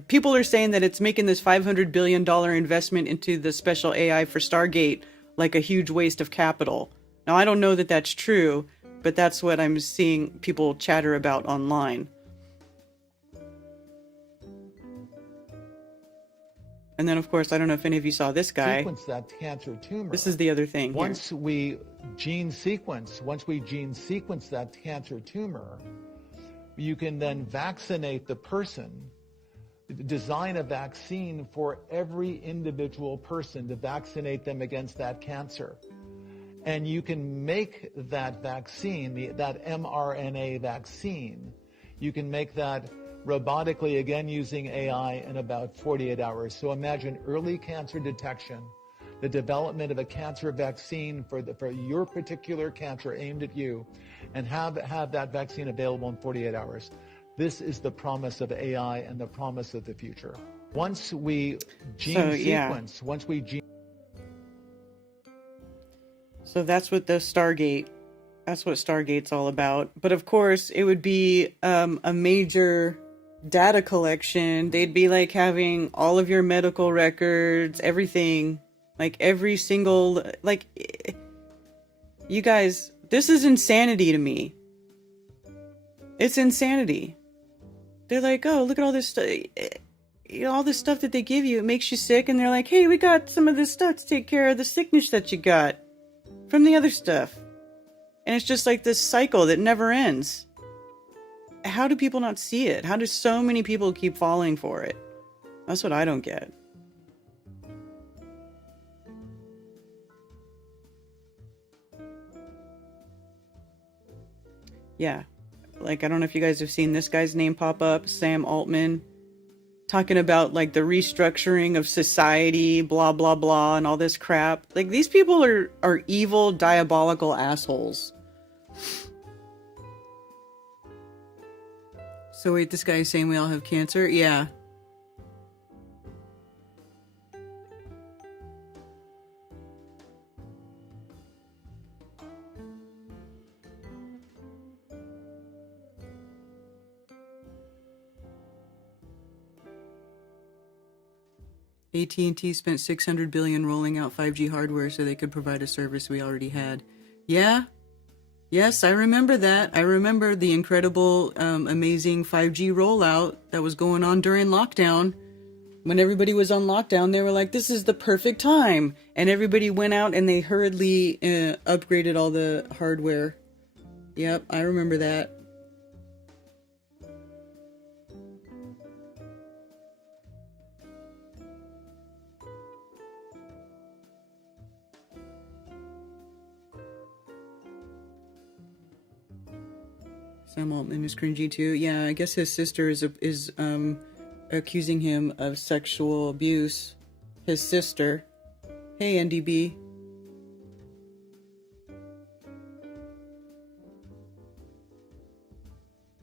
People are saying that it's making this $500 billion investment into the special AI for Stargate like a huge waste of capital. Now, I don't know that that's true, but that's what I'm seeing people chatter about online. And then, of course, I don't know if any of you saw this guy. Sequence that cancer tumor. This is the other thing. Once we gene sequence that cancer tumor, you can then vaccinate the person, design a vaccine for every individual person to vaccinate them against that cancer. And you can make that vaccine, that mRNA vaccine, you can make that robotically, again using AI, in about 48 hours. So imagine early cancer detection, the development of a cancer vaccine for your particular cancer aimed at you, and have that vaccine available in 48 hours. This is the promise of AI and the promise of the future. Once we sequence. So that's what that's what Stargate's all about. But of course, it would be a major data collection. They'd be like having all of your medical records, everything, like every single, like, you guys, this is insanity to me. It's insanity. They're like, oh, look at all this stuff. all this stuff that they give you, it makes you sick, and they're like, hey, we got some of this stuff to take care of the sickness that you got from the other stuff. And it's just like this cycle that never ends. How do people not see it? How do so many people keep falling for it? That's what I don't get. Yeah. Like, I don't know if you guys have seen this guy's name pop up, Sam Altman, talking about like the restructuring of society, blah, blah, blah, and all this crap. Like, these people are evil, diabolical assholes. So wait, this guy is saying we all have cancer? Yeah. AT&T spent $600 billion rolling out 5G hardware so they could provide a service we already had. Yeah. Yes, I remember that. I remember the incredible, amazing 5G rollout that was going on during lockdown. When everybody was on lockdown, they were like, this is the perfect time. And everybody went out and they hurriedly upgraded all the hardware. Yep, I remember that. Sam Altman is cringy too. Yeah, I guess his sister is accusing him of sexual abuse. His sister. Hey, NDB.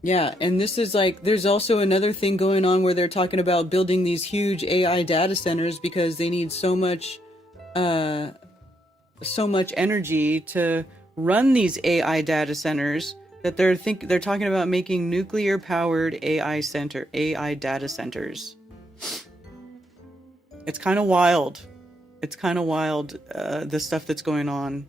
Yeah, and this is like, there's also another thing going on where they're talking about building these huge AI data centers because they need so much energy to run these AI data centers that they're talking about making nuclear powered AI data centers. It's kind of wild. It's kind of wild, the stuff that's going on.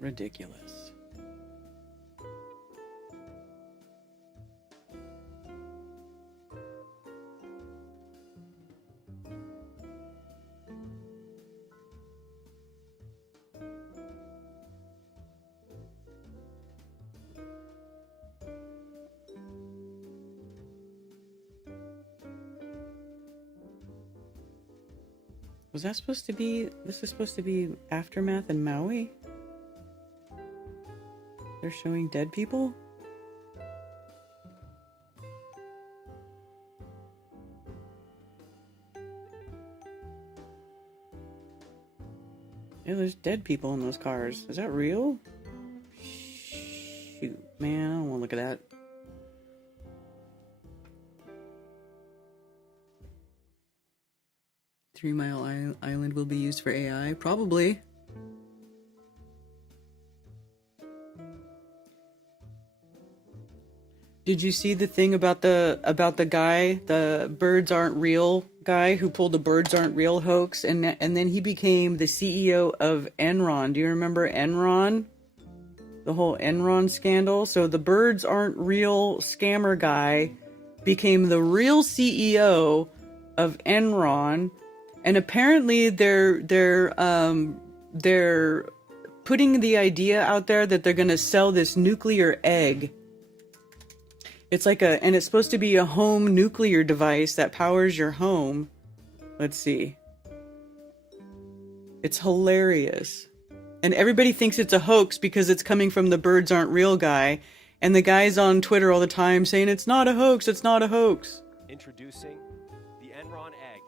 Ridiculous. Was that supposed to be, this is supposed to be Aftermath in Maui? They're showing dead people? Yeah, there's dead people in those cars. Is that real? Shoot, man, I don't want to look at that. Three Mile Island will be used for AI? Probably. Did you see the thing about the guy, the birds aren't real guy who pulled the birds aren't real hoax, and then he became the CEO of Enron? Do you remember Enron? The whole Enron scandal. So the birds aren't real scammer guy became the real CEO of Enron, and apparently they're putting the idea out there that they're going to sell this nuclear egg. It's like and it's supposed to be a home nuclear device that powers your home. Let's see. It's hilarious. And everybody thinks it's a hoax because it's coming from the birds aren't real guy. And the guy's on Twitter all the time saying it's not a hoax, it's not a hoax. Introducing the Enron egg.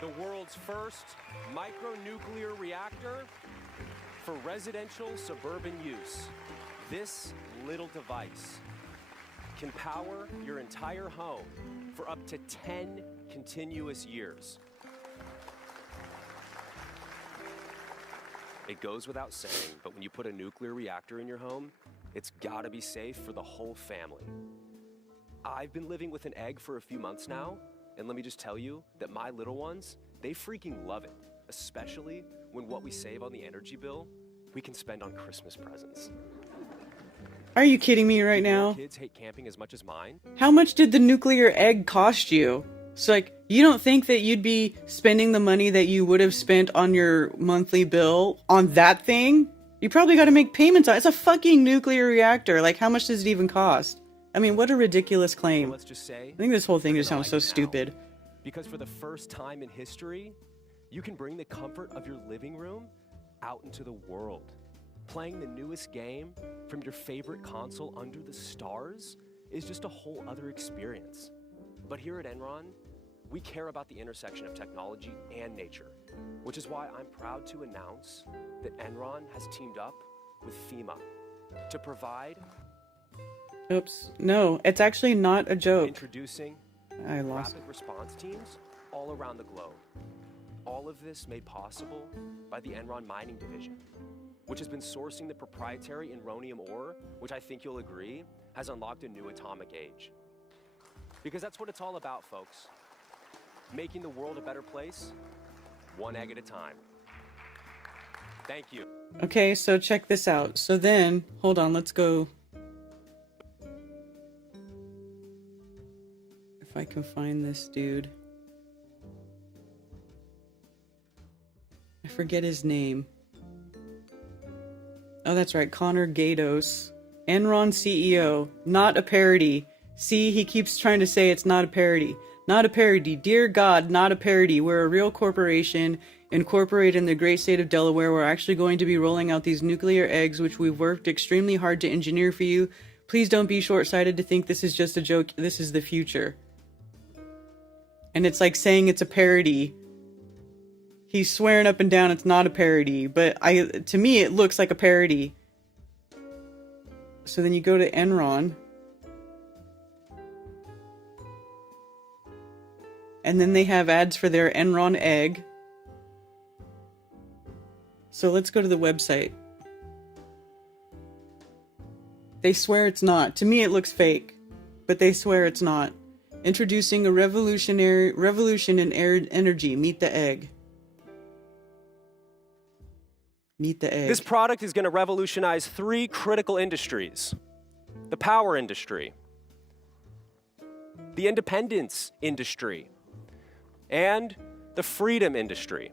The world's first micronuclear reactor for residential suburban use. This little device can power your entire home for up to 10 continuous years. It goes without saying, but when you put a nuclear reactor in your home, it's gotta be safe for the whole family. I've been living with an egg for a few months now, and let me just tell you that my little ones, they freaking love it, especially when what we save on the energy bill, we can spend on Christmas presents. Are you kidding me right Your now? kids hate camping as much as mine? How much did the nuclear egg cost you? It's like, you don't think that you'd be spending the money that you would have spent on your monthly bill on that thing? You probably got to make payments on it. It's a fucking nuclear reactor. Like, how much does it even cost? I mean, what a ridiculous claim. Well, let's just say, I think this whole thing you're just gonna sounds so like it now. stupid. Because for the first time in history, you can bring the comfort of your living room out into the world. Playing the newest game from your favorite console under the stars is just a whole other experience. But here at Enron, we care about the intersection of technology and nature, which is why I'm proud to announce that Enron has teamed up with FEMA to provide Oops. No, it's actually not a joke. introducing I lost. rapid response teams all around the globe. All of this made possible by the Enron Mining Division, which has been sourcing the proprietary enronium ore, which I think you'll agree has unlocked a new atomic age. Because that's what it's all about, folks. Making the world a better place, one egg at a time. Thank you. Okay, so check this out. So then, hold on, let's go. If I can find this dude. I forget his name. Oh, that's right, Connor Gatos. Enron CEO. Not a parody. See, he keeps trying to say it's not a parody. Not a parody. Dear God, not a parody. We're a real corporation incorporated in the great state of Delaware. We're actually going to be rolling out these nuclear eggs, which we've worked extremely hard to engineer for you. Please don't be short-sighted to think this is just a joke. This is the future. And it's like saying it's a parody. He's swearing up and down it's not a parody, but to me it looks like a parody. So then you go to Enron. And then they have ads for their Enron egg. So let's go to the website. They swear it's not. To me it looks fake, but they swear it's not. Introducing a revolution in energy. Meet the egg. Meet the egg. This product is going to revolutionize 3 critical industries: the power industry, the independence industry, and the freedom industry.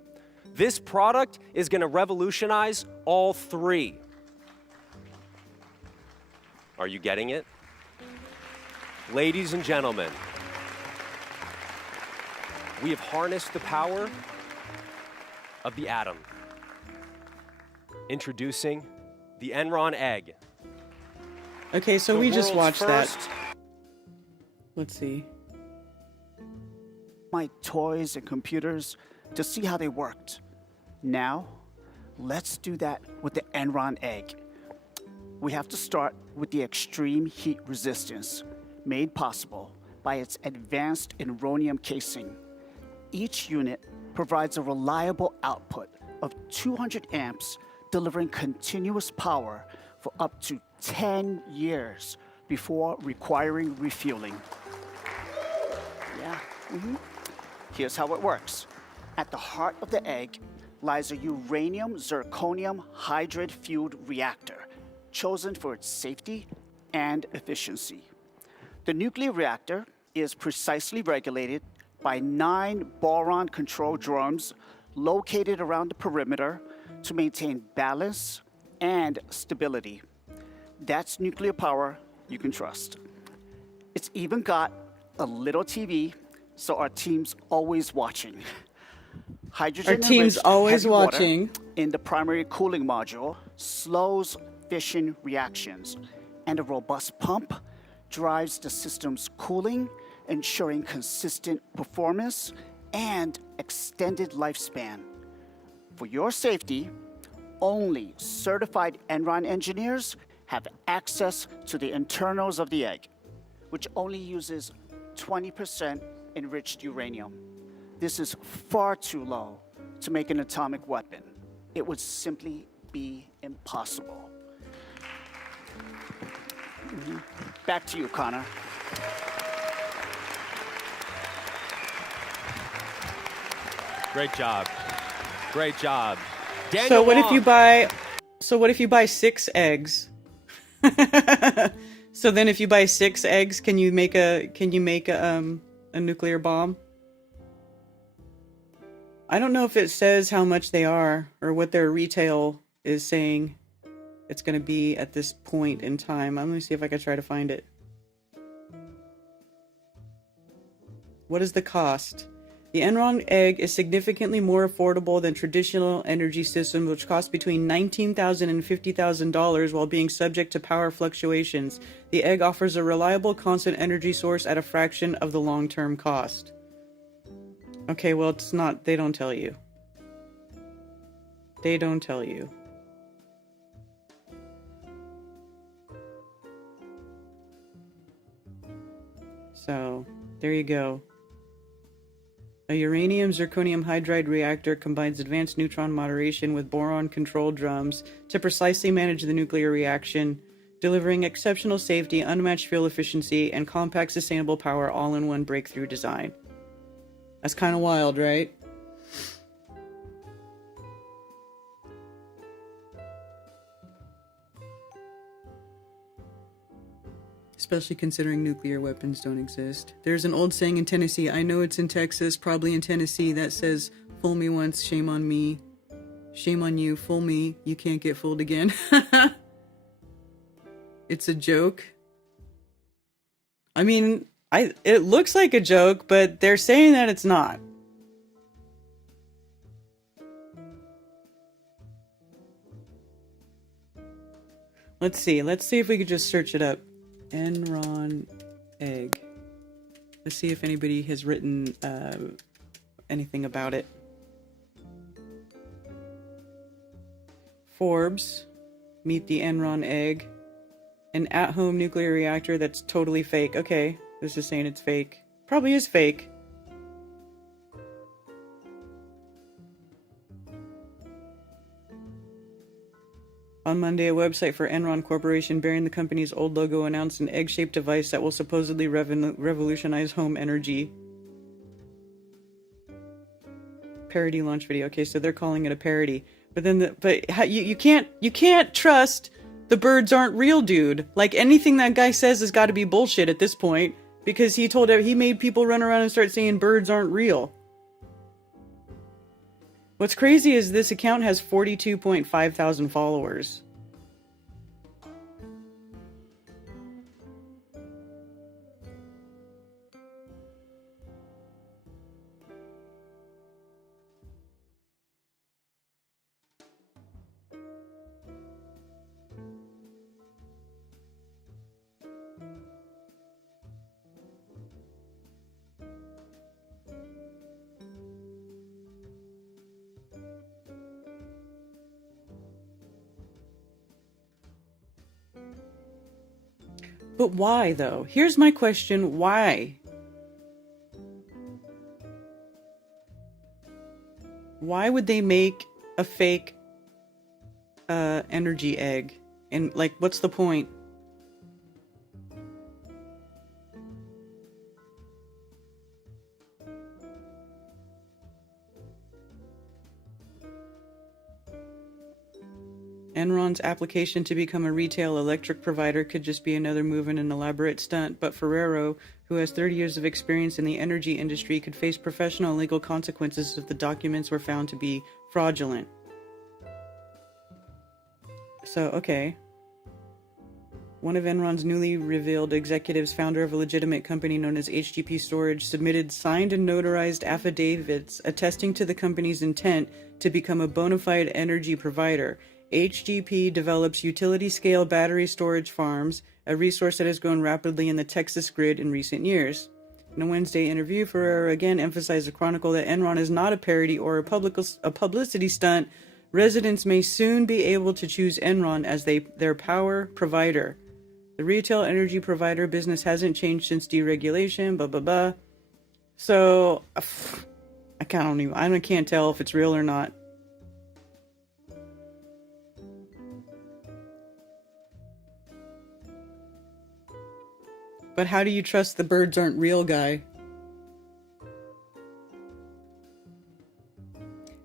This product is going to revolutionize all 3. Are you getting it? Ladies and gentlemen, we have harnessed the power of the atom. Introducing the Enron egg. Okay, so we just watched that. First Let's see. My toys and computers to see how they worked. Now, let's do that with the Enron egg. We have to start with the extreme heat resistance made possible by its advanced enronium casing. Each unit provides a reliable output of 200 amps, delivering continuous power for up to 10 years before requiring refueling. Yeah. Here's how it works. At the heart of the egg lies a uranium zirconium hydride-fueled reactor, chosen for its safety and efficiency. The nuclear reactor is precisely regulated by 9 boron control drums located around the perimeter to maintain balance and stability. That's nuclear power you can trust. It's even got a little TV, so our team's always watching. Hydrogen Our team's enriched always heavy water watching. in the primary cooling module slows fission reactions, and a robust pump drives the system's cooling, ensuring consistent performance and extended lifespan. For your safety, only certified Enron engineers have access to the internals of the egg. which only uses 20% enriched uranium. This is far too low to make an atomic weapon. It would simply be impossible. Back to you, Connor. Great job. Great job. Daniel So what if Wong. you buy? So what if you buy 6 eggs? So then, if you buy 6 eggs, can you make a nuclear bomb? I don't know if it says how much they are or what their retail is saying it's going to be at this point in time. Let me see if I can try to find it. What is the cost? The Enron egg is significantly more affordable than traditional energy systems, which cost between $19,000 and $50,000 while being subject to power fluctuations. The egg offers a reliable, constant energy source at a fraction of the long-term cost. Okay, well, it's not. They don't tell you. They don't tell you. So, there you go. A uranium-zirconium hydride reactor combines advanced neutron moderation with boron control drums to precisely manage the nuclear reaction, delivering exceptional safety, unmatched fuel efficiency, and compact sustainable power all in one breakthrough design. That's kind of wild, right? Especially considering nuclear weapons don't exist. There's an old saying in Tennessee, I know it's in Texas, probably in Tennessee, that says, fool me once, shame on me. Shame on you, fool me, you can't get fooled again. It's a joke. I mean, it looks like a joke, but they're saying that it's not. Let's see if we could just search it up. Enron egg. Let's see if anybody has written anything about it. Forbes, meet the Enron egg. An at-home nuclear reactor that's totally fake. Okay, this is saying it's fake. Probably is fake. On Monday, a website for Enron Corporation bearing the company's old logo announced an egg-shaped device that will supposedly revolutionize home energy. Parody launch video. Okay, so they're calling it a parody. But then, you can't trust the birds aren't real, dude. Like, anything that guy says has got to be bullshit at this point, because he made people run around and start saying birds aren't real. What's crazy is this account has 42.5 thousand followers. But why, though? Here's my question. Why? Why would they make a fake energy egg? And, like, what's the point? Enron's application to become a retail electric provider could just be another move in an elaborate stunt, but Ferrero, who has 30 years of experience in the energy industry, could face professional and legal consequences if the documents were found to be fraudulent. So, okay. One of Enron's newly revealed executives, founder of a legitimate company known as HGP Storage, submitted signed and notarized affidavits attesting to the company's intent to become a bona fide energy provider. HGP develops utility-scale battery storage farms, a resource that has grown rapidly in the Texas grid in recent years. In a Wednesday interview, Ferrero again emphasized the Chronicle that Enron is not a parody or a publicity stunt. Residents may soon be able to choose Enron as their power provider. The retail energy provider business hasn't changed since deregulation, blah, blah, blah. So, I can't tell if it's real or not. But how do you trust the birds aren't real guy?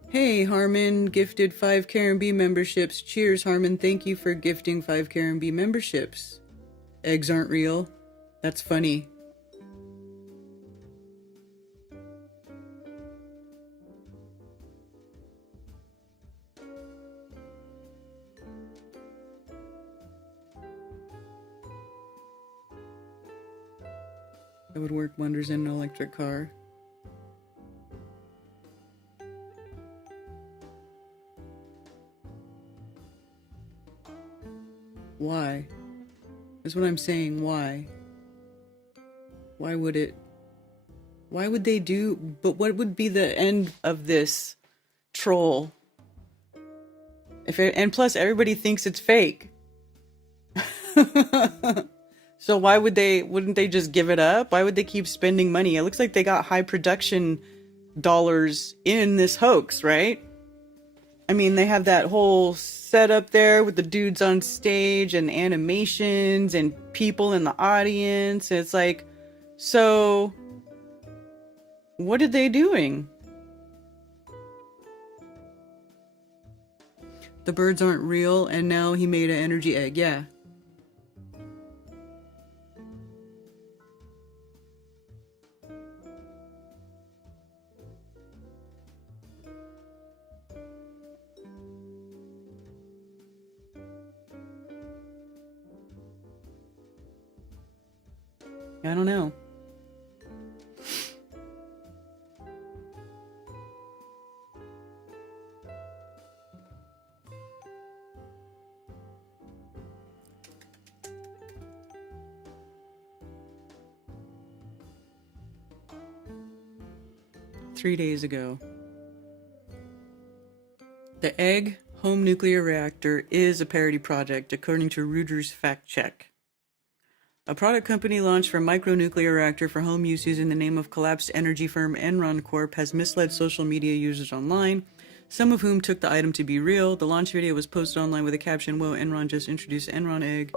Hey, Harmon gifted 5 Karen B memberships. Cheers, Harmon. Thank you for gifting 5 Karen B memberships. Eggs aren't real. That's funny. It would work wonders in an electric car. Why? That's what I'm saying. Why? Why would it? Why would they do? But what would be the end of this troll? And plus everybody thinks it's fake. So why wouldn't they just give it up? Why would they keep spending money? It looks like they got high production dollars in this hoax, right? I mean, they have that whole setup there with the dudes on stage and animations and people in the audience. It's like, so what are they doing? The birds aren't real, and now he made an energy egg. Yeah. I don't know. Three days ago. The Egg Home Nuclear Reactor is a parody project, according to Reuters Fact Check. A product company launched for micronuclear reactor for home use using the name of collapsed energy firm Enron Corp has misled social media users online, some of whom took the item to be real. The launch video was posted online with a caption, "Whoa, Enron just introduced Enron Egg.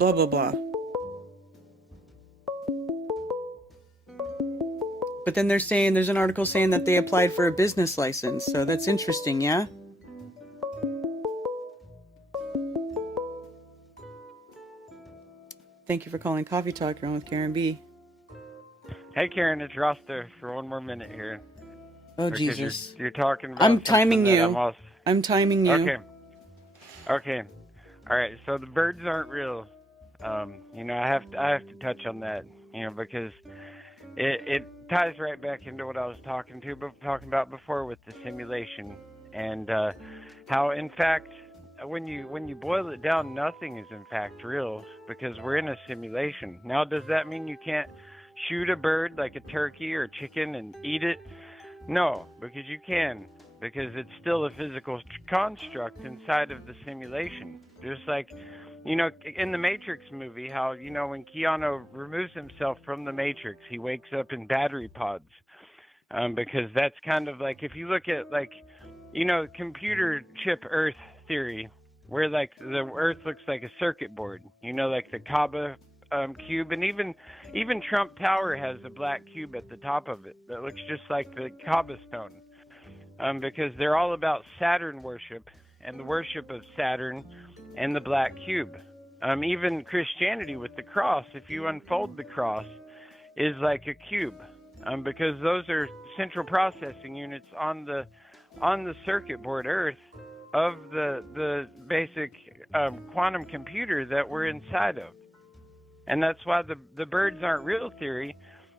Blah, blah, blah." But then there's an article saying that they applied for a business license, so that's interesting, yeah? Thank you for calling Coffee Talk. You're on with Karen B. Hey, Karen, it's Rasta for one more minute here. Oh, Because Jesus. You're talking about I'm timing something that you. I'm timing you. Okay. All right. So the birds aren't real. I have to touch on that. Because it ties right back into what I was talking about before with the simulation and how, in fact, when you boil it down, nothing is in fact real because we're in a simulation. Now, does that mean you can't shoot a bird like a turkey or chicken and eat it? No, because you can, because it's still a physical construct inside of the simulation. Just like, in the Matrix movie, how, when Keanu removes himself from the Matrix, he wakes up in battery pods. Because that's kind of like, if you look at computer chip Earth theory, where like the Earth looks like a circuit board, like the Kaaba cube, and even Trump Tower has a black cube at the top of it that looks just like the Kaaba stone, because they're all about Saturn worship and the worship of Saturn and the black cube. Even Christianity with the cross, if you unfold the cross, is like a cube, because those are central processing units on the circuit board Earth of the basic quantum computer that we're inside of. And that's why the birds aren't real theory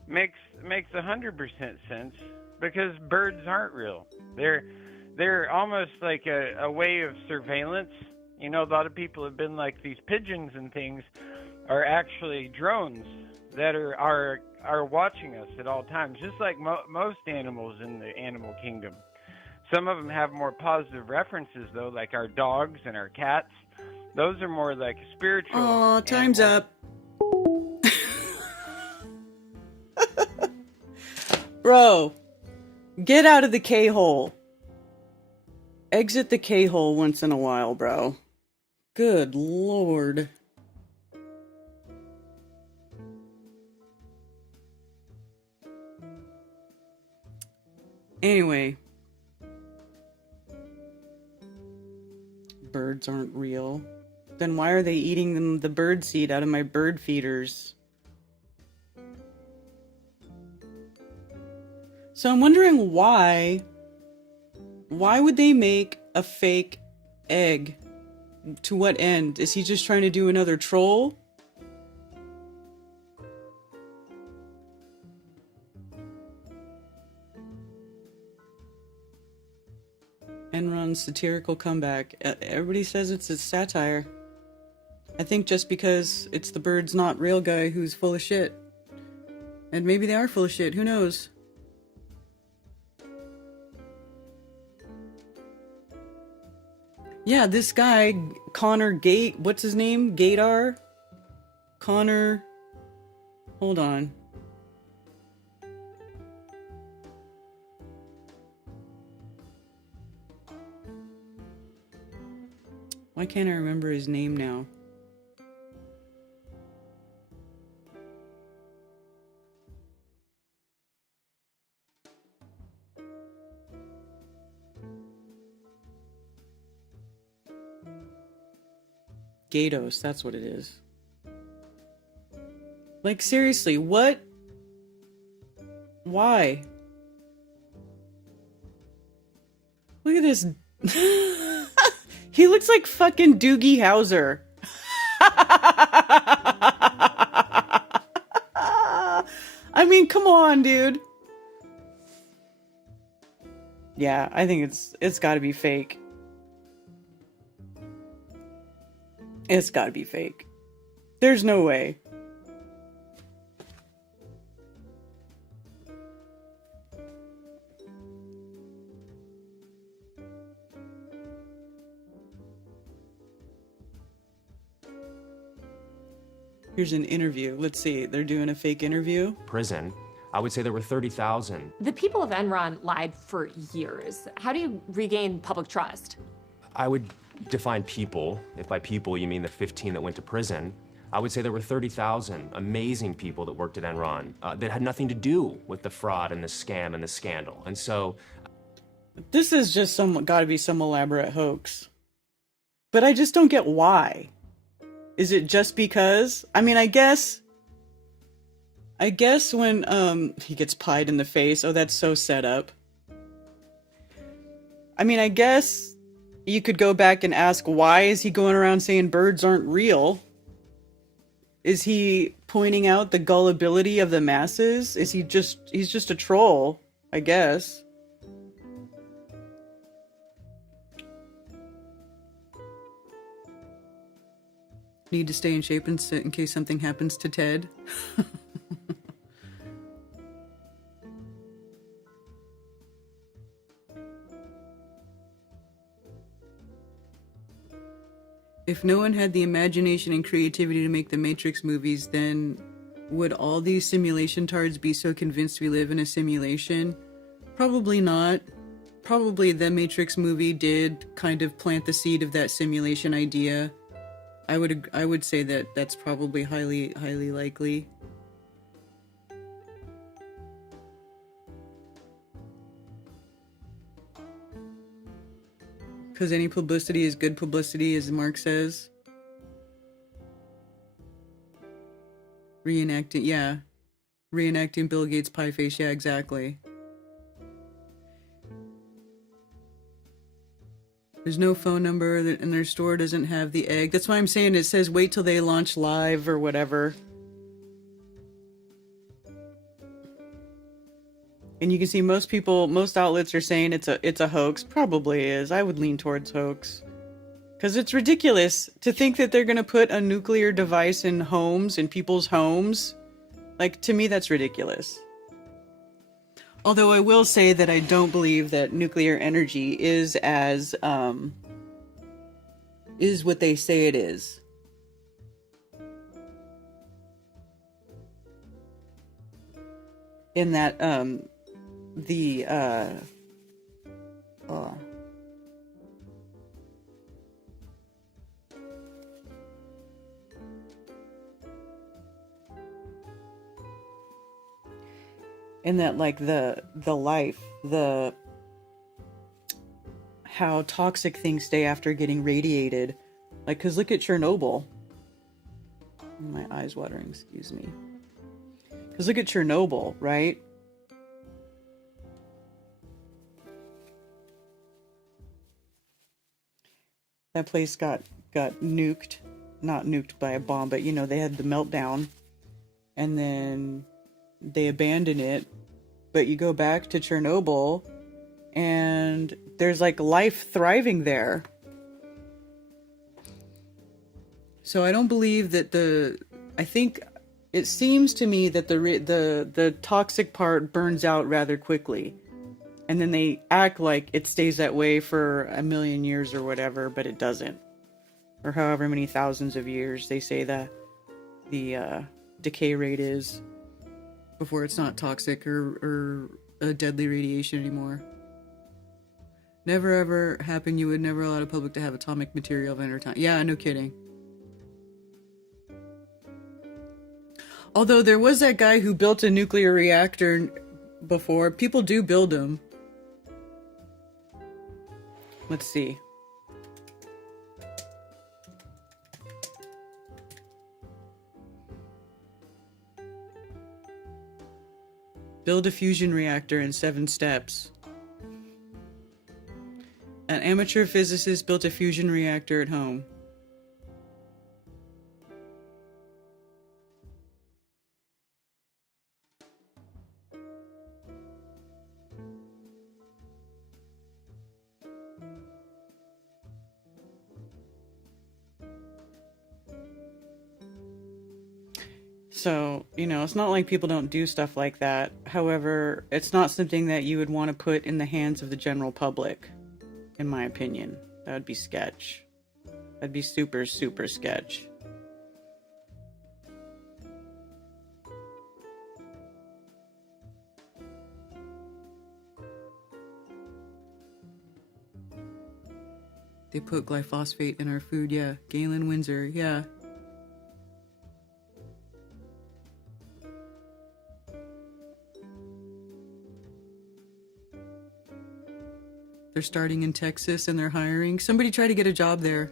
makes 100% sense, because birds aren't real. They're almost like a way of surveillance. A lot of people have been like, these pigeons and things are actually drones that are watching us at all times, just like most animals in the animal kingdom. Some of them have more positive references, though, like our dogs and our cats. Those are more like spiritual. Oh, time's animals. up. Bro, get out of the K-hole. Exit the K-hole once in a while, bro. Good lord. Anyway. Birds aren't real. Then why are they eating the bird seed out of my bird feeders? So I'm wondering why would they make a fake egg? To what end? Is he just trying to do another troll? Enron's satirical comeback. Everybody says it's a satire. I think just because it's the bird's not real guy who's full of shit. And maybe they are full of shit, who knows? Yeah, this guy, Connor Gate, what's his name? Gator? Connor... Hold on. Why can't I remember his name now? Gatos, that's what it is. Like, seriously, what? Why? Look at this. He looks like fucking Doogie Howser. I mean, come on, dude. Yeah, I think it's gotta be fake. It's gotta be fake. There's no way. Here's an interview. Let's see. They're doing a fake interview. Prison. I would say there were 30,000. The people of Enron lied for years. How do you regain public trust? I would define people, if by people you mean the 15 that went to prison. I would say there were 30,000 amazing people that worked at Enron that had nothing to do with the fraud and the scam and the scandal. And so... This is just gotta be some elaborate hoax. But I just don't get why. Is it just because? I mean, I guess when he gets pied in the face, oh, that's so set up. I mean, I guess you could go back and ask, why is he going around saying birds aren't real? Is he pointing out the gullibility of the masses? Is he's just a troll, I guess. Need to stay in shape in case something happens to Ted. If no one had the imagination and creativity to make the Matrix movies, then would all these simulation tards be so convinced we live in a simulation? Probably not. Probably the Matrix movie did kind of plant the seed of that simulation idea. I would say that that's probably highly likely. Because any publicity is good publicity, as Mark says. Reenacting, yeah. Reenacting Bill Gates' pie face, yeah, exactly. There's no phone number, and their store doesn't have the egg. That's why I'm saying it says wait till they launch live or whatever. And you can see most outlets are saying it's a hoax. Probably is. I would lean towards hoax. Because it's ridiculous to think that they're going to put a nuclear device in people's homes. Like, to me, that's ridiculous. Although I will say that I don't believe that nuclear energy is as is what they say it is. In that, in that, like, the life, how toxic things stay after getting radiated. Like, because look at Chernobyl. My eyes watering, excuse me. Because look at Chernobyl, right? That place got nuked. Not nuked by a bomb, but, you know, they had the meltdown. And then they abandoned it. But you go back to Chernobyl, and there's, like, life thriving there. So I don't believe that I think it seems to me that the toxic part burns out rather quickly. And then they act like it stays that way for 1,000,000 years or whatever, but it doesn't. Or however many thousands of years they say the decay rate is before it's not toxic or a deadly radiation anymore. Never ever happened. You would never allow the public to have atomic material of any time. Yeah, no kidding. Although there was that guy who built a nuclear reactor before. People do build them. Let's see. Build a fusion reactor in 7 steps. An amateur physicist built a fusion reactor at home. So, you know, it's not like people don't do stuff like that. However, it's not something that you would want to put in the hands of the general public, in my opinion. That would be sketch. That'd be super, super sketch. They put glyphosate in our food, yeah. Galen Windsor, yeah. They're starting in Texas and they're hiring. Somebody try to get a job there.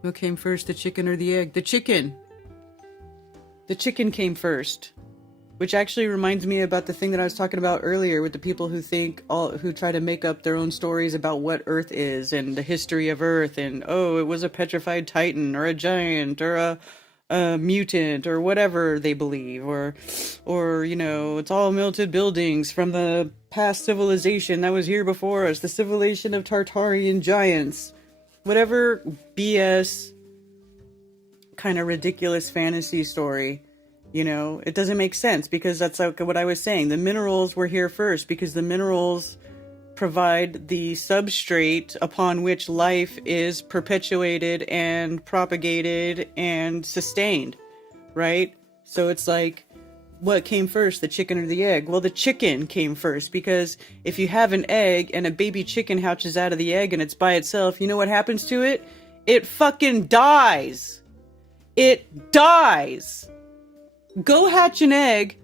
What came first, the chicken or the egg? The chicken! The chicken came first. Which actually reminds me about the thing that I was talking about earlier with the people who who try to make up their own stories about what Earth is and the history of Earth and, oh, it was a petrified titan or a giant or a mutant or whatever they believe, or, you know, it's all melted buildings from the past civilization that was here before us, the civilization of Tartarian giants. Whatever BS kind of ridiculous fantasy story. You know, it doesn't make sense because that's like what I was saying. The minerals were here first because the minerals provide the substrate upon which life is perpetuated and propagated and sustained, right? So it's like, what came first, the chicken or the egg? Well, the chicken came first because if you have an egg and a baby chicken hatches out of the egg and it's by itself, you know what happens to it? It fucking dies. It dies. Go hatch an egg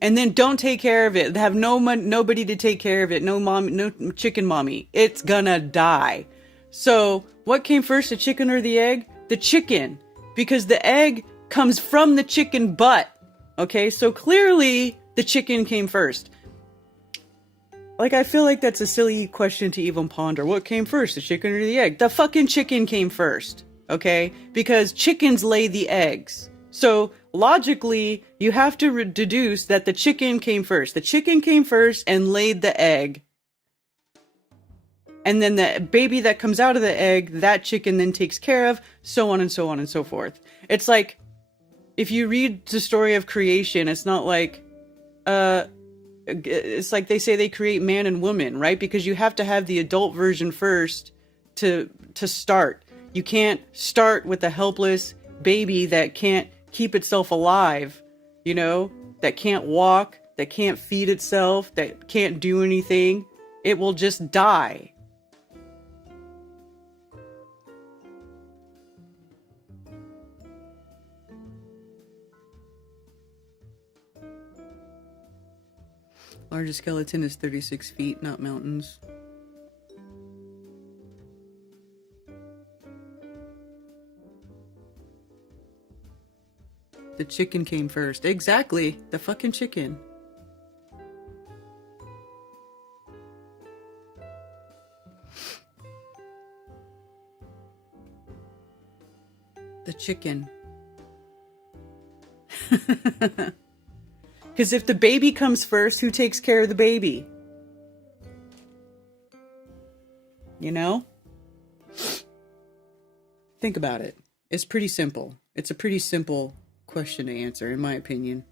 and then don't take care of it. Have nobody to take care of it. No mom, no chicken mommy. It's gonna die. So what came first, the chicken or the egg? The chicken. Because the egg comes from the chicken butt. Okay, so clearly the chicken came first. Like, I feel like that's a silly question to even ponder. What came first, the chicken or the egg? The fucking chicken came first. Okay? Because chickens lay the eggs. So logically, you have to deduce that the chicken came first. The chicken came first and laid the egg. And then the baby that comes out of the egg, that chicken then takes care of, so on and so on and so forth. It's like, if you read the story of creation, it's not like, it's like they say they create man and woman, right? Because you have to have the adult version first to start. You can't start with a helpless baby that can't keep itself alive, you know, that can't walk, that can't feed itself, that can't do anything. It will just die. Largest skeleton is 36 feet, not mountains. The chicken came first. Exactly. The fucking chicken. The chicken. Because if the baby comes first, who takes care of the baby? You know? Think about it. It's pretty simple. It's a pretty simple question to answer, in my opinion.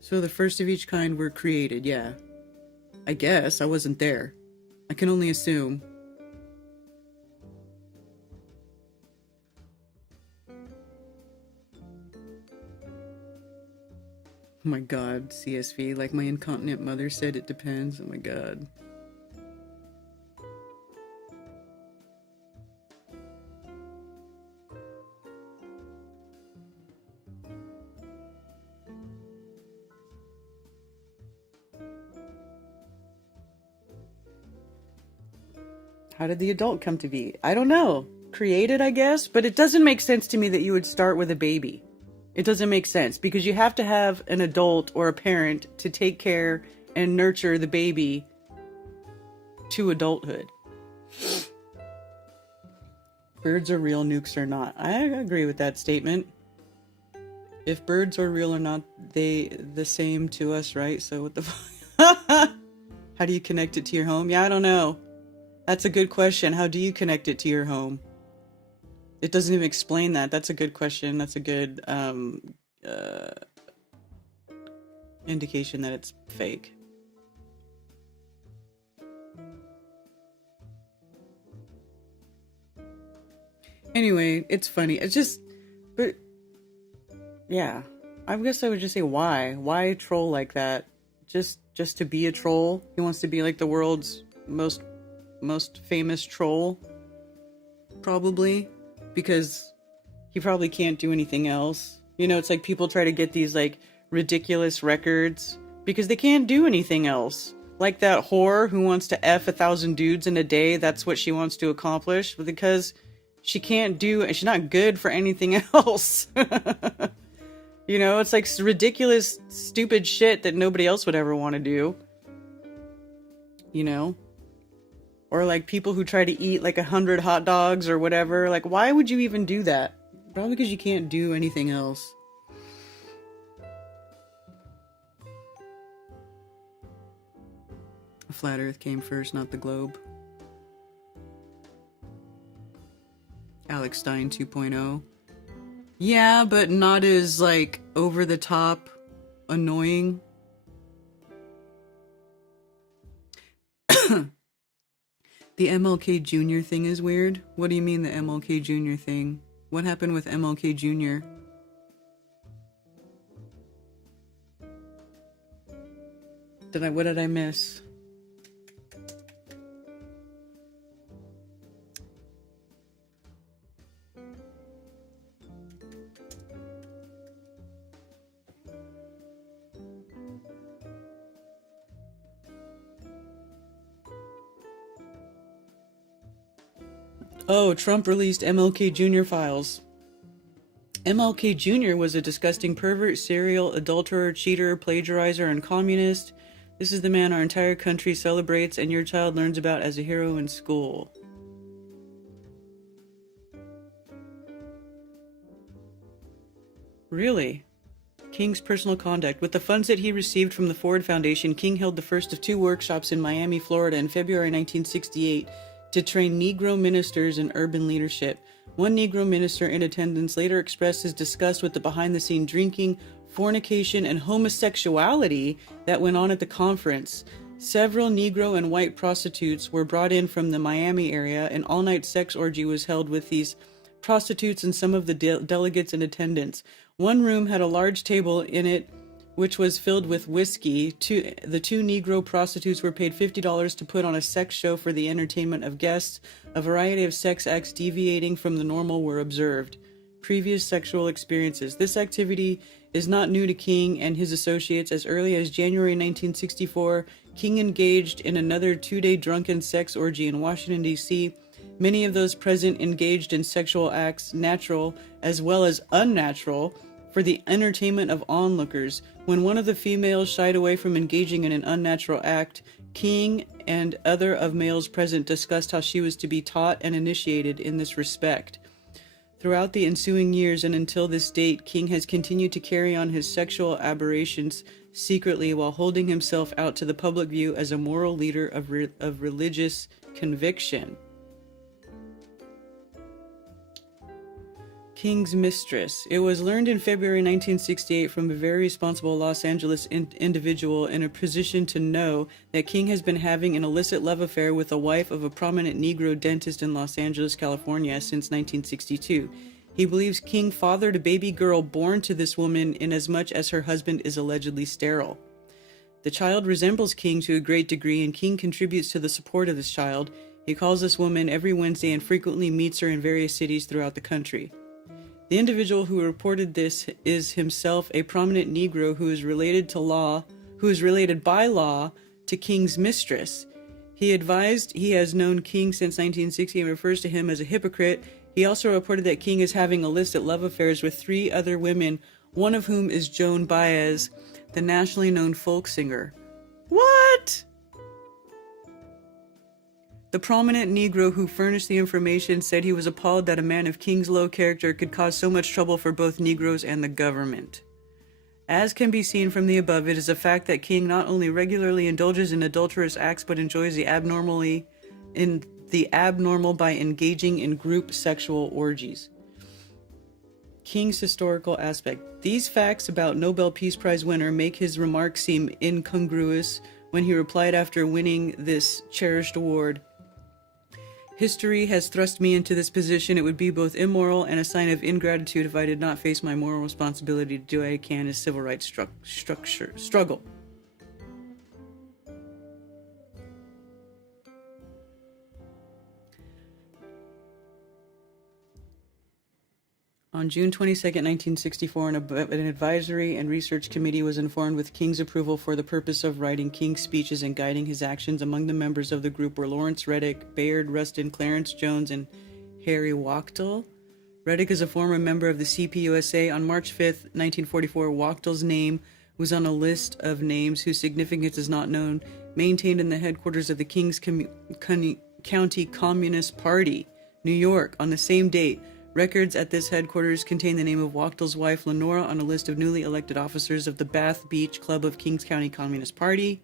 So the first of each kind were created, yeah. I guess. I wasn't there. I can only assume. Oh my god, CSV, like my incontinent mother said, it depends. Oh my god. How did the adult come to be? I don't know. Created, I guess, but it doesn't make sense to me that you would start with a baby. It doesn't make sense because you have to have an adult or a parent to take care and nurture the baby to adulthood. Birds are real, nukes are not. I agree with that statement. If birds are real or not, they the same to us, right? So what the fuck? How do you connect it to your home? Yeah, I don't know. That's a good question. How do you connect it to your home? It doesn't even explain that. That's a good question. That's a good indication that it's fake. Anyway, it's funny. It's just, but yeah, I guess I would just say why? Why troll like that? Just to be a troll? He wants to be like the world's most famous troll, probably. Because he probably can't do anything else. You know, it's like people try to get these like ridiculous records because they can't do anything else. Like that whore who wants to F 1,000 dudes in a day. That's what she wants to accomplish because she can't do, and she's not good for anything else. You know, it's like ridiculous, stupid shit that nobody else would ever want to do. You know? Or like people who try to eat like 100 hot dogs or whatever. Like, why would you even do that? Probably because you can't do anything else. A flat earth came first, not the globe. Alex Stein 2.0. Yeah, but not as like over the top annoying. The MLK Jr. thing is weird. What do you mean the MLK Jr. thing? What happened with MLK Jr.? What did I miss? Oh, Trump released MLK Jr. files. MLK Jr. was a disgusting pervert, serial adulterer, cheater, plagiarizer, and communist. This is the man our entire country celebrates and your child learns about as a hero in school. Really? King's personal conduct. With the funds that he received from the Ford Foundation, King held the first of 2 workshops in Miami, Florida in February 1968. to train Negro ministers in urban leadership. One Negro minister in attendance later expressed his disgust with the behind-the-scene drinking, fornication, and homosexuality that went on at the conference. Several Negro and white prostitutes were brought in from the Miami area. An all-night sex orgy was held with these prostitutes and some of the delegates in attendance. One room had a large table in it which was filled with whiskey. The two Negro prostitutes were paid $50 to put on a sex show for the entertainment of guests. A variety of sex acts deviating from the normal were observed. Previous sexual experiences. This activity is not new to King and his associates. As early as January 1964, King engaged in another two-day drunken sex orgy in Washington, D.C. Many of those present engaged in sexual acts, natural as well as unnatural, for the entertainment of onlookers. When one of the females shied away from engaging in an unnatural act, King and other of males present discussed how she was to be taught and initiated in this respect. Throughout the ensuing years and until this date, King has continued to carry on his sexual aberrations secretly while holding himself out to the public view as a moral leader of religious conviction. King's mistress. It was learned in February 1968 from a very responsible Los Angeles individual in a position to know that King has been having an illicit love affair with the wife of a prominent Negro dentist in Los Angeles, California since 1962. He believes King fathered a baby girl born to this woman inasmuch as her husband is allegedly sterile. The child resembles King to a great degree, and King contributes to the support of this child. He calls this woman every Wednesday and frequently meets her in various cities throughout the country. The individual who reported this is himself a prominent Negro who is related by law to King's mistress. He advised he has known King since 1960 and refers to him as a hypocrite. He also reported that King is having illicit love affairs with 3 other women, one of whom is Joan Baez, the nationally known folk singer. What? The prominent Negro who furnished the information said he was appalled that a man of King's low character could cause so much trouble for both Negroes and the government. As can be seen from the above, it is a fact that King not only regularly indulges in adulterous acts but enjoys the abnormal by engaging in group sexual orgies. King's historical aspect. These facts about Nobel Peace Prize winner make his remarks seem incongruous when he replied after winning this cherished award. History has thrust me into this position. It would be both immoral and a sign of ingratitude if I did not face my moral responsibility to do what I can in a civil rights struggle. On June 22, 1964, an advisory and research committee was informed with King's approval for the purpose of writing King's speeches and guiding his actions. Among the members of the group were Lawrence Reddick, Bayard Rustin, Clarence Jones, and Harry Wachtel. Reddick is a former member of the CPUSA. On March 5, 1944, Wachtel's name was on a list of names whose significance is not known, maintained in the headquarters of the Kings County Communist Party, New York. On the same date, records at this headquarters contain the name of Wachtel's wife, Lenora, on a list of newly elected officers of the Bath Beach Club of Kings County Communist Party.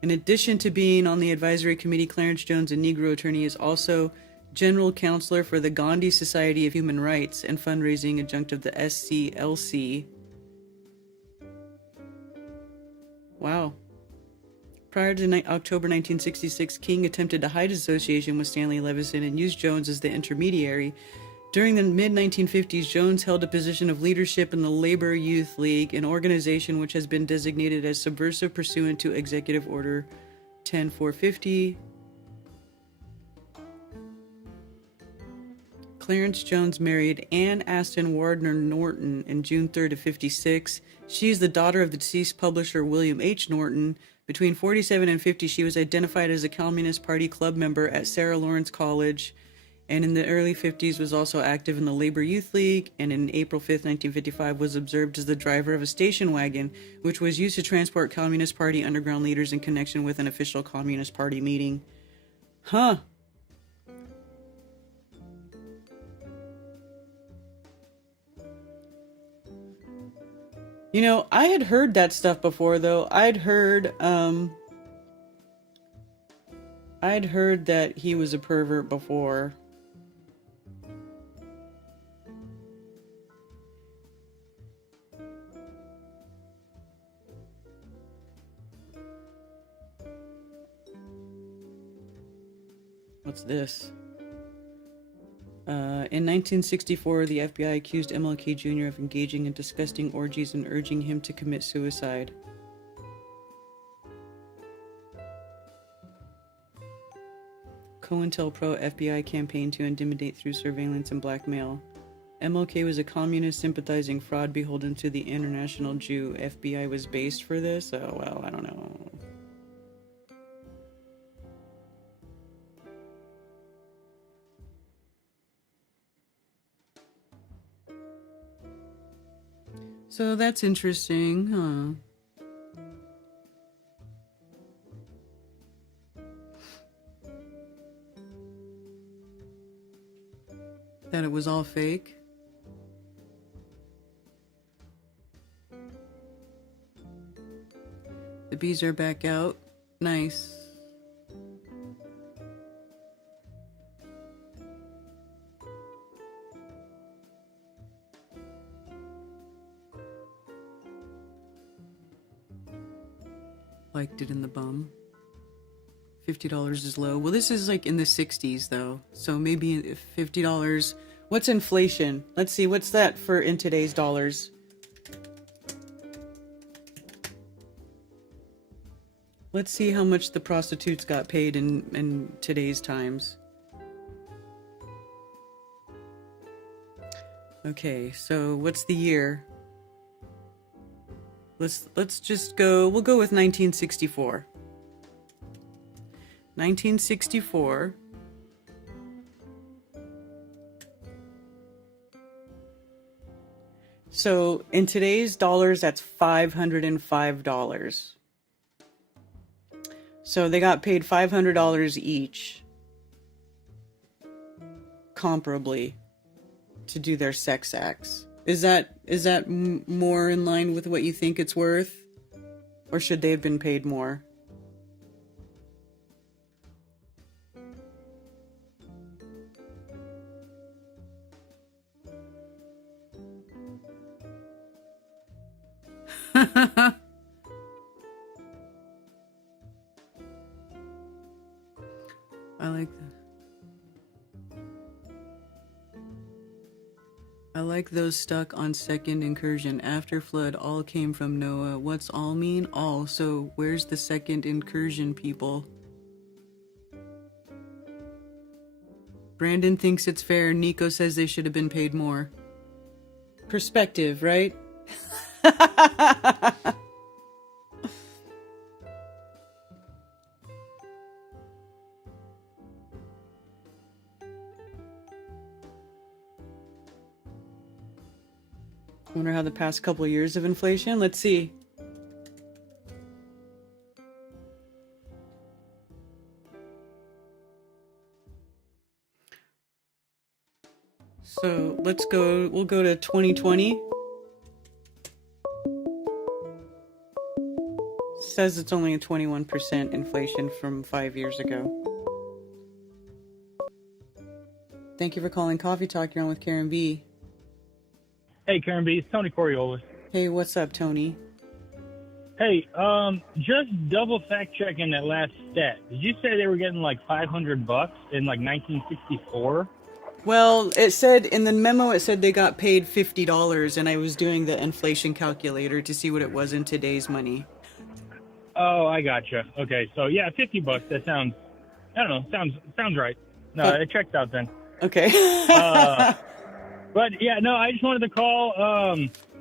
In addition to being on the advisory committee, Clarence Jones, a Negro attorney, is also general counselor for the Gandhi Society of Human Rights and fundraising adjunct of the SCLC. Wow. Prior to October 1966, King attempted to hide his association with Stanley Levison and used Jones as the intermediary. During the mid-1950s, Jones held a position of leadership in the Labor Youth League, an organization which has been designated as subversive pursuant to Executive Order 10450. Clarence Jones married Ann Aston Wardner Norton in June 3rd of 56. She is the daughter of the deceased publisher William H. Norton. Between 47 and 50, she was identified as a Communist Party club member at Sarah Lawrence College, and in the early 50s was also active in the Labor Youth League, and in April 5th, 1955 was observed as the driver of a station wagon, which was used to transport Communist Party underground leaders in connection with an official Communist Party meeting. Huh. You know, I had heard that stuff before, though. I'd heard, I'd heard that he was a pervert before. What's this? In 1964, the FBI accused MLK Jr. of engaging in disgusting orgies and urging him to commit suicide. COINTELPRO FBI campaign to intimidate through surveillance and blackmail. MLK was a communist sympathizing fraud beholden to the international Jew. FBI was based for this? Oh, well, I don't know. So that's interesting, huh? That it was all fake? The bees are back out. Nice. Liked it in the bum. $50 is low. Well, this is like in the 60s though. So maybe $50. What's inflation? Let's see, what's that for in today's dollars? Let's see how much the prostitutes got paid in today's times. Okay, so what's the year? Let's just go, we'll go with 1964. 1964. So in today's dollars, that's $505. So they got paid $500 each, comparably, to do their sex acts. Is that more in line with what you think it's worth? Or should they have been paid more? I like that. I like those stuck on second incursion. After flood, all came from Noah. What's all mean? All. So where's the second incursion, people? Brandon thinks it's fair. Nico says they should have been paid more. Perspective, right? Wonder how the past couple of years of inflation. Let's see. So let's go, we'll go to 2020. Says it's only a 21% inflation from 5 years ago. Thank you for calling Coffee Talk. You're on with Karen B. Hey, Karen B. It's Tony Coriolis. Hey, what's up, Tony? Hey, just double fact checking that last stat. Did you say they were getting like $500 in like 1964? Well, it said in the memo, it said they got paid $50, and I was doing the inflation calculator to see what it was in today's money. Oh, I gotcha. Okay, so yeah, $50. That sounds, I don't know, sounds right. No, it checks out then. Okay. But yeah, no, I just wanted to call,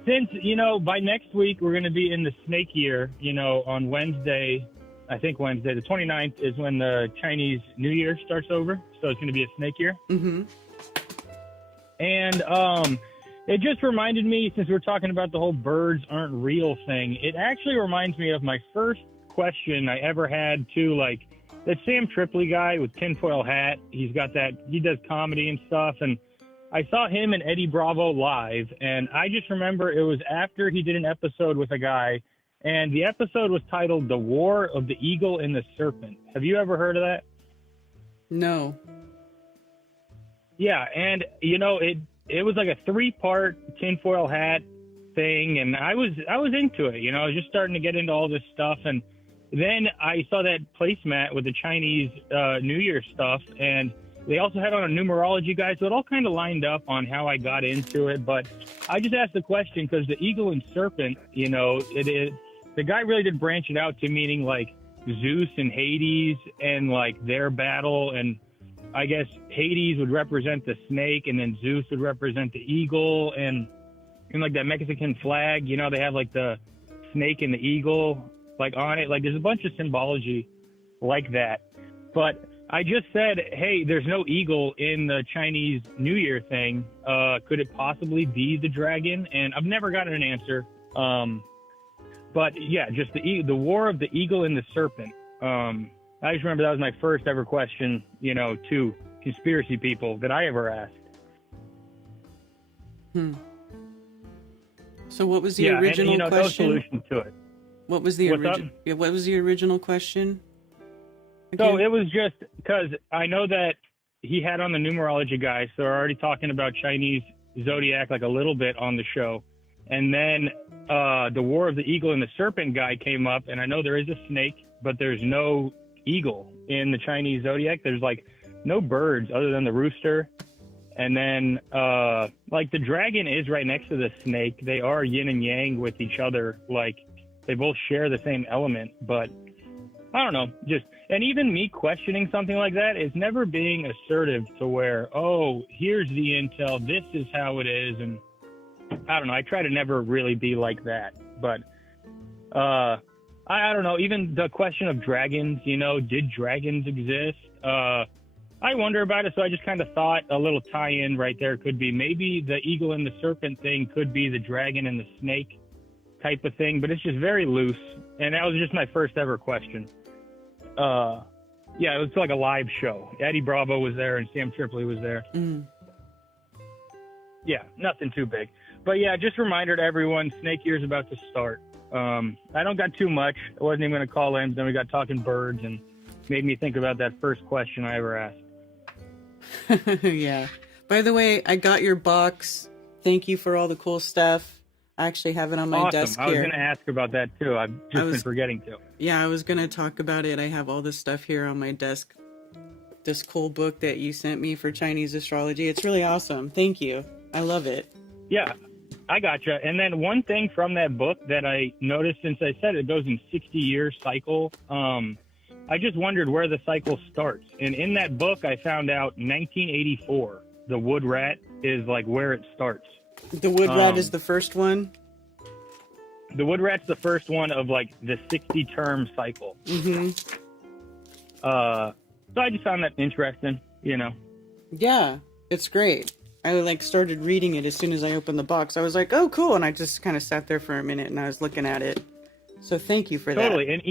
since, by next week we're going to be in the snake year, on Wednesday, I think Wednesday, the 29th is when the Chinese New Year starts over. So it's going to be a snake year. Mm-hmm. And it just reminded me, since we're talking about the whole birds aren't real thing, it actually reminds me of my first question I ever had to, like, that Sam Tripoli guy with tinfoil hat. He does comedy and stuff, and I saw him and Eddie Bravo live, and I just remember it was after he did an episode with a guy, and the episode was titled The War of the Eagle and the Serpent. Have you ever heard of that? No. Yeah, and it was like a 3-part tinfoil hat thing, and I was into it. I was just starting to get into all this stuff, and then I saw that placemat with the Chinese New Year stuff, and they also had on a numerology guide, so it all kind of lined up on how I got into it. But I just asked the question because the eagle and serpent, the guy really did branch it out to meaning like Zeus and Hades and like their battle, and I guess Hades would represent the snake, and then Zeus would represent the eagle, and like that Mexican flag, they have like the snake and the eagle like on it. Like there's a bunch of symbology like that. But I just said, hey, there's no eagle in the Chinese New Year thing. Could it possibly be the dragon? And I've never gotten an answer. But yeah, just the war of the eagle and the serpent. I just remember that was my first ever question, to conspiracy people that I ever asked. So what was the original and, question? No solution to it. What was the original? Yeah, what was the original question? Again? So it was just because I know that he had on the numerology guy, so we're already talking about Chinese zodiac like a little bit on the show. And then the War of the Eagle and the Serpent guy came up, and I know there is a snake, but there's no eagle in the Chinese zodiac. There's like no birds other than the rooster. And then like the dragon is right next to the snake. They are yin and yang with each other. Like they both share the same element, but I don't know. And even me questioning something like that is never being assertive to where, oh, here's the intel. This is how it is. And I don't know. I try to never really be like that. But I don't know. Even the question of dragons, did dragons exist? I wonder about it. So I just kind of thought a little tie-in right there could be maybe the eagle and the serpent thing could be the dragon and the snake type of thing. But it's just very loose. And that was just my first ever question. Yeah, it was like a live show. Eddie Bravo was there and Sam Tripoli was there. Yeah, nothing too big. But yeah, just a reminder to everyone, Snake Year's about to start. I don't got too much. I wasn't even going to call in. Then we got talking birds and made me think about that first question I ever asked. Yeah. By the way, I got your box. Thank you for all the cool stuff. I actually have it on my desk here. I was going to ask about that too. I've just been forgetting to. Yeah, I was going to talk about it. I have all this stuff here on my desk. This cool book that you sent me for Chinese astrology. It's really awesome. Thank you. I love it. Yeah, I gotcha. And then one thing from that book that I noticed, since I said it goes in 60-year cycle, I just wondered where the cycle starts. And in that book, I found out 1984, the wood rat is like where it starts. The wood rat is the first one? The wood rat's the first one of like the 60-term cycle. Mm-hmm. So I just found that interesting, Yeah, it's great. I started reading it as soon as I opened the box. I was like, oh, cool. And I just kind of sat there for a minute and I was looking at it. So thank you for that. Totally. And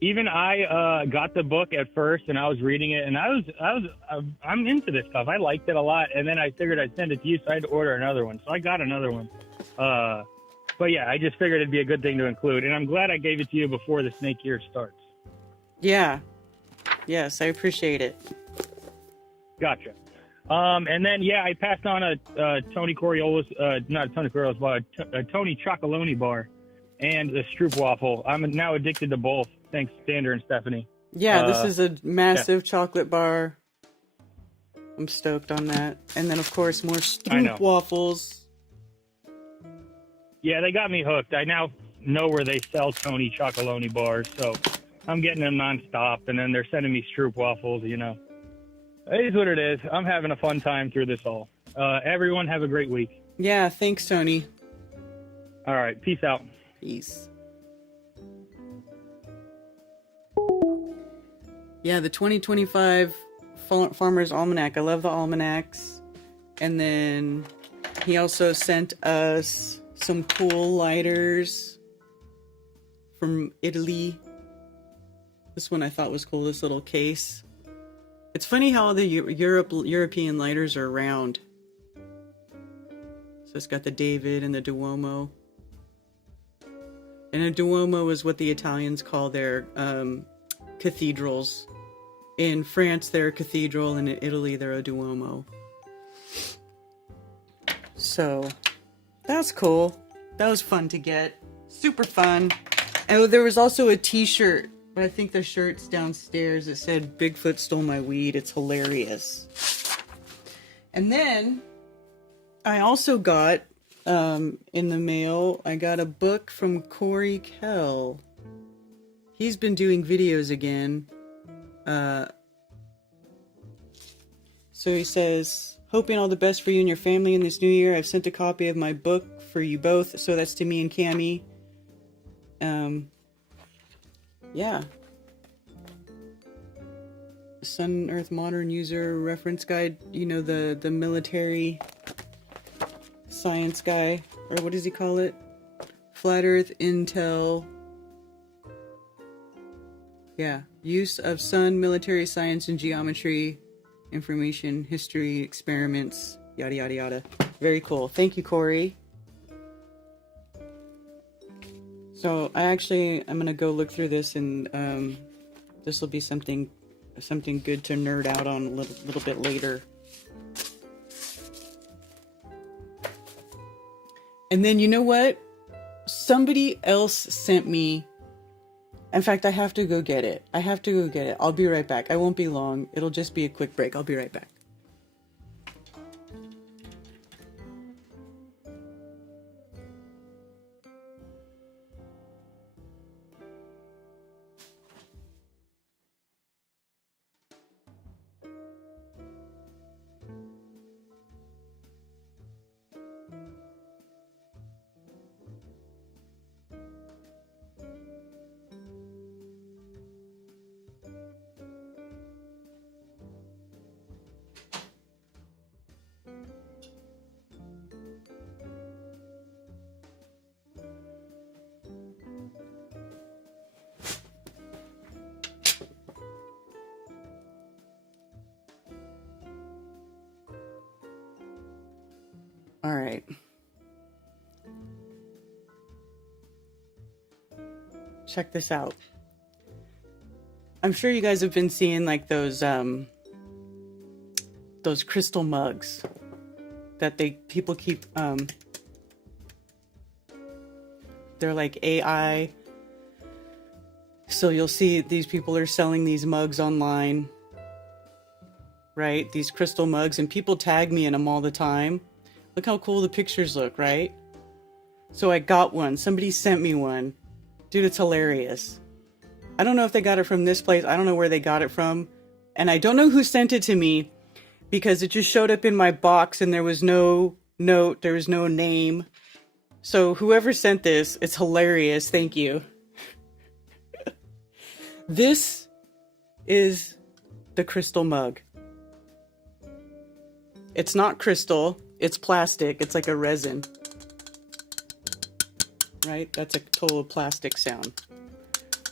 even I got the book at first and I was reading it and I'm into this stuff. I liked it a lot. And then I figured I'd send it to you. So I had to order another one. So I got another one. But yeah, I just figured it'd be a good thing to include. And I'm glad I gave it to you before the snake year starts. Yeah. Yes, I appreciate it. Gotcha. And then, yeah, I passed on a Tony Coriolis, not Tony Coriolis bar, a Tony Chocolonely bar and a Stroop waffle. I'm now addicted to both. Thanks, Sander and Stephanie. Yeah, this is a massive chocolate bar. I'm stoked on that. And then, of course, more Stroop waffles. Yeah, they got me hooked. I now know where they sell Tony Chocolonely bars, so I'm getting them nonstop. And then they're sending me Stroop waffles, It is what it is. I'm having a fun time through this all. Everyone have a great week. Yeah, thanks, Tony. All right, peace out. Peace. Yeah, the 2025 Farmer's Almanac. I love the almanacs. And then he also sent us some cool lighters from Italy. This one I thought was cool, this little case. It's funny how the European lighters are round. So it's got the David and the Duomo. And a Duomo is what the Italians call their cathedrals. In France, they're a cathedral, and in Italy, they're a Duomo. So, that's cool. That was fun to get. Super fun. And there was also a t-shirt, but I think the shirt's downstairs. It said, Bigfoot stole my weed. It's hilarious. And then, I also got, in the mail, I got a book from Corey Kell. He's been doing videos again. So he says, hoping all the best for you and your family in this new year. I've sent a copy of my book for you both. So that's to me and Cammie. Yeah. Sun Earth Modern User Reference Guide. You know, the military science guy. Or what does he call it? Flat Earth Intel. Yeah. Use of sun, military science, and geometry. Information, history, experiments, yada yada yada. Very cool. Thank you, Corey. So I'm gonna go look through this, and this will be something good to nerd out on a little bit later. And then you know what? Somebody else sent me. In fact, I have to go get it. I'll be right back. I won't be long. It'll just be a quick break. I'll be right back. All right. Check this out. I'm sure you guys have been seeing like those crystal mugs that people keep they're like AI. So you'll see these people are selling these mugs online, right? These crystal mugs, and people tag me in them all the time. Look how cool the pictures look, right? So I got one. Somebody sent me one. Dude, it's hilarious. I don't know if they got it from this place. I don't know where they got it from. And I don't know who sent it to me because it just showed up in my box and there was no note. There was no name. So whoever sent this, it's hilarious. Thank you. This is the crystal mug. It's not crystal. It's plastic. It's like a resin. Right? That's a total plastic sound.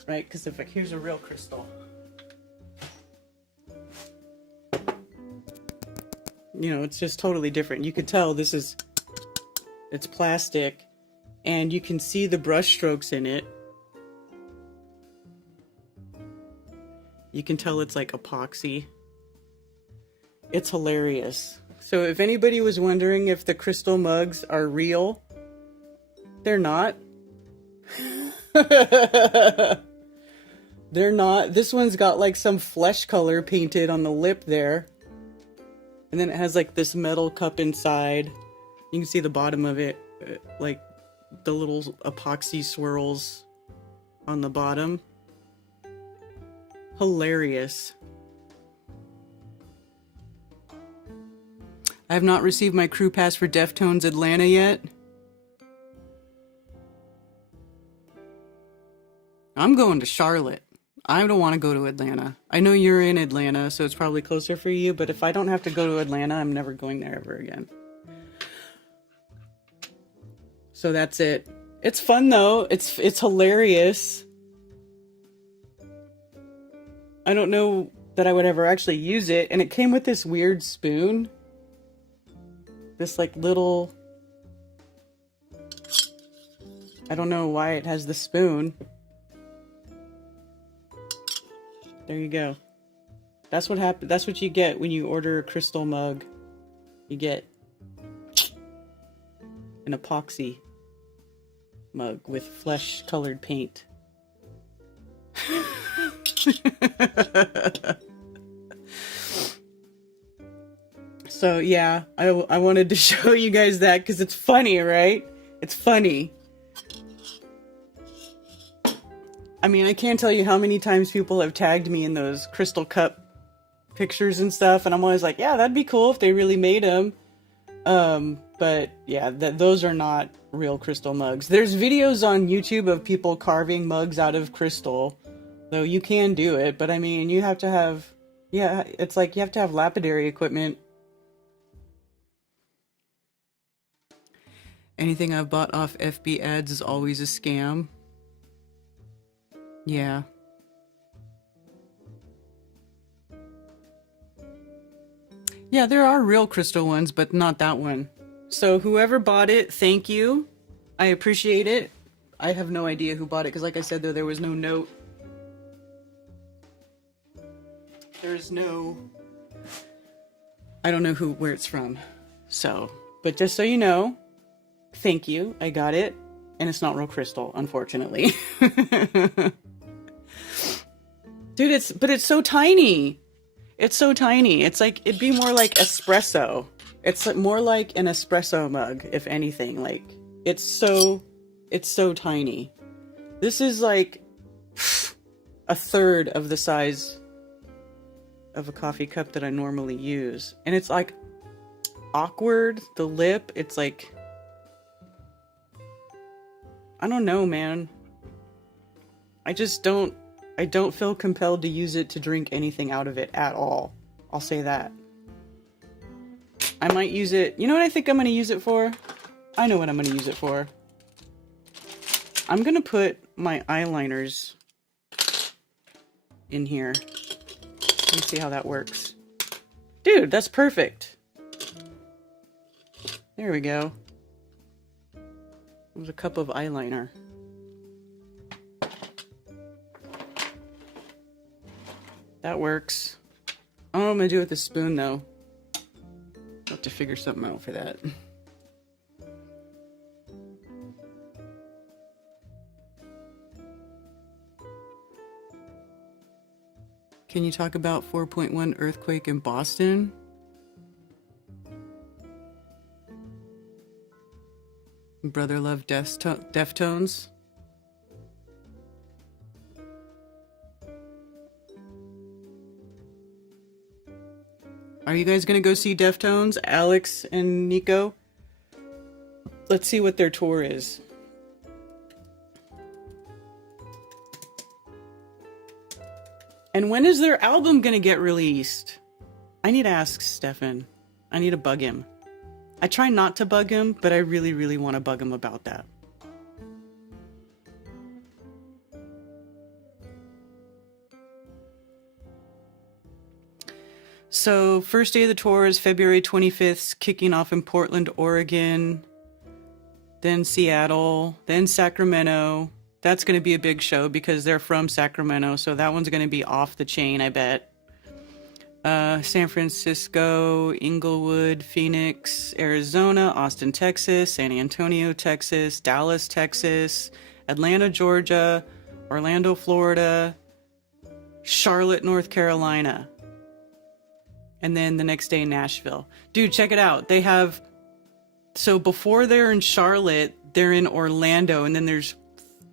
Right? Because if here's a real crystal. You know, it's just totally different. You could tell it's plastic, and you can see the brush strokes in it. You can tell it's like epoxy. It's hilarious. So if anybody was wondering if the crystal mugs are real, they're not. They're not. This one's got like some flesh color painted on the lip there. And then it has like this metal cup inside. You can see the bottom of it, like the little epoxy swirls on the bottom. Hilarious. I have not received my crew pass for Deftones Atlanta yet. I'm going to Charlotte. I don't want to go to Atlanta. I know you're in Atlanta, so it's probably closer for you, but if I don't have to go to Atlanta, I'm never going there ever again. So that's it. It's fun though. It's hilarious. I don't know that I would ever actually use it, and it came with this weird spoon. This like little, I don't know why it has the spoon. There you go. That's what happened. That's what you get when you order a crystal mug. You get an epoxy mug with flesh-colored paint. So yeah, I wanted to show you guys that because it's funny, right? It's funny. I mean, I can't tell you how many times people have tagged me in those crystal cup pictures and stuff, and I'm always like, yeah, that'd be cool if they really made them. But yeah, those are not real crystal mugs. There's videos on YouTube of people carving mugs out of crystal, though you can do it, but I mean, you have to have, yeah, it's like you have to have lapidary equipment. Anything I've bought off FB ads is always a scam. Yeah. Yeah, there are real crystal ones, but not that one. So whoever bought it, thank you. I appreciate it. I have no idea who bought it, because like I said, though, there was no note. There's no... I don't know where it's from. So, but just so you know, thank you. I got it. And it's not real crystal, unfortunately. Dude, it's so tiny. It's so tiny. It's like, it'd be more like espresso. It's like more like an espresso mug, if anything. Like, it's so tiny. This is like a third of the size of a coffee cup that I normally use. And it's like awkward. The lip, it's like, I don't know, man. I don't feel compelled to use it to drink anything out of it at all. I'll say that. I might use it. You know what I think I'm going to use it for? I know what I'm going to use it for. I'm going to put my eyeliners in here. Let me see how that works. Dude, that's perfect. There we go. There's a cup of eyeliner. That works. I don't know what I'm gonna do with this spoon though. I'll have to figure something out for that. Can you talk about 4.1 earthquake in Boston? Brother Love Deftones. Are you guys gonna go see Deftones, Alex and Nico? Let's see what their tour is. And when is their album gonna get released? I need to ask Stefan. I need to bug him. I try not to bug him, but I really, really want to bug him about that. So, first day of the tour is February 25th, kicking off in Portland, Oregon, then Seattle, then Sacramento. That's going to be a big show because they're from Sacramento, so that one's going to be off the chain, I bet. San Francisco, Inglewood, Phoenix, Arizona, Austin, Texas, San Antonio, Texas, Dallas, Texas, Atlanta, Georgia, Orlando, Florida, Charlotte, North Carolina. And then the next day, Nashville. Dude, check it out. They have... So before they're in Charlotte, they're in Orlando, and then there's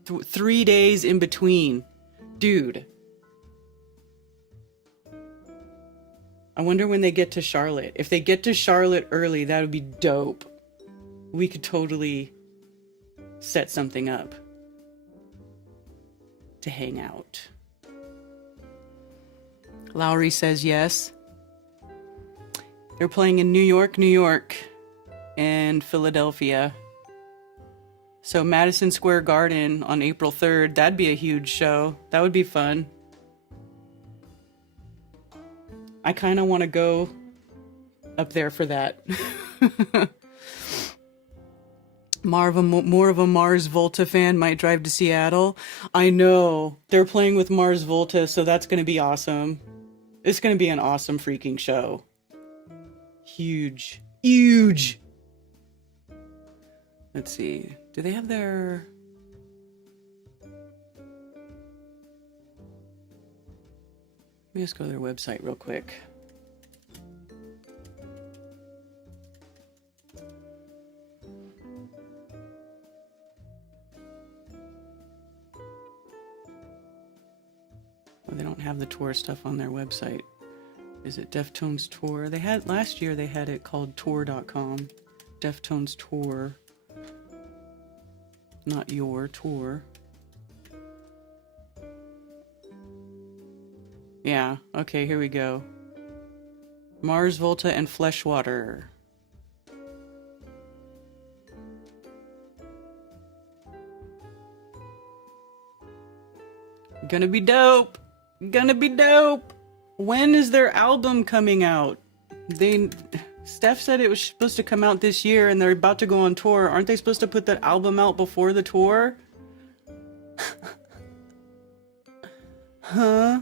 3 days in between. Dude. I wonder when they get to Charlotte. If they get to Charlotte early, that would be dope. We could totally set something up to hang out. Lowry says yes. They're playing in New York, and Philadelphia. So Madison Square Garden on April 3rd, that'd be a huge show. That would be fun. I kind of want to go up there for that. More of a Mars Volta fan might drive to Seattle. I know. They're playing with Mars Volta, so that's going to be awesome. It's going to be an awesome freaking show. Huge. Huge. Let's see. Do they have their... Let me just go to their website real quick. Oh, they don't have the tour stuff on their website. Is it Deftones Tour? They had last year. They had it called tour.com. Deftones Tour. Not your tour. Yeah. Okay. Here we go. Mars Volta and Fleshwater. Gonna be dope. Gonna be dope. When is their album coming out? Steph said it was supposed to come out this year and they're about to go on tour. Aren't they supposed to put that album out before the tour? Huh?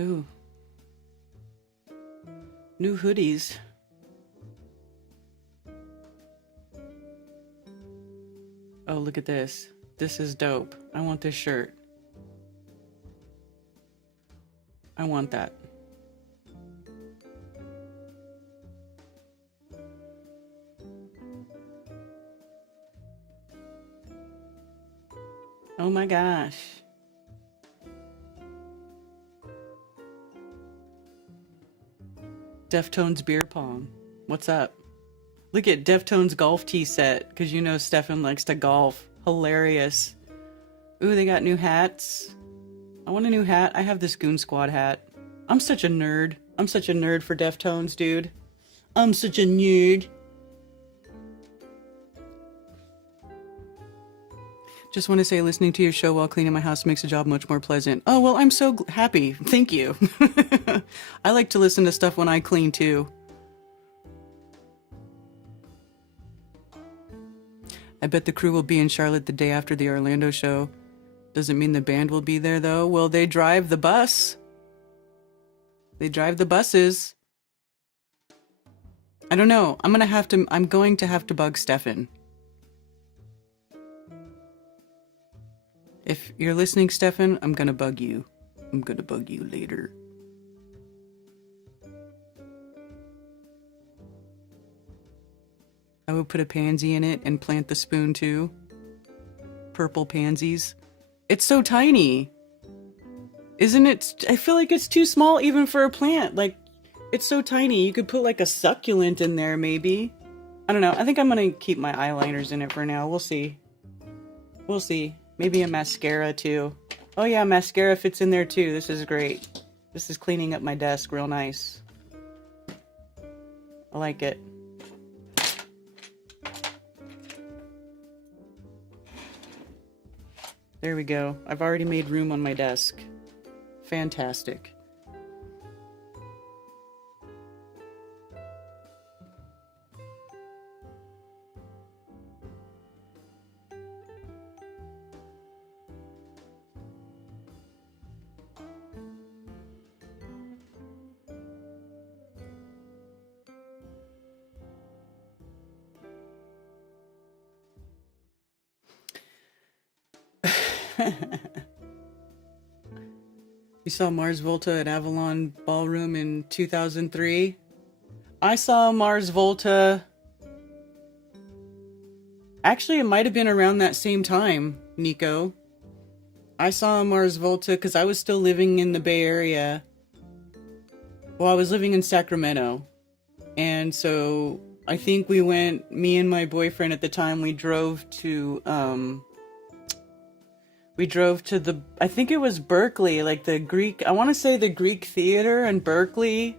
Ooh. New hoodies. Oh, look at this. This is dope. I want this shirt. I want that. Oh my gosh. Deftones beer pong. What's up? Look at Deftones golf tee set, because you know Stefan likes to golf. Hilarious. Ooh, they got new hats. I want a new hat. I have this Goon Squad hat. I'm such a nerd. I'm such a nerd for Deftones, dude. I'm such a nerd. Just want to say listening to your show while cleaning my house makes the job much more pleasant. Oh, well, I'm so happy. Thank you. I like to listen to stuff when I clean, too. I bet the crew will be in Charlotte the day after the Orlando show. Doesn't mean the band will be there, though. Well, they drive the bus. They drive the buses. I don't know. I'm going to have to bug Stefan. If you're listening, Stefan, I'm going to bug you. I'm going to bug you later. I would put a pansy in it and plant the spoon too. Purple pansies. It's so tiny. Isn't it? I feel like it's too small even for a plant. Like, it's so tiny. You could put like a succulent in there maybe. I don't know. I think I'm going to keep my eyeliners in it for now. We'll see. We'll see. Maybe a mascara too. Oh yeah, mascara fits in there too. This is great. This is cleaning up my desk real nice. I like it. There we go. I've already made room on my desk. Fantastic. You saw Mars Volta at Avalon Ballroom in 2003? I saw Mars Volta... Actually, it might have been around that same time, Nico. I saw Mars Volta because I was still living in the Bay Area. Well, I was living in Sacramento. And so I think we went, me and my boyfriend at the time, we drove to I think it was Berkeley, like the Greek, I want to say the Greek Theater in Berkeley.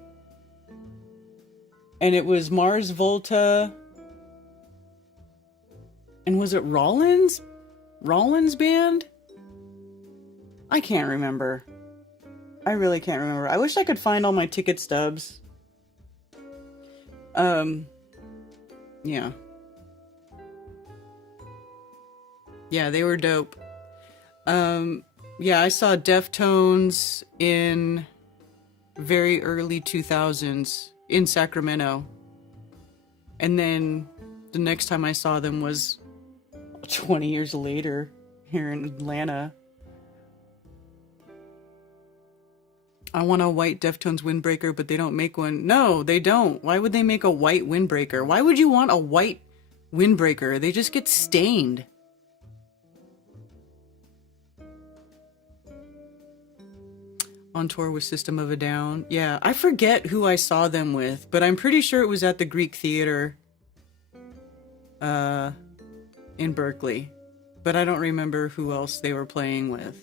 And it was Mars Volta. And was it Rollins? Rollins band? I can't remember. I really can't remember. I wish I could find all my ticket stubs. Yeah. Yeah, they were dope. Yeah, I saw Deftones in very early 2000s in Sacramento. And then the next time I saw them was 20 years later here in Atlanta. I want a white Deftones windbreaker, but they don't make one. No, they don't. Why would they make a white windbreaker? Why would you want a white windbreaker? They just get stained. On tour with System of a Down. Yeah, I forget who I saw them with, but I'm pretty sure it was at the Greek Theater in Berkeley. But I don't remember who else they were playing with.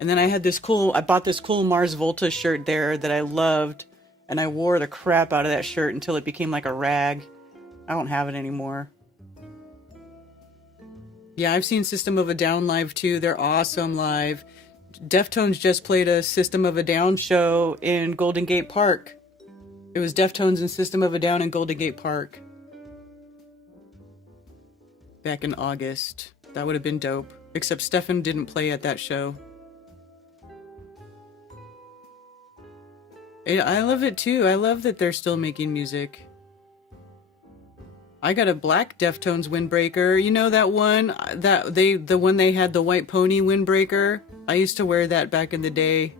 And then I bought this cool Mars Volta shirt there that I loved, and I wore the crap out of that shirt until it became like a rag. I don't have it anymore. Yeah, I've seen System of a Down live too. They're awesome live. Deftones just played a System of a Down show in Golden Gate Park. It was Deftones and System of a Down in Golden Gate Park. Back in August. That would have been dope. Except Stefan didn't play at that show. I love it too. I love that they're still making music. I got a black Deftones windbreaker. You know that one? The one they had, the white pony windbreaker? I used to wear that back in the day.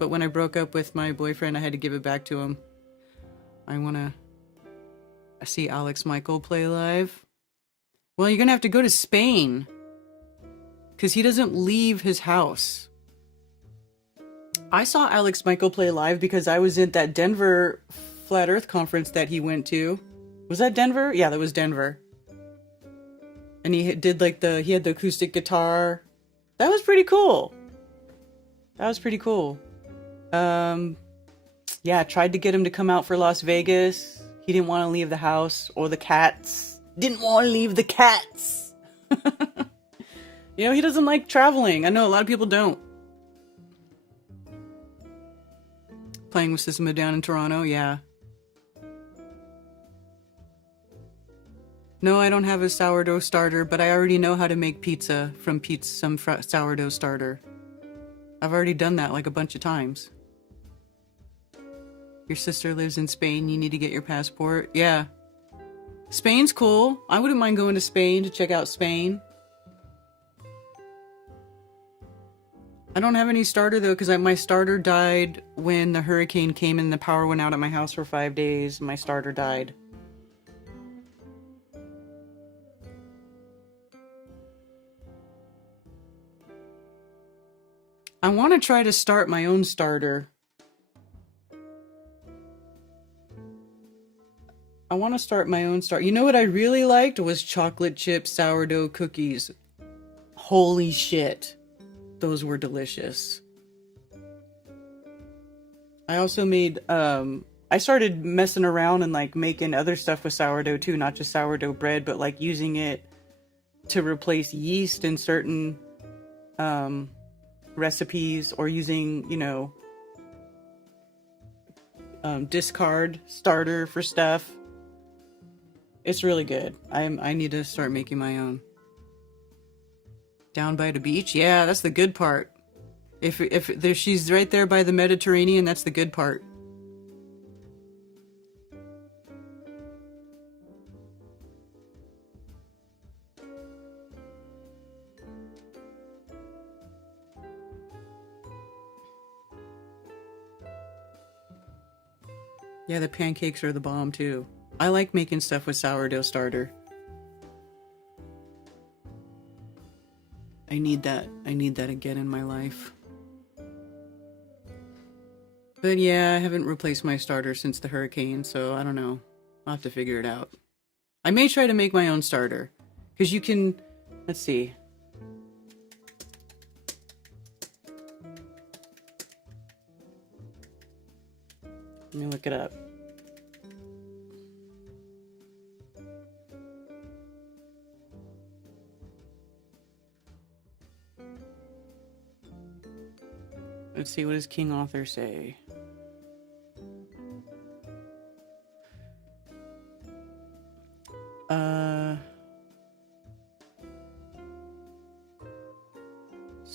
But when I broke up with my boyfriend, I had to give it back to him. I want to see Alex Michael play live. Well, you're going to have to go to Spain. Because he doesn't leave his house. I saw Alex Michael play live because I was at that Denver Flat Earth conference that he went to. Was that Denver? Yeah, that was Denver. And he did he had the acoustic guitar. That was pretty cool. Yeah, I tried to get him to come out for Las Vegas. He didn't want to leave the house or the cats. Didn't want to leave the cats. You know, he doesn't like traveling. I know a lot of people don't. Playing with System of a Down in Toronto, yeah. No, I don't have a sourdough starter, but I already know how to make pizza from some sourdough starter. I've already done that like a bunch of times. Your sister lives in Spain, you need to get your passport. Yeah. Spain's cool. I wouldn't mind going to Spain to check out Spain. I don't have any starter though, because my starter died when the hurricane came and the power went out at my house for 5 days. My starter died. I want to try to start my own starter. You know what I really liked was chocolate chip sourdough cookies. Holy shit. Those were delicious. I also made, I started messing around and making other stuff with sourdough too, not just sourdough bread, but using it to replace yeast in certain recipes, or using, discard starter for stuff. It's really good. I need to start making my own. Down by the beach? Yeah, that's the good part. If she's right there by the Mediterranean, that's the good part. Yeah, the pancakes are the bomb too. I like making stuff with sourdough starter. I need that again in my life. But yeah, I haven't replaced my starter since the hurricane, so I don't know. I'll have to figure it out. I may try to make my own starter. Because you can... Let's see. Let me look it up. Let's see, what does King Author say?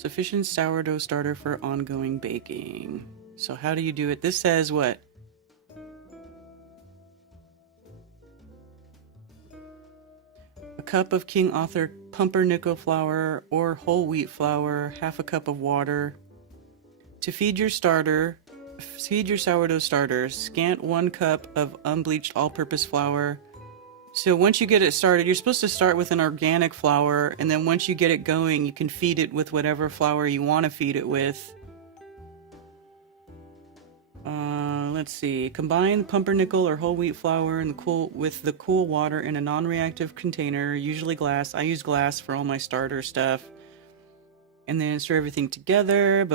Sufficient sourdough starter for ongoing baking. So how do you do it? This says what? A cup of King Arthur pumpernickel flour or whole wheat flour, half a cup of water. To feed your sourdough starter, scant 1 cup of unbleached all-purpose flour. So once you get it started, you're supposed to start with an organic flour, and then once you get it going, you can feed it with whatever flour you want to feed it with. Let's see. Combine pumpernickel or whole wheat flour with the cool water in a non-reactive container, usually glass. I use glass for all my starter stuff. And then stir everything together.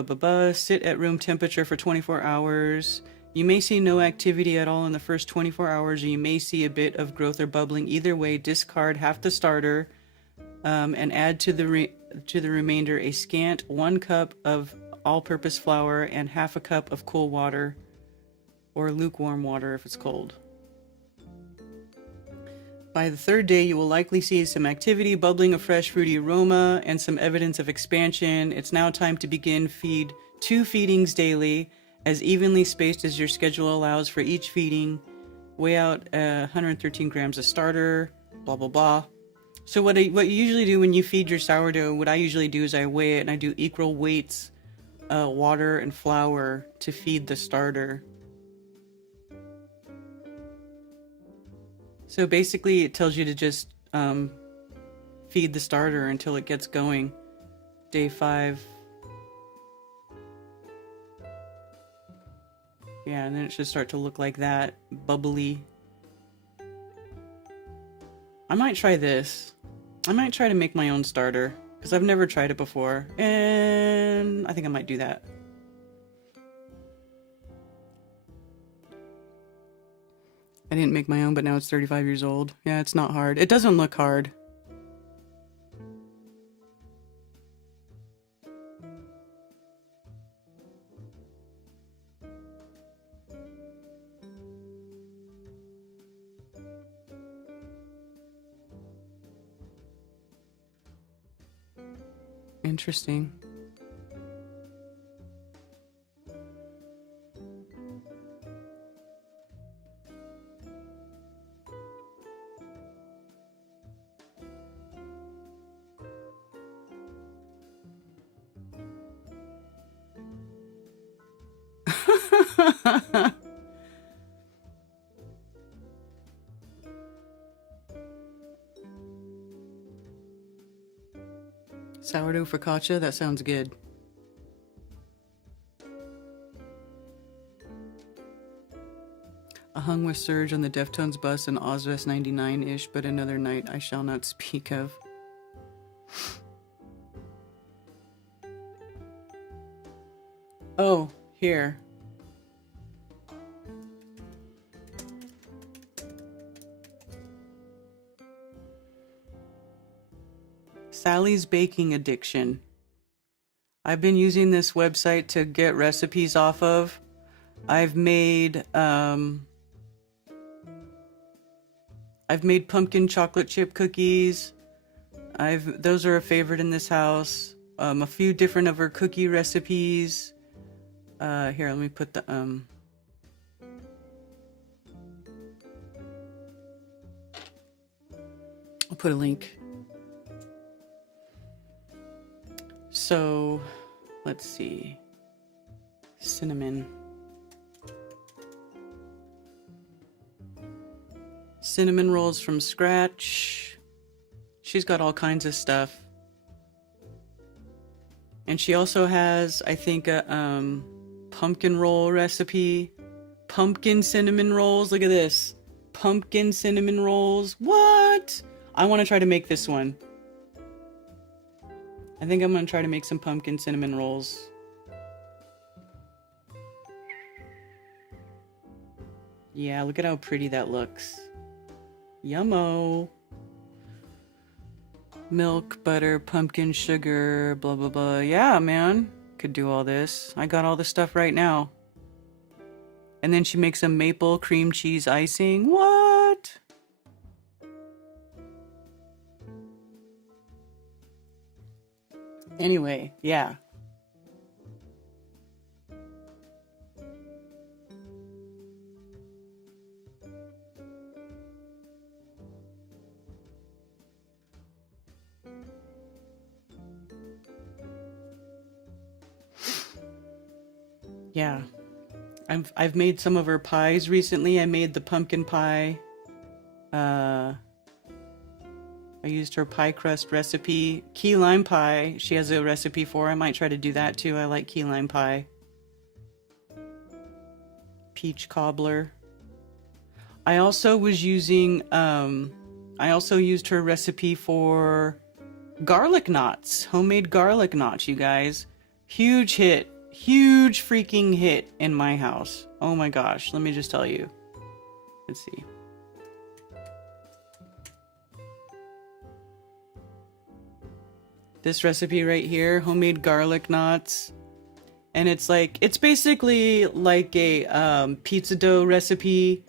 Sit at room temperature for 24 hours. You may see no activity at all in the first 24 hours, or you may see a bit of growth or bubbling. Either way, discard half the starter and add to the remainder a scant 1 cup of all-purpose flour and half a cup of cool water, or lukewarm water if it's cold. By the 3rd day, you will likely see some activity, bubbling of fresh fruity aroma, and some evidence of expansion. It's now time to begin 2 feedings daily, as evenly spaced as your schedule allows for each feeding. Weigh out 113 grams of starter, blah, blah, blah. So what you usually do when you feed your sourdough, what I usually do is I weigh it and I do equal weights, water and flour to feed the starter. So basically it tells you to just feed the starter until it gets going. Day 5. Yeah, and then it should start to look like that, bubbly. I might try this. I might try to make my own starter, because I've never tried it before, and I think I might do that. I didn't make my own, but now it's 35 years old. Yeah, it's not hard. It doesn't look hard. Interesting. Sourdough focaccia, that sounds good. I hung with Serge on the Deftones bus in Ozfest 99-ish, but another night I shall not speak of. Oh, here. Sally's Baking Addiction. I've been using this website to get recipes off of. I've made pumpkin chocolate chip cookies. Those are a favorite in this house. A few different of her cookie recipes. Here, let me put the I'll put a link. So, let's see. Cinnamon rolls from scratch. She's got all kinds of stuff. And she also has, I think, a pumpkin roll recipe. Pumpkin cinnamon rolls. Look at this. Pumpkin cinnamon rolls. What? I want to try to make this one. I think I'm going to try to make some pumpkin cinnamon rolls. Yeah, look at how pretty that looks. Yummo. Milk, butter, pumpkin, sugar, blah, blah, blah. Yeah, man. Could do all this. I got all the stuff right now. And then she makes a maple cream cheese icing. What? Anyway, yeah. Yeah. I've made some of her pies recently. I made the pumpkin pie. I used her pie crust recipe. Key lime pie, she has a recipe for. I might try to do that too. I like key lime pie. Peach cobbler. I also was using, I also used her recipe for garlic knots. Homemade garlic knots, you guys. Huge hit. Huge freaking hit in my house. Oh my gosh, let me just tell you. Let's see. This recipe right here, homemade garlic knots. And it's basically like a pizza dough recipe,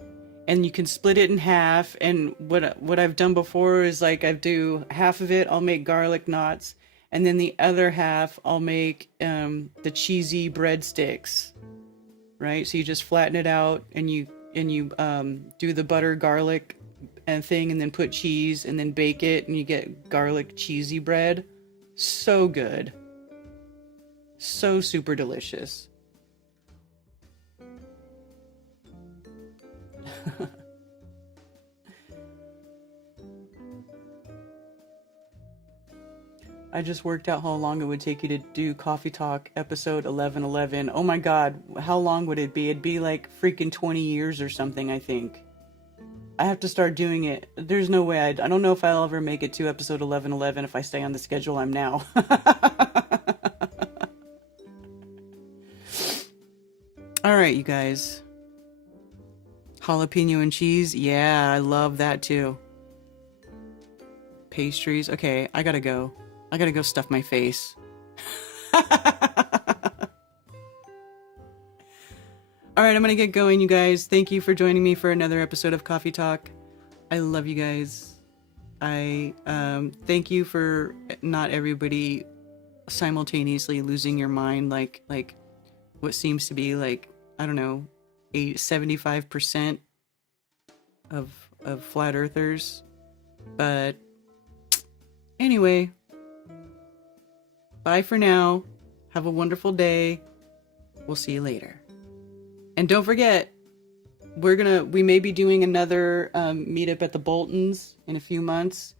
and you can split it in half. And what I've done before is I do half of it, I'll make garlic knots, and then the other half I'll make the cheesy breadsticks, right? So you just flatten it out, and you do the butter garlic and thing, and then put cheese, and then bake it, and you get garlic cheesy bread. So good. So super delicious. I just worked out how long it would take you to do Coffee Talk episode 1111. Oh my god, how long would it be? It'd be like freaking 20 years or something, I think. I have to start doing it. There's no way I don't know if I'll ever make it to episode 1111 if I stay on the schedule I'm now. Alright, you guys. Jalapeno and cheese. Yeah, I love that too. Pastries. Okay, I gotta go. I gotta go stuff my face. Alright, I'm gonna get going, you guys. Thank you for joining me for another episode of Coffee Talk. I love you guys. I thank you for not everybody simultaneously losing your mind like what seems to be like, I don't know, 75% of flat earthers. But anyway, bye for now. Have a wonderful day. We'll see you later. And don't forget, we may be doing another meetup at the Boltons in a few months.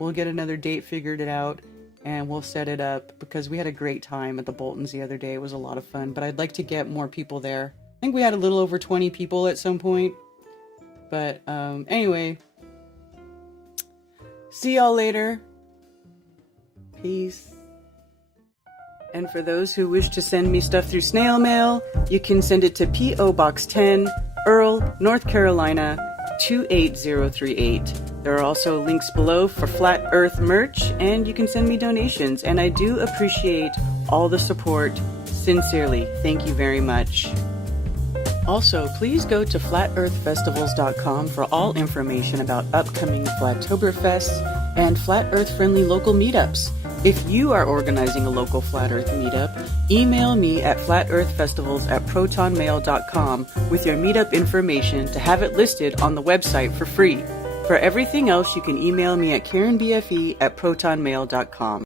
We'll get another date figured out, and we'll set it up, because we had a great time at the Boltons the other day. It was a lot of fun, but I'd like to get more people there. I think we had a little over 20 people at some point. But anyway, see y'all later. Peace. And for those who wish to send me stuff through snail mail, you can send it to P.O. Box 10, Earl, North Carolina, 28038. There are also links below for Flat Earth merch, and you can send me donations. And I do appreciate all the support. Sincerely, thank you very much. Also, please go to flatearthfestivals.com for all information about upcoming Flattoberfests and Flat Earth-friendly local meetups. If you are organizing a local Flat Earth meetup, email me at flatearthfestivals@protonmail.com with your meetup information to have it listed on the website for free. For everything else, you can email me at karenbfe@protonmail.com.